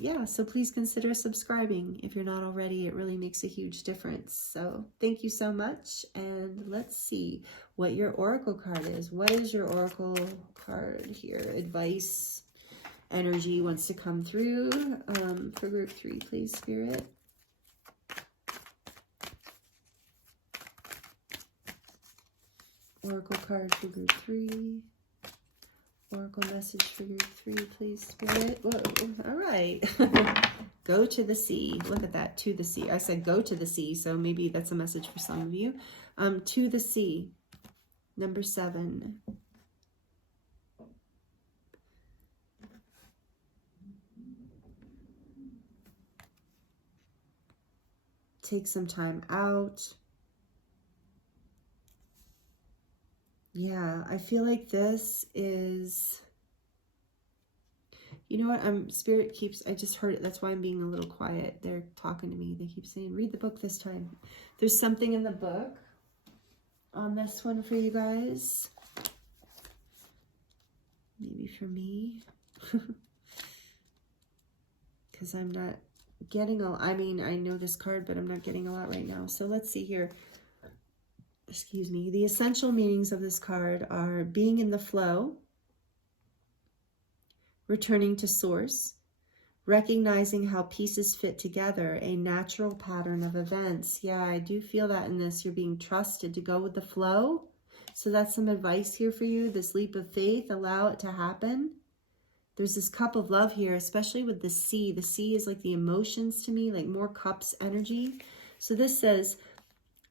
yeah, so please consider subscribing if you're not already. It really makes a huge difference. So thank you so much. And let's see what your oracle card is. What is your oracle card here? Advice, energy wants to come through for group 3, please, Spirit. Oracle card for group 3. Oracle message for group 3, please, Spirit. Whoa, all right. Go to the sea. Look at that, to the sea. I said go to the sea, so maybe that's a message for some of you. To the sea, number 7. Take some time out. Yeah, I feel like this is, you know what, Spirit keeps, I just heard it, that's why I'm being a little quiet. They're talking to me. They keep saying, read the book this time. There's something in the book on this one for you guys. Maybe for me. Because I'm not getting I mean, I know this card, but I'm not getting a lot right now. So let's see here. Excuse me. The essential meanings of this card are being in the flow, returning to source, recognizing how pieces fit together, a natural pattern of events. Yeah, I do feel that in this. You're being trusted to go with the flow. So that's some advice here for you. This leap of faith, allow it to happen. There's this cup of love here, especially with the sea. The sea is like the emotions to me, like more cups energy. So this says,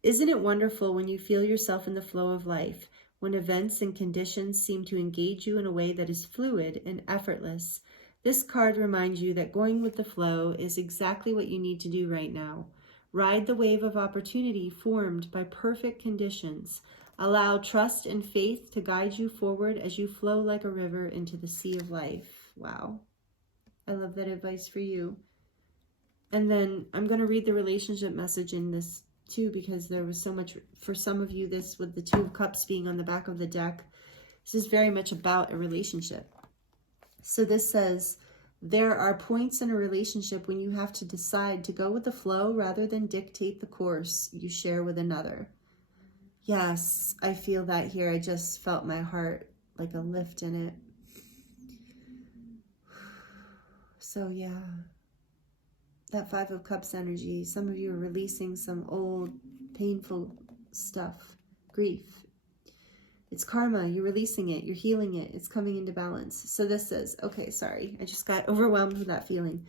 isn't it wonderful when you feel yourself in the flow of life, when events and conditions seem to engage you in a way that is fluid and effortless? This card reminds you that going with the flow is exactly what you need to do right now. Ride the wave of opportunity formed by perfect conditions. Allow trust and faith to guide you forward as you flow like a river into the sea of life. Wow. I love that advice for you. And then I'm going to read the relationship message in this too, because there was so much for some of you. This with the 2 of Cups being on the back of the deck, this is very much about a relationship. So this says, there are points in a relationship when you have to decide to go with the flow rather than dictate the course you share with another. Yes, I feel that here. I just felt my heart like a lift in it. So yeah, that 5 of Cups energy. Some of you are releasing some old, painful stuff, grief. It's karma. You're releasing it. You're healing it. It's coming into balance. So this says, okay, sorry. I just got overwhelmed with that feeling.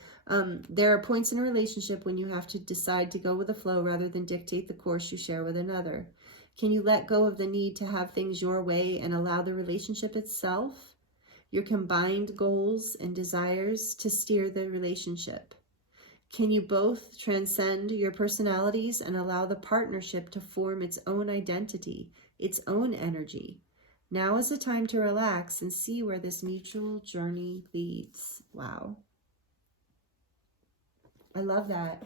There are points in a relationship when you have to decide to go with the flow rather than dictate the course you share with another. Can you let go of the need to have things your way and allow the relationship itself your combined goals and desires to steer the relationship? Can you both transcend your personalities and allow the partnership to form its own identity, its own energy? Now is the time to relax and see where this mutual journey leads. Wow. I love that.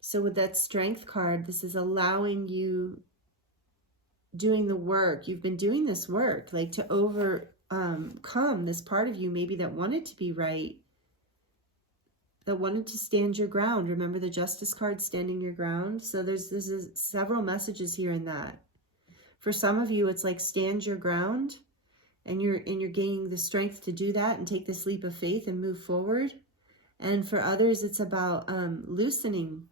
So with that Strength card, this is allowing you doing the work. You've been doing this work, like to overcome this part of you maybe that wanted to be right, that wanted to stand your ground. Remember the Justice card, standing your ground? So there's several messages here in that. For some of you, it's like stand your ground, and you're gaining the strength to do that and take this leap of faith and move forward. And for others, it's about loosening.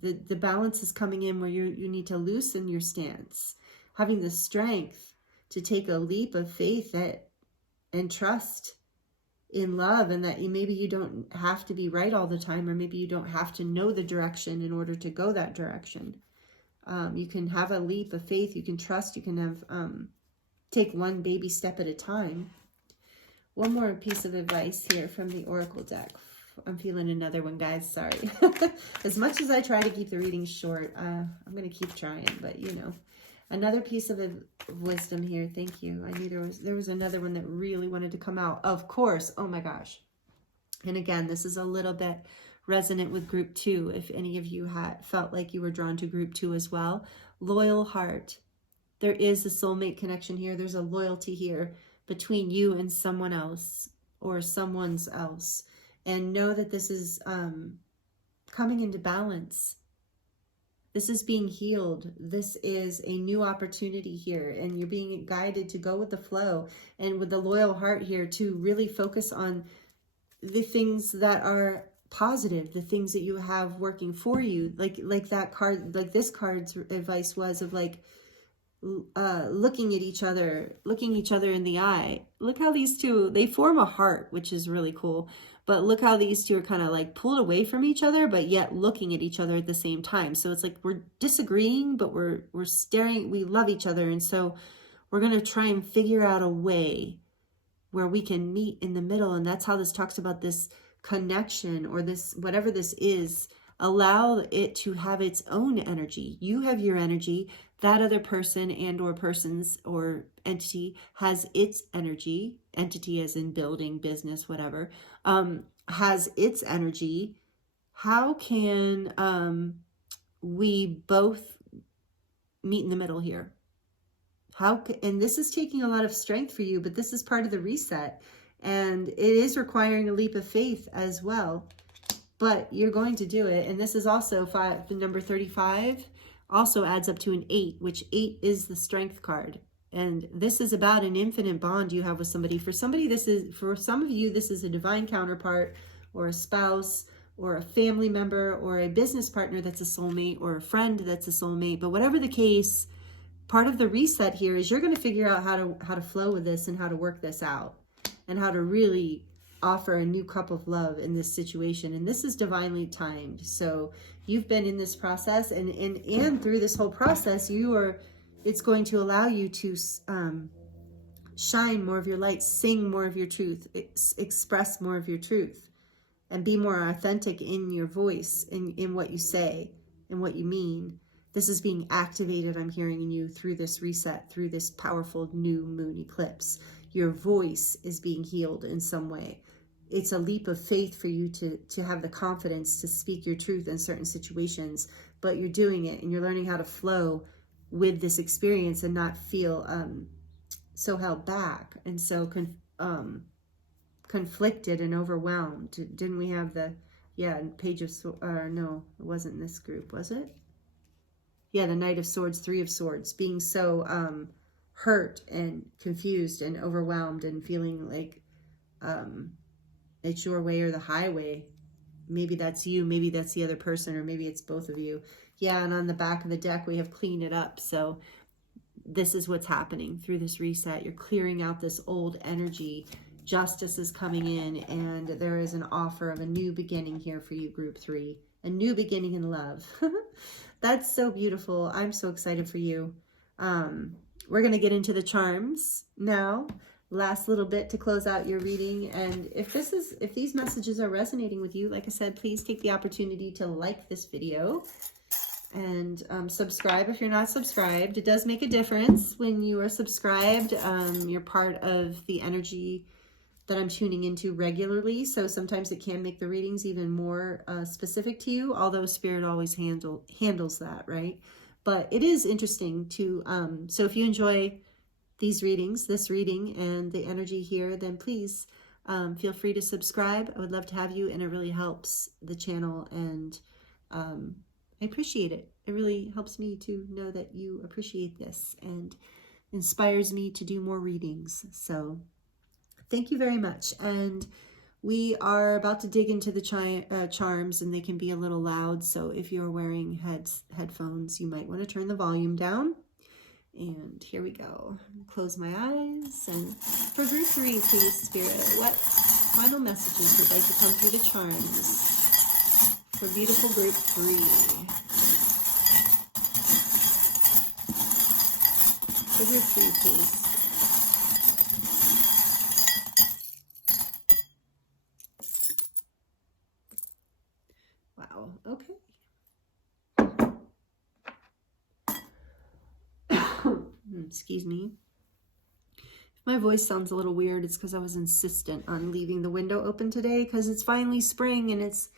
The balance is coming in where you need to loosen your stance, having the strength to take a leap of faith and trust in love, and that maybe you don't have to be right all the time, or maybe you don't have to know the direction in order to go that direction. You can have a leap of faith, you can trust, you can have take one baby step at a time. One more piece of advice here from the Oracle deck. I'm feeling another one, guys, sorry. As much as I try to keep the reading short, I'm going to keep trying, but you know. Another piece of wisdom here. Thank you. I knew there was another one that really wanted to come out. Of course. Oh my gosh. And again, this is a little bit resonant with group 2. If any of you had felt like you were drawn to group 2 as well. Loyal heart. There is a soulmate connection here. There's a loyalty here between you and someone else or someone's else. And know that this is coming into balance. This is being healed. This is a new opportunity here, and you're being guided to go with the flow, and with the loyal heart here to really focus on the things that are positive, the things that you have working for you. Like that card, like this card's advice was of like looking each other in the eye. Look how these two, they form a heart, which is really cool. But look how these two are kind of like pulled away from each other, but yet looking at each other at the same time. So it's like we're disagreeing, but we're staring, we love each other. And so we're going to try and figure out a way where we can meet in the middle. And that's how this talks about this connection, or this, whatever this is, allow it to have its own energy. You have your energy. That other person and or persons or entity has its energy. Entity as in building, business, whatever, has its energy. How can we both meet in the middle here? And this is taking a lot of strength for you, but this is part of the reset. And it is requiring a leap of faith as well. But you're going to do it. And this is also the number 35 also adds up to an 8, which 8 is the Strength card. And this is about an infinite bond you have with somebody. For some of you, this is a divine counterpart, or a spouse, or a family member, or a business partner that's a soulmate, or a friend that's a soulmate. But whatever the case, part of the reset here is you're going to figure out how to flow with this and how to work this out, and how to really offer a new cup of love in this situation. And this is divinely timed. So you've been in this process, and through this whole process, it's going to allow you to shine more of your light, sing more of your truth, express more of your truth, and be more authentic in your voice, in what you say and what you mean. This is being activated, I'm hearing in you, through this reset, through this powerful new moon eclipse. Your voice is being healed in some way. It's a leap of faith for you to have the confidence to speak your truth in certain situations, but you're doing it, and you're learning how to flow with this experience and not feel so held back and so conflicted and overwhelmed. Didn't we have Page of Swords? No, it wasn't in this group, was it? Yeah, the Knight of Swords, 3 of Swords, being so hurt and confused and overwhelmed and feeling like it's your way or the highway. Maybe that's you, maybe that's the other person, or maybe it's both of you. Yeah, and on the back of the deck, we have clean it up. So this is what's happening through this reset. You're clearing out this old energy. Justice is coming in, and there is an offer of a new beginning here for you, group 3. A new beginning in love. That's so beautiful. I'm so excited for you. We're going to get into the charms now. last little bit to close out your reading. And if these messages are resonating with you, like I said, please take the opportunity to like this video and subscribe if you're not subscribed. It does make a difference when you are subscribed. You're part of the energy that I'm tuning into regularly, so sometimes it can make the readings even more specific to you, although Spirit always handles that, right? But it is interesting to, so if you enjoy these readings, this reading and the energy here, then please feel free to subscribe. I would love to have you, and it really helps the channel, and I appreciate it. It really helps me to know that you appreciate this and inspires me to do more readings. So thank you very much. And we are about to dig into the charms, and they can be a little loud. So if you're wearing headphones, you might want to turn the volume down. And here we go. Close my eyes. And for group 3, please, Spirit, what final messages would like to come through the charms for beautiful group 3? For group 3, please. Wow, okay. Excuse me. If my voice sounds a little weird, it's because I was insistent on leaving the window open today because it's finally spring and it's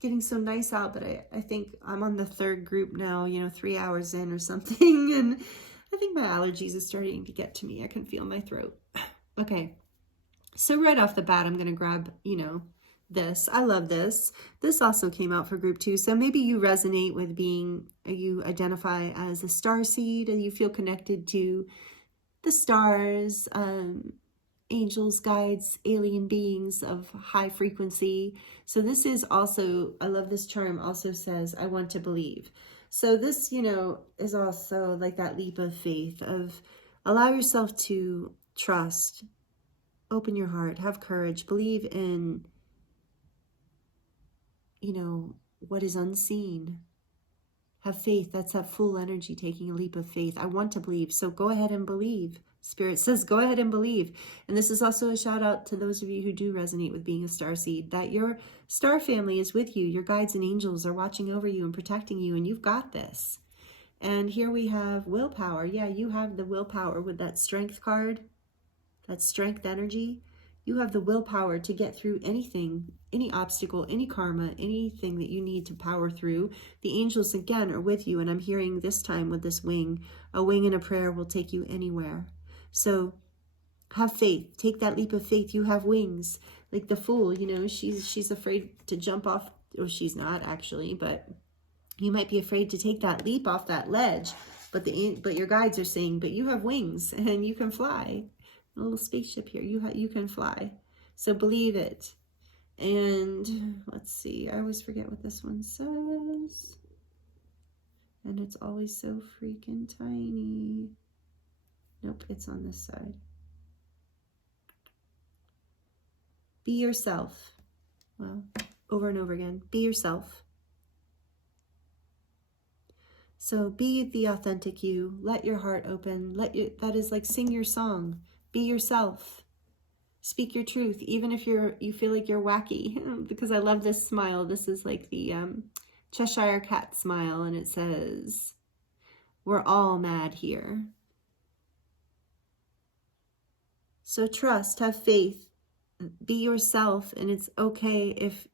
getting so nice out. But I think I'm on the 3rd group now, 3 hours in or something. And I think my allergies are starting to get to me. I can feel my throat. Okay. So right off the bat, I'm going to grab, this. I love this. This also came out for group 2. So maybe you resonate with you identify as a star seed, and you feel connected to the stars, angels, guides, alien beings of high frequency. So this is also, I love this charm, also says, I want to believe. So this, is also like that leap of faith of allow yourself to trust, open your heart, have courage, believe in what is unseen. Have faith. That's that full energy, taking a leap of faith. I want to believe. So go ahead and believe. Spirit says, go ahead and believe. And this is also a shout out to those of you who do resonate with being a star seed, that your star family is with you. Your guides and angels are watching over you and protecting you, and you've got this. And here we have willpower. Yeah, you have the willpower with that strength card, that strength energy. You have the willpower to get through anything, any obstacle, any karma, anything that you need to power through. The angels, again, are with you. And I'm hearing this time with this wing, a wing and a prayer will take you anywhere. So have faith. Take that leap of faith. You have wings. Like the fool, she's afraid to jump off. Or she's not actually, but you might be afraid to take that leap off that ledge. But your guides are saying, but you have wings and you can fly. A little spaceship here. You can fly. So believe it. And let's see. I always forget what this one says. And it's always so freaking tiny. Nope, it's on this side. Be yourself. Well, over and over again. Be yourself. So be the authentic you. Let your heart open. That is like sing your song. Be yourself. Speak your truth, even if you feel like you're wacky. Because I love this smile. This is like the Cheshire Cat smile, and it says, "We're all mad here." So trust, have faith, be yourself, and it's okay if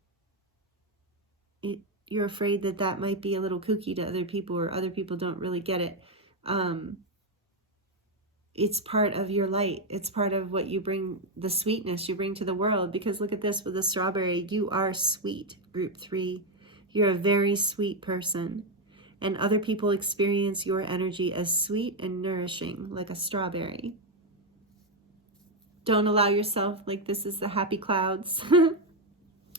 you're afraid that might be a little kooky to other people, or other people don't really get it. It's part of your light. It's part of what you bring, the sweetness you bring to the world. Because look at this with the strawberry. You are sweet, group 3. You're a very sweet person. And other people experience your energy as sweet and nourishing, like a strawberry. Don't allow yourself, like this is the happy clouds.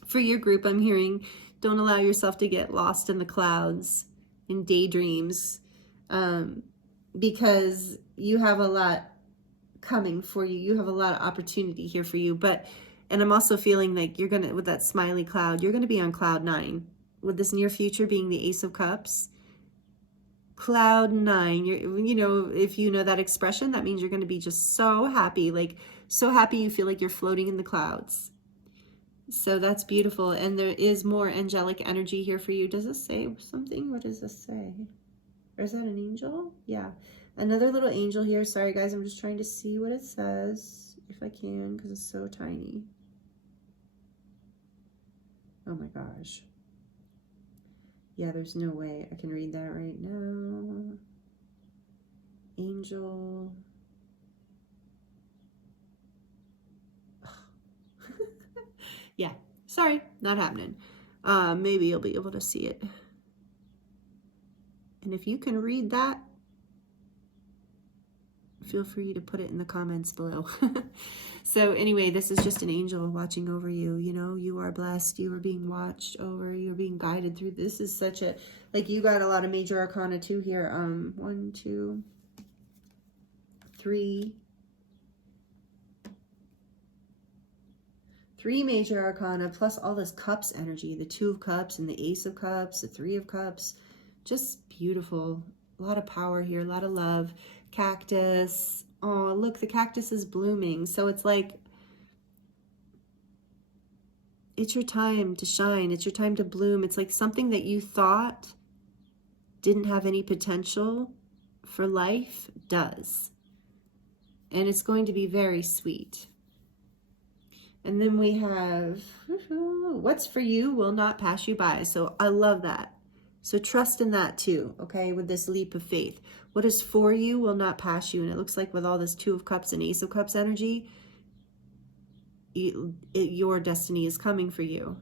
For your group, I'm hearing, don't allow yourself to get lost in the clouds, in daydreams. Because you have a lot coming for you. You have a lot of opportunity here for you. And I'm also feeling like with that smiley cloud, you're going to be on cloud 9. With this near future being the Ace of Cups, cloud nine. You know, if you know that expression, that means you're going to be just so happy, like so happy you feel like you're floating in the clouds. So that's beautiful. And there is more angelic energy here for you. Does this say something? What does this say? Or is that an angel? Yeah. Another little angel here. Sorry, guys. I'm just trying to see what it says, if I can, because it's so tiny. Oh my gosh. Yeah, there's no way I can read that right now. Angel. Yeah, sorry, not happening. Maybe you'll be able to see it. And if you can read that, feel free to put it in the comments below. So anyway, this is just an angel watching over you. You know, you are blessed. You are being watched over. You're being guided through. This is such a, like, you got a lot of major arcana too here. 1, 2, 3. 3 major arcana plus all this cups energy, the 2 of cups and the ace of cups, the 3 of cups. Just beautiful. A lot of power here, a lot of love. Cactus. Oh, look, the cactus is blooming. So it's like, it's your time to shine. It's your time to bloom. It's like something that you thought didn't have any potential for life does. And it's going to be very sweet. And then we have, what's for you will not pass you by. So I love that. So trust in that too, okay, with this leap of faith. What is for you will not pass you. And it looks like with all this 2 of cups and ace of cups energy, your destiny is coming for you.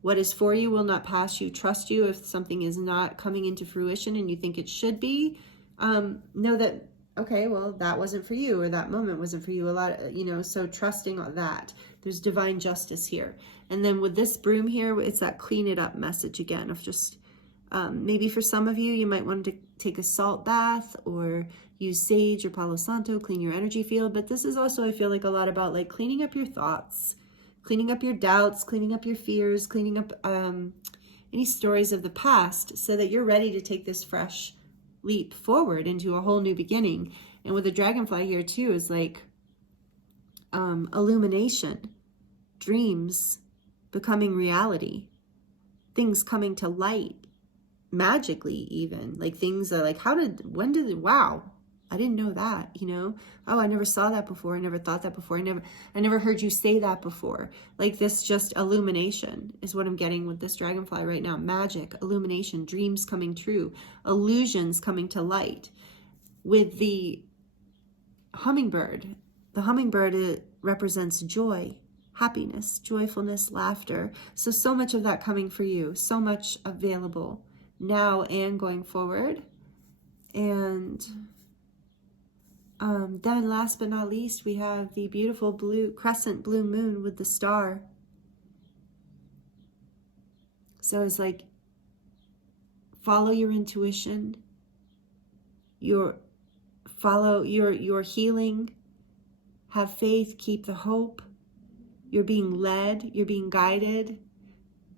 What is for you will not pass you. Trust you if something is not coming into fruition and you think it should be. Know that, okay, well, that wasn't for you, or that moment wasn't for you. A lot, you know, so trusting on that. There's divine justice here. And then with this broom here, it's that clean it up message again of just, maybe for some of you, you might want to take a salt bath or use sage or Palo Santo, clean your energy field. But this is also, I feel like, a lot about like cleaning up your thoughts, cleaning up your doubts, cleaning up your fears, cleaning up any stories of the past so that you're ready to take this fresh leap forward into a whole new beginning. And with the dragonfly here too is like illumination, dreams becoming reality, things coming to light magically, even like things are like, wow, I didn't know that, you know, oh, I never saw that before, I never thought that before, I never heard you say that before. Like this just illumination is what I'm getting with this dragonfly right now. Magic, illumination, dreams coming true, illusions coming to light. With the hummingbird, it represents joy, happiness, joyfulness, laughter. So much of that coming for you, so much available now and going forward. And then last but not least, we have the beautiful blue crescent blue moon with the star. So it's like, follow your intuition, follow your healing, have faith, keep the hope. You're being led, you're being guided.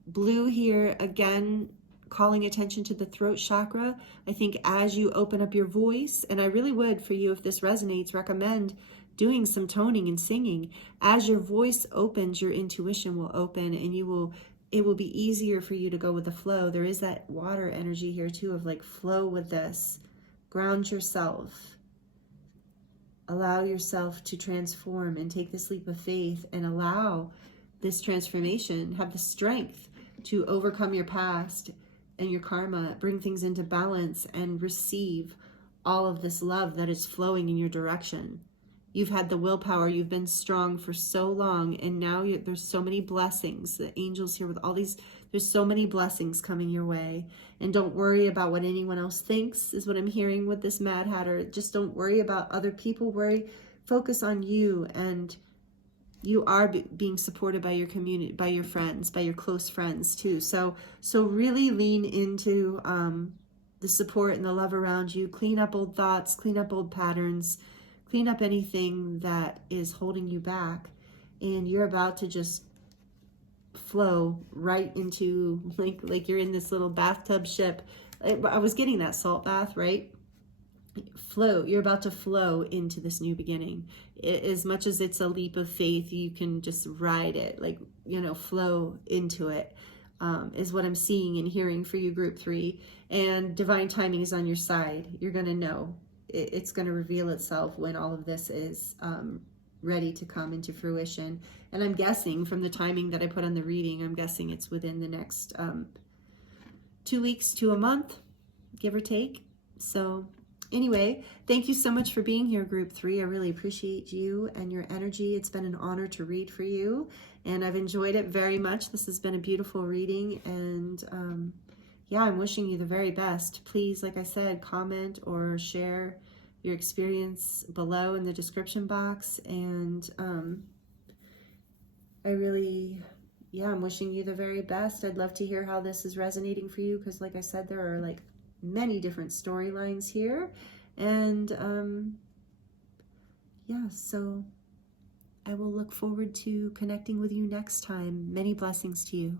Blue here, again, calling attention to the throat chakra. I think as you open up your voice, and I really would, for you, if this resonates, recommend doing some toning and singing. As your voice opens, your intuition will open, and it will be easier for you to go with the flow. There is that water energy here too of like, flow with this. Ground yourself. Allow yourself to transform and take this leap of faith and allow this transformation, have the strength to overcome your past and your karma, bring things into balance and receive all of this love that is flowing in your direction. You've had the willpower, you've been strong for so long, and now there's so many blessings. The angels here with all these, there's so many blessings coming your way. And don't worry about what anyone else thinks, is what I'm hearing with this Mad Hatter. Just don't worry about other people. Focus on you, and you are being supported by your community, by your friends, by your close friends too. So really lean into the support and the love around you. Clean up old thoughts, clean up old patterns, clean up anything that is holding you back, and you're about to just flow right into like you're in this little bathtub ship I was getting that salt bath, right? Flow. You're about to flow into this new beginning. As much as it's a leap of faith, you can just ride it, like, you know, flow into it, is what I'm seeing and hearing for you, group 3. And divine timing is on your side. You're going to know. It's going to reveal itself when all of this is ready to come into fruition. And I'm guessing from the timing that I put on the reading, I'm guessing it's within the next 2 weeks to a month, give or take. So anyway, thank you so much for being here, group 3. I really appreciate you and your energy. It's been an honor to read for you, and I've enjoyed it very much. This has been a beautiful reading, and yeah, I'm wishing you the very best. Please, like I said, comment or share your experience below in the description box, and I'm wishing you the very best. I'd love to hear how this is resonating for you, because like I said, there are like many different storylines here, and yeah, so I will look forward to connecting with you next time. Many blessings to you.